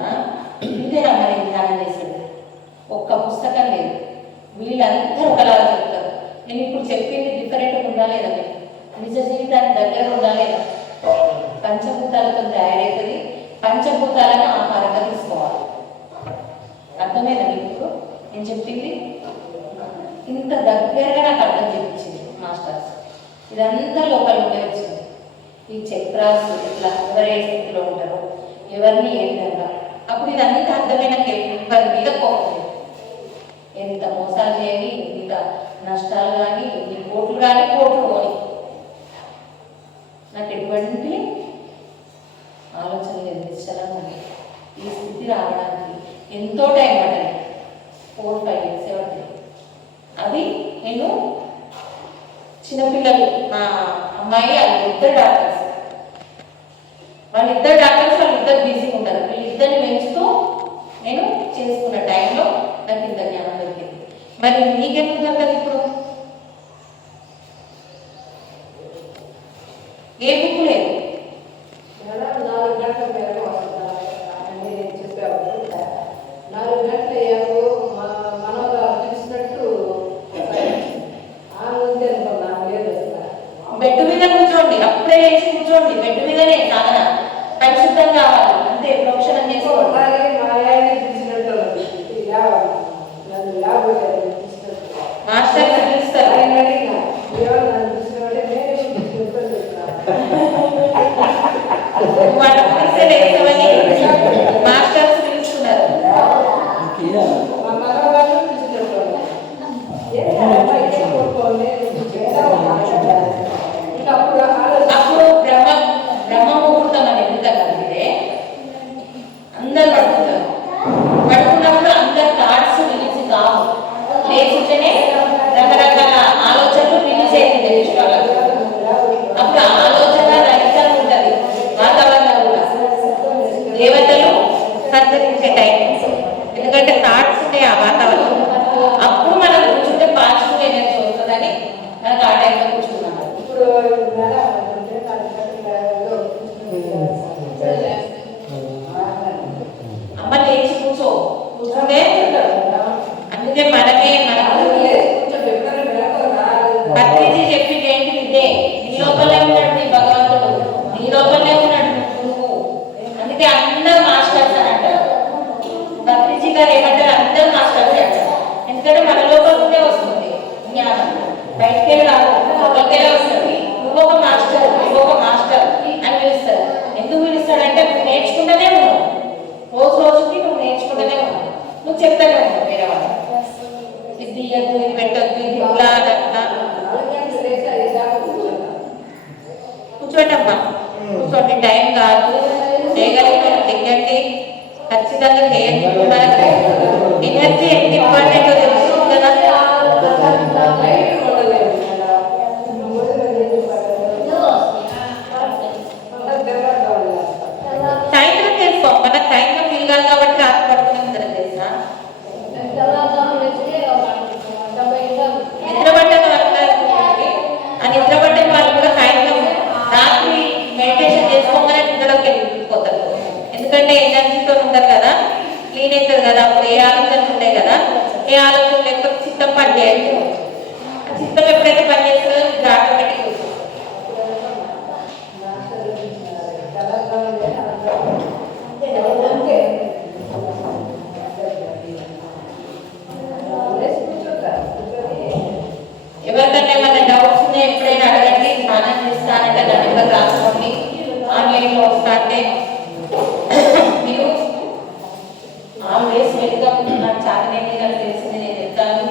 ఇంతేనా మరి ధ్యానం చేసేది, ఒక్క పుస్తకం లేదు, వీళ్ళందరూ ఒకలాగా చెప్తారు. నేను ఇప్పుడు చెప్పింది డిఫరెంట్గా ఉందా లేదా, నిజ జీవితానికి దగ్గర ఉందా లేదా, పంచభూతాలతో తయారవుతుంది, పంచభూతాలను ఆహారంగా తీసుకోవాలి. అర్థమైనా మీకు నేను చెప్పింది? ఇంత దగ్గరగా నాకు అర్థం చేయించింది మాస్టర్స్. ఇదంతా లోపల ఉండే వచ్చింది. ఈ చక్రాస్ ఇట్లా ఎవరే స్థితిలో ఉంటారో, ఎవరిని ఏ విధంగా, అప్పుడు ఇదంతా అర్థమైన ఎవరి మీద కోపం, ఎంత మోసాలు చేయని, ఎంత నష్టాలు కానీ, ఎన్ని కోట్లు కానీ, కోట్లు కొని నాకు ఎటువంటి ఆలోచన లేదు. నిశ్చలంగా ఈ స్థితి రావడానికి ఎంతో టైం పడ్డది, 4-5 years పడ్డది. అది నేను చిన్నపిల్లలు, మా అమ్మాయి వాళ్ళిద్దరు డాక్టర్స్, వాళ్ళిద్దరు బిజీగా ఉంటారు. వీళ్ళిద్దరిని పెంచుతూ నేను చేసుకున్న టైంలో నాకు ఇంత జ్ఞానం దొరికింది. మరి నీకెందుకు దొరకదు ఇప్పుడు? ఏ బుక్ లేదు. 4 గంటల మేరకు నేను చెప్పాను. 4 గంటలు అయ్యాకు మనోరాలు తెలిసినట్టు ఆనందే అనుకున్నాను. లేదు అసలు బెడ్ మీద కూర్చోండి, అప్పుడే లేచి కూర్చోండి, బెడ్ మీదనే సాధన, పరిశుద్ధం కావాలి అంతే, ప్రోక్షణం చేసుకోవాలి. మా ఆయన తెలిసినట్టు మాస్టర్ పిలుస్తారు. వాళ్ళ పిలిస్తే లేస్తామని మాస్టర్స్ పిలుస్తున్నారు. అప్పుడు బ్రహ్మ ముహూర్తం అని ఎందుకంటే అందరు పడుకుంటారు. పడుకున్నప్పుడు అందరు థాట్స్ రిలీజ్ కావు, లేచుంటేనే రకరకాల ఆలోచనలు రిలీజ్ అవుతుంది విషయాలు. అప్పుడు ఆలోచన రహితంగా ఉంటుంది వాతావరణం కూడా, దేవతలు సంచరించే టైం. ఎందుకంటే థాట్స్ ఉంటాయి ఆ వాతావరణం. అప్పుడు మనం కూర్చుంటే పాజిటివ్ ఎనర్జీ వస్తుందని మనకు ఆ టైంలో కూర్చున్నాం. ఇప్పుడు అమ్మ లేచి కూర్చుంటే అందుకే మనమే పత్రిజీ చెప్పింది ఏంటి ఇదే, నీ లోపలే ఉన్నాడు నీ భగవంతుడు, నీ లోపలే ఉన్నాడు గురువు. అందుకే అందరూ మాస్టర్స్ అని అంటారు. పత్రిజీ గారు ఏమంటారు, అందరూ మాస్టర్స్ అంటారు. ఎందుకంటే మన లోపల ఉండే వస్తుంది జ్ఞానం, బయటకే రాదు, లోపలికే వస్తుంది. నువ్వు ఒక మాస్టర్ అని పిలుస్తారు. ఎందుకు పిలుస్తాడంటే నువ్వు నేర్చుకుంటూనే ఉన్నావు, రోజుకి నువ్వు నేర్చుకుంటూనే ఉన్నావు, నువ్వు చెప్తానే ఉన్నావు వేరే వాళ్ళు, ఇది ఇయ్యద్దు, ఇది పెట్టద్దు, ఇది ఇలా అట్లా. కూర్చోండమ్మా, కూర్చోండి, టైం కాదు, చేయగలిగిన చెయ్యండి, ఖచ్చితంగా చేయండి. మనకు ఎనర్జీ ఎంత ఇంపార్టెంటో తెలుస్తుంది కదా. సాయంత్రం చేసుకో, మనకు సాయంత్రం ఫీల్ కాదు కాబట్టి రాత్రి పడుకునే ముందర చేస్తా. నిద్రపడ్డని వాళ్ళు, ఆ నిద్రపడ్డని వాళ్ళు కూడా సాయంత్రం రాత్రి మెడిటేషన్ చేసుకోగానే నిద్రలోకి వెళ్ళిపోతారు. ఎందుకంటే ఎనర్జీతో ఉంటారు కదా, క్లీన్ అవుతుంది కదా, అప్పుడు ఏ ఆలోచనలు ఉంటాయి కదా, ఏ ఆలోచన లేకపోతే చిత్తం పని చేయాలి. చిత్తం ఎప్పుడైతే పని చేస్తుందో ఇది ఆటోమేటిక్ ఎవరికైనా ఏమైనా డౌట్స్ ఉన్నాయి ఎప్పుడైనా అడగండి. స్నానం చేస్తానంటే దాని దగ్గర రాసుకోండి. ఆన్లైన్లో వస్తా అంటే మీరు ఆల్వేస్ వెల్కమ్. నాకు చాలా నేను తెలిసింది నేను చెప్తాను.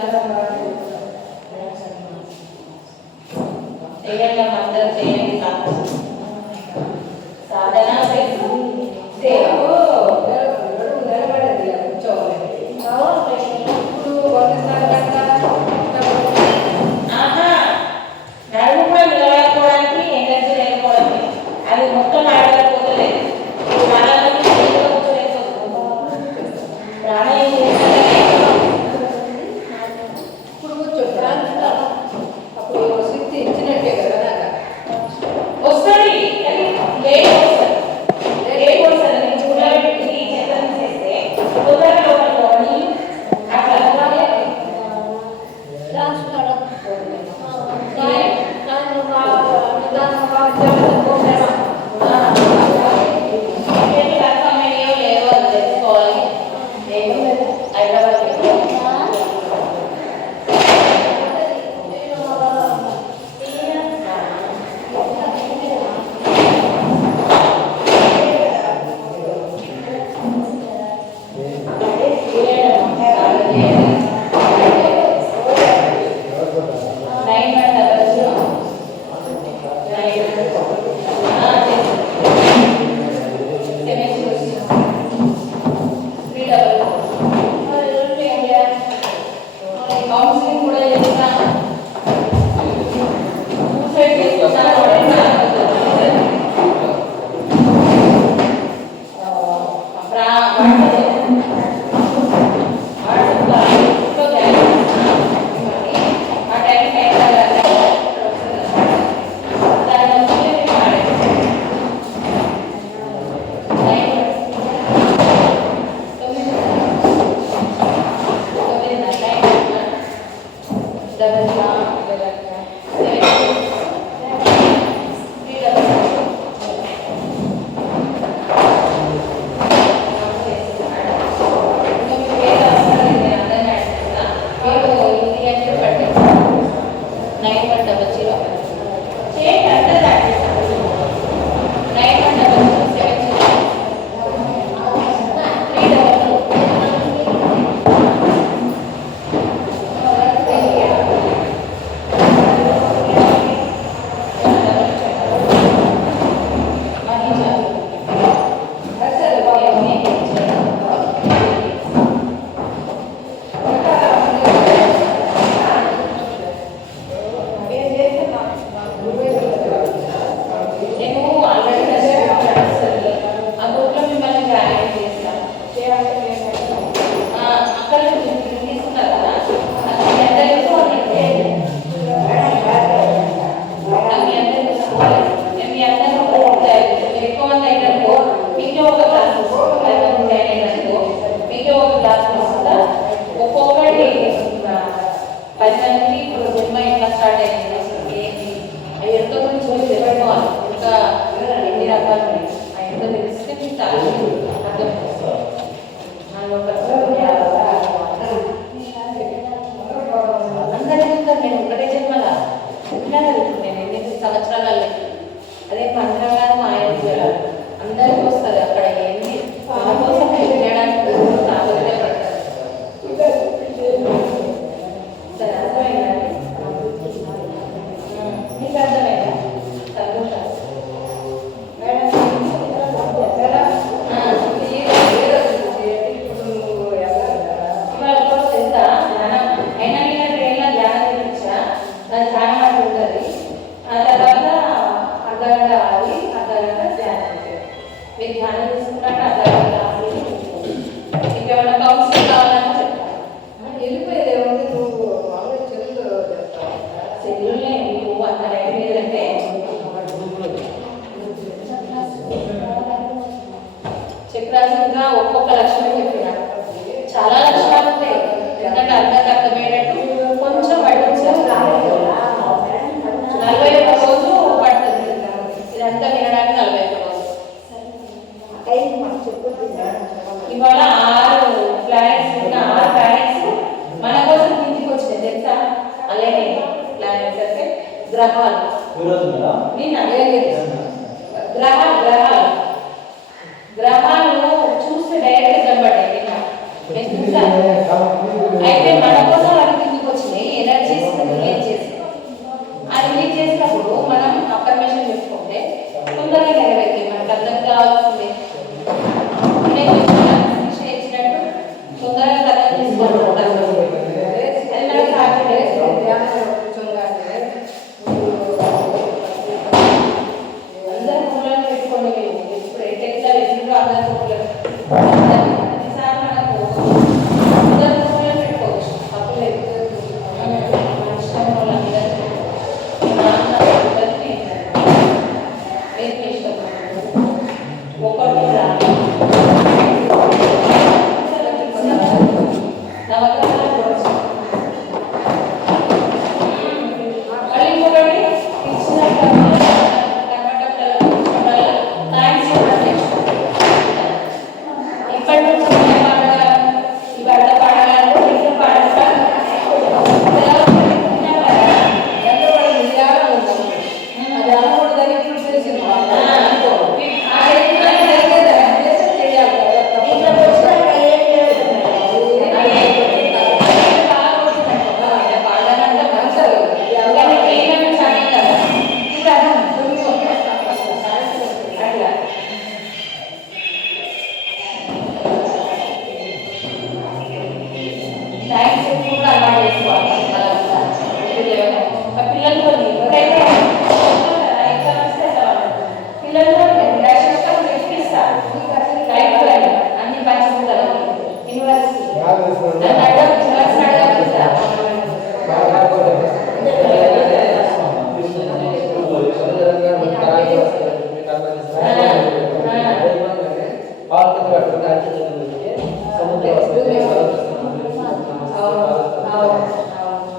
చేయండి, అందరూ చేయండి. సాధన నడుము కూడా నిలబడుకోవడానికి ఎనర్జీ లేకపోవడానికి అది మొత్తం ఆడలేకపోతలేదు. ప్రాణాయామం కూర్చోలేకపోతుంది. ప్రాణాయామం చేస్తే అదే పంచగారు మాయలు అందరికీ వస్తుంది అక్కడ ఏంటి మన కోసం చేయడానికి తాగుతే పడతారు. సరే అర్థమైందండి మీకు అర్థమైందా? సంతోషం ఇవాళ కూడా తెలుసా ధ్యానం అయినా నేను ట్రైన్లో ధ్యానం చేయించా దాని ధ్యానం అట్లా ఉంటుంది. ఆ తర్వాత అర్ధగంట ఆగి అర్ధగంట ధ్యానం చేయాలి. మీరు ధ్యానం చేసుకుంటాక అర్ధగంట ఆగి ఇంకేమైనా కౌన్సిలింగ్ కావాలని చెప్తాను. వెళ్ళిపోయేది ఏముంది నువ్వు మామూలు చెల్లు చెప్తావు సెల్లులే మీకు అంత రైట్ లేదంటే చక్రాసంగా ఒక్కొక్క లక్షణం చెప్పినాడు. చాలా లక్షణాలు ఉంటాయి. ఎందుకంటే అందరికి అర్థమయ్యేటట్టు కొంచెం పట్టించారు. 41 రోజు పడుతుంది. ఇదంతా వినడానికి 41 రోజు. ఇవాళ 6 ప్లానెట్స్ ఉన్న 6 ప్లానెట్స్ మన కోసం కిందికి వచ్చినాయి తెలుసా? అలాగే ప్లానెట్స్ అంటే గ్రహాలు. నిన్న గ్రహాలు చూస్తే డైరెక్ట్ కనబడ్డాయి. నిన్న చూసాను. అయితే మన కోసం అవి కిందికి వచ్చినాయి. ఎనర్జీస్ రిలీజ్ చేసి ఆ రిలీజ్ చేసినప్పుడు మనం అఫర్మేషన్ చెప్పుకుంటే తొందరగా నెరవేరుతుంది. మనకు అర్థం కావాల్సింది ఇచ్చినట్టు తొందరగా అర్థం చేసుకోవాలి. అది మనకు సాధ్యమే. అందరూ మూలను పెట్టుకోండి. మీరు ఇప్పుడు ఎట్లా వెళ్తుందో అందరూ మూలను ప్రతిసారి మనకు అందరూ మూలను పెట్టుకోవచ్చు. తప్పలేదు. మన ఇష్టం వాళ్ళందరూ ఒకటి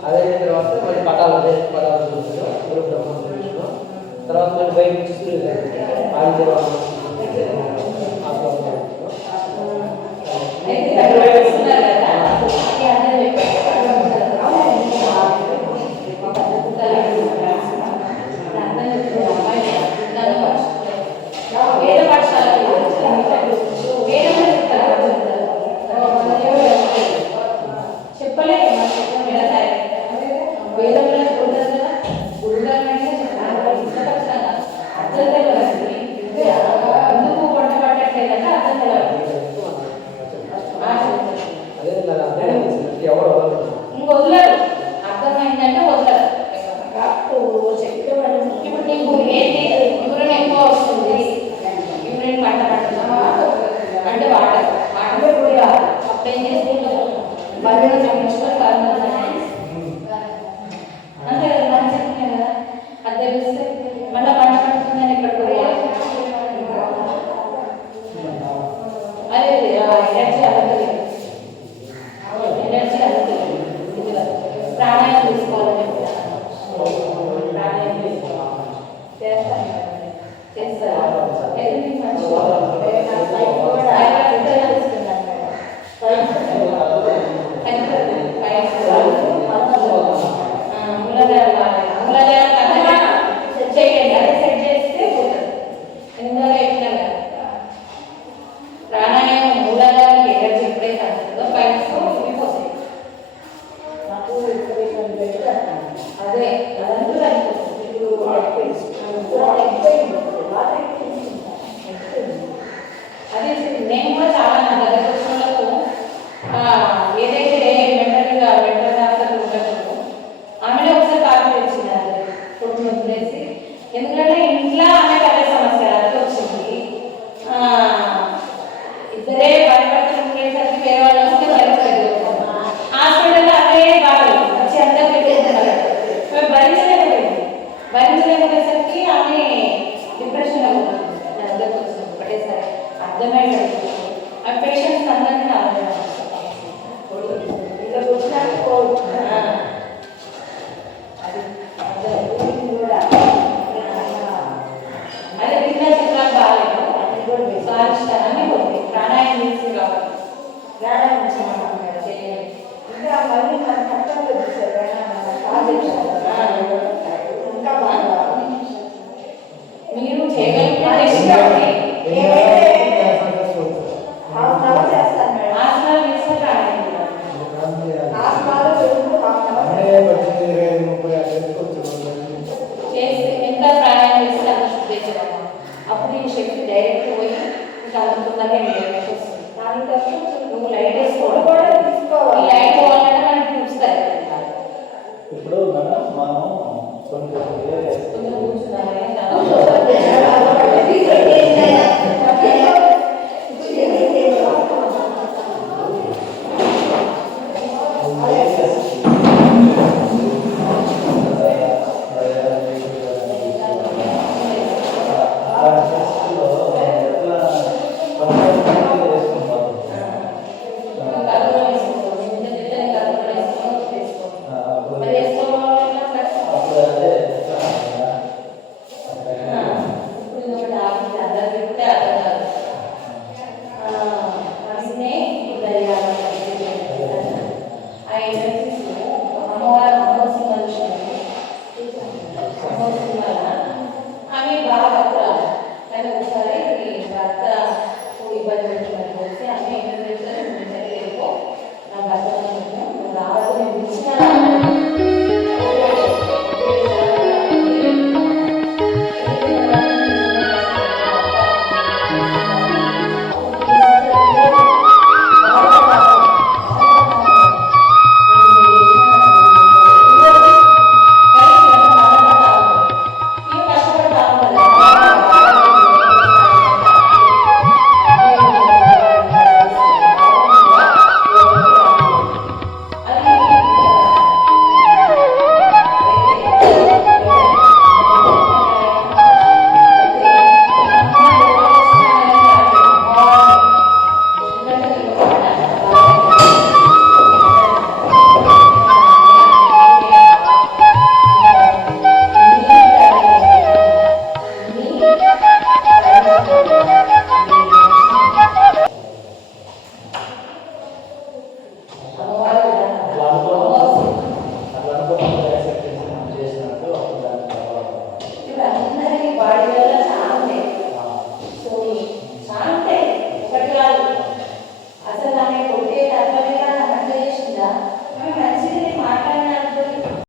అదే తర్వాత అదే పదార్థం చూస్తాను గురు బ్రహ్మ విష్ణు తర్వాత నేను బయట నుంచి ఆయుధ అయితే ఇక్కడ వస్తున్నారు కదా ఈ అందరూ వేద పాఠశాల చెప్పలేదు వేదంలో చూడదు కదా గురుగారు అర్థం తెలియదు ఎందుకు వంట పట్టట్లేదంటే అర్థం తెలియదు ఎవరు ఇంక వదలరు అర్థమైందంటే వదలరు ఇప్పుడు నీకు ఏంటి యూరిన్ ఎక్కువ వస్తుంది యూరిన్ పంట పడుతుందా అంటే వాటర్ వాటర్ కూడా అప్పుడు ఏం చేసుకుంటారు బరువులు తగ్గించుకొని కలుగుతుంది అంతే కదా మనం చెప్తున్నాం కదా అది తెలిస్తే మళ్ళీ పంట పడుతుందని ఇక్కడ అదే ఎనర్జీ అందుతుంది ఎనర్జీ అందుతుంది ప్రాణాయామం తీసుకోవాలని చెప్తాను ప్రాణాయామం తీసుకోవాలి చేస్తారు చేయండి అదే సెట్ చేస్తే పోతుంది ఎందుకంటే ఎట్లా ప్రాణాయామం మూలాధారానికి ఎనర్జీ ఎప్పుడైతే అందుతుందో పైన పోతాయి అదే అదంతా అదే నేను కూడా చాలా నా దగ్గర వచ్చిన వాళ్ళకు ఏదైతే మెంటల్ డాక్టర్ ఉంటారో ఆమెనే ఒకసారి కాపీ వచ్చింది కొడుకుని వదిలేసి ఎందుకంటే ఇంట్లో ఆమెకు అదే సమస్య అదే వచ్చింది ఇద్దరే భయపడుతూ ఉండేసరికి వేరే వాళ్ళు వస్తే భయపడలేదు హాస్పిటల్లో అదే బాగా వచ్చి అంతా పెట్టేస్తున్నారు మేము భరించలేకపోయేసరికి ఆమె డిప్రెషన్లో ఉంటుంది నా దగ్గరకు వచ్చింది ఒకటేసారి అర్థమయ్యేది ఆ పేషెంట్స్ అందరినీ రాలేదు అదే విన్నా చిత్రాలు బాగాలేదు సాధిస్తానని పోతుంది ప్రాణాయామం చేసి రావాలి ఇంకా మళ్ళీ మన కష్టంలో చూసారు ఇంకా బాగా మీరు చేయగలిగితే చేస్తాను మేడం ఆసనాలు వేస్తే ప్రాణాయామం ఆత్మాలు చేస్తే ఎంత ప్రాణాయామం చేస్తే అంత శుద్ధి చేయడం అప్పుడు ఈ శక్తి డైరెక్ట్ పోయి ఇంకా అనుకుందానే వస్తుంది దానికోసం నువ్వు లైట్ వేసుకోవడం కూడా తీసుకోవాలి లైట్ పోవాలంటే మనకి చూస్తారు ఇప్పుడు మేడం మనం కొంచెం ఆమె బాగా భర్త కానీ ఒకసారి భర్త ఇబ్బంది పెట్టుకుని వచ్చి ఆమె ఏం చేస్తారు నా భర్త రావాలి నేను ఇచ్చిన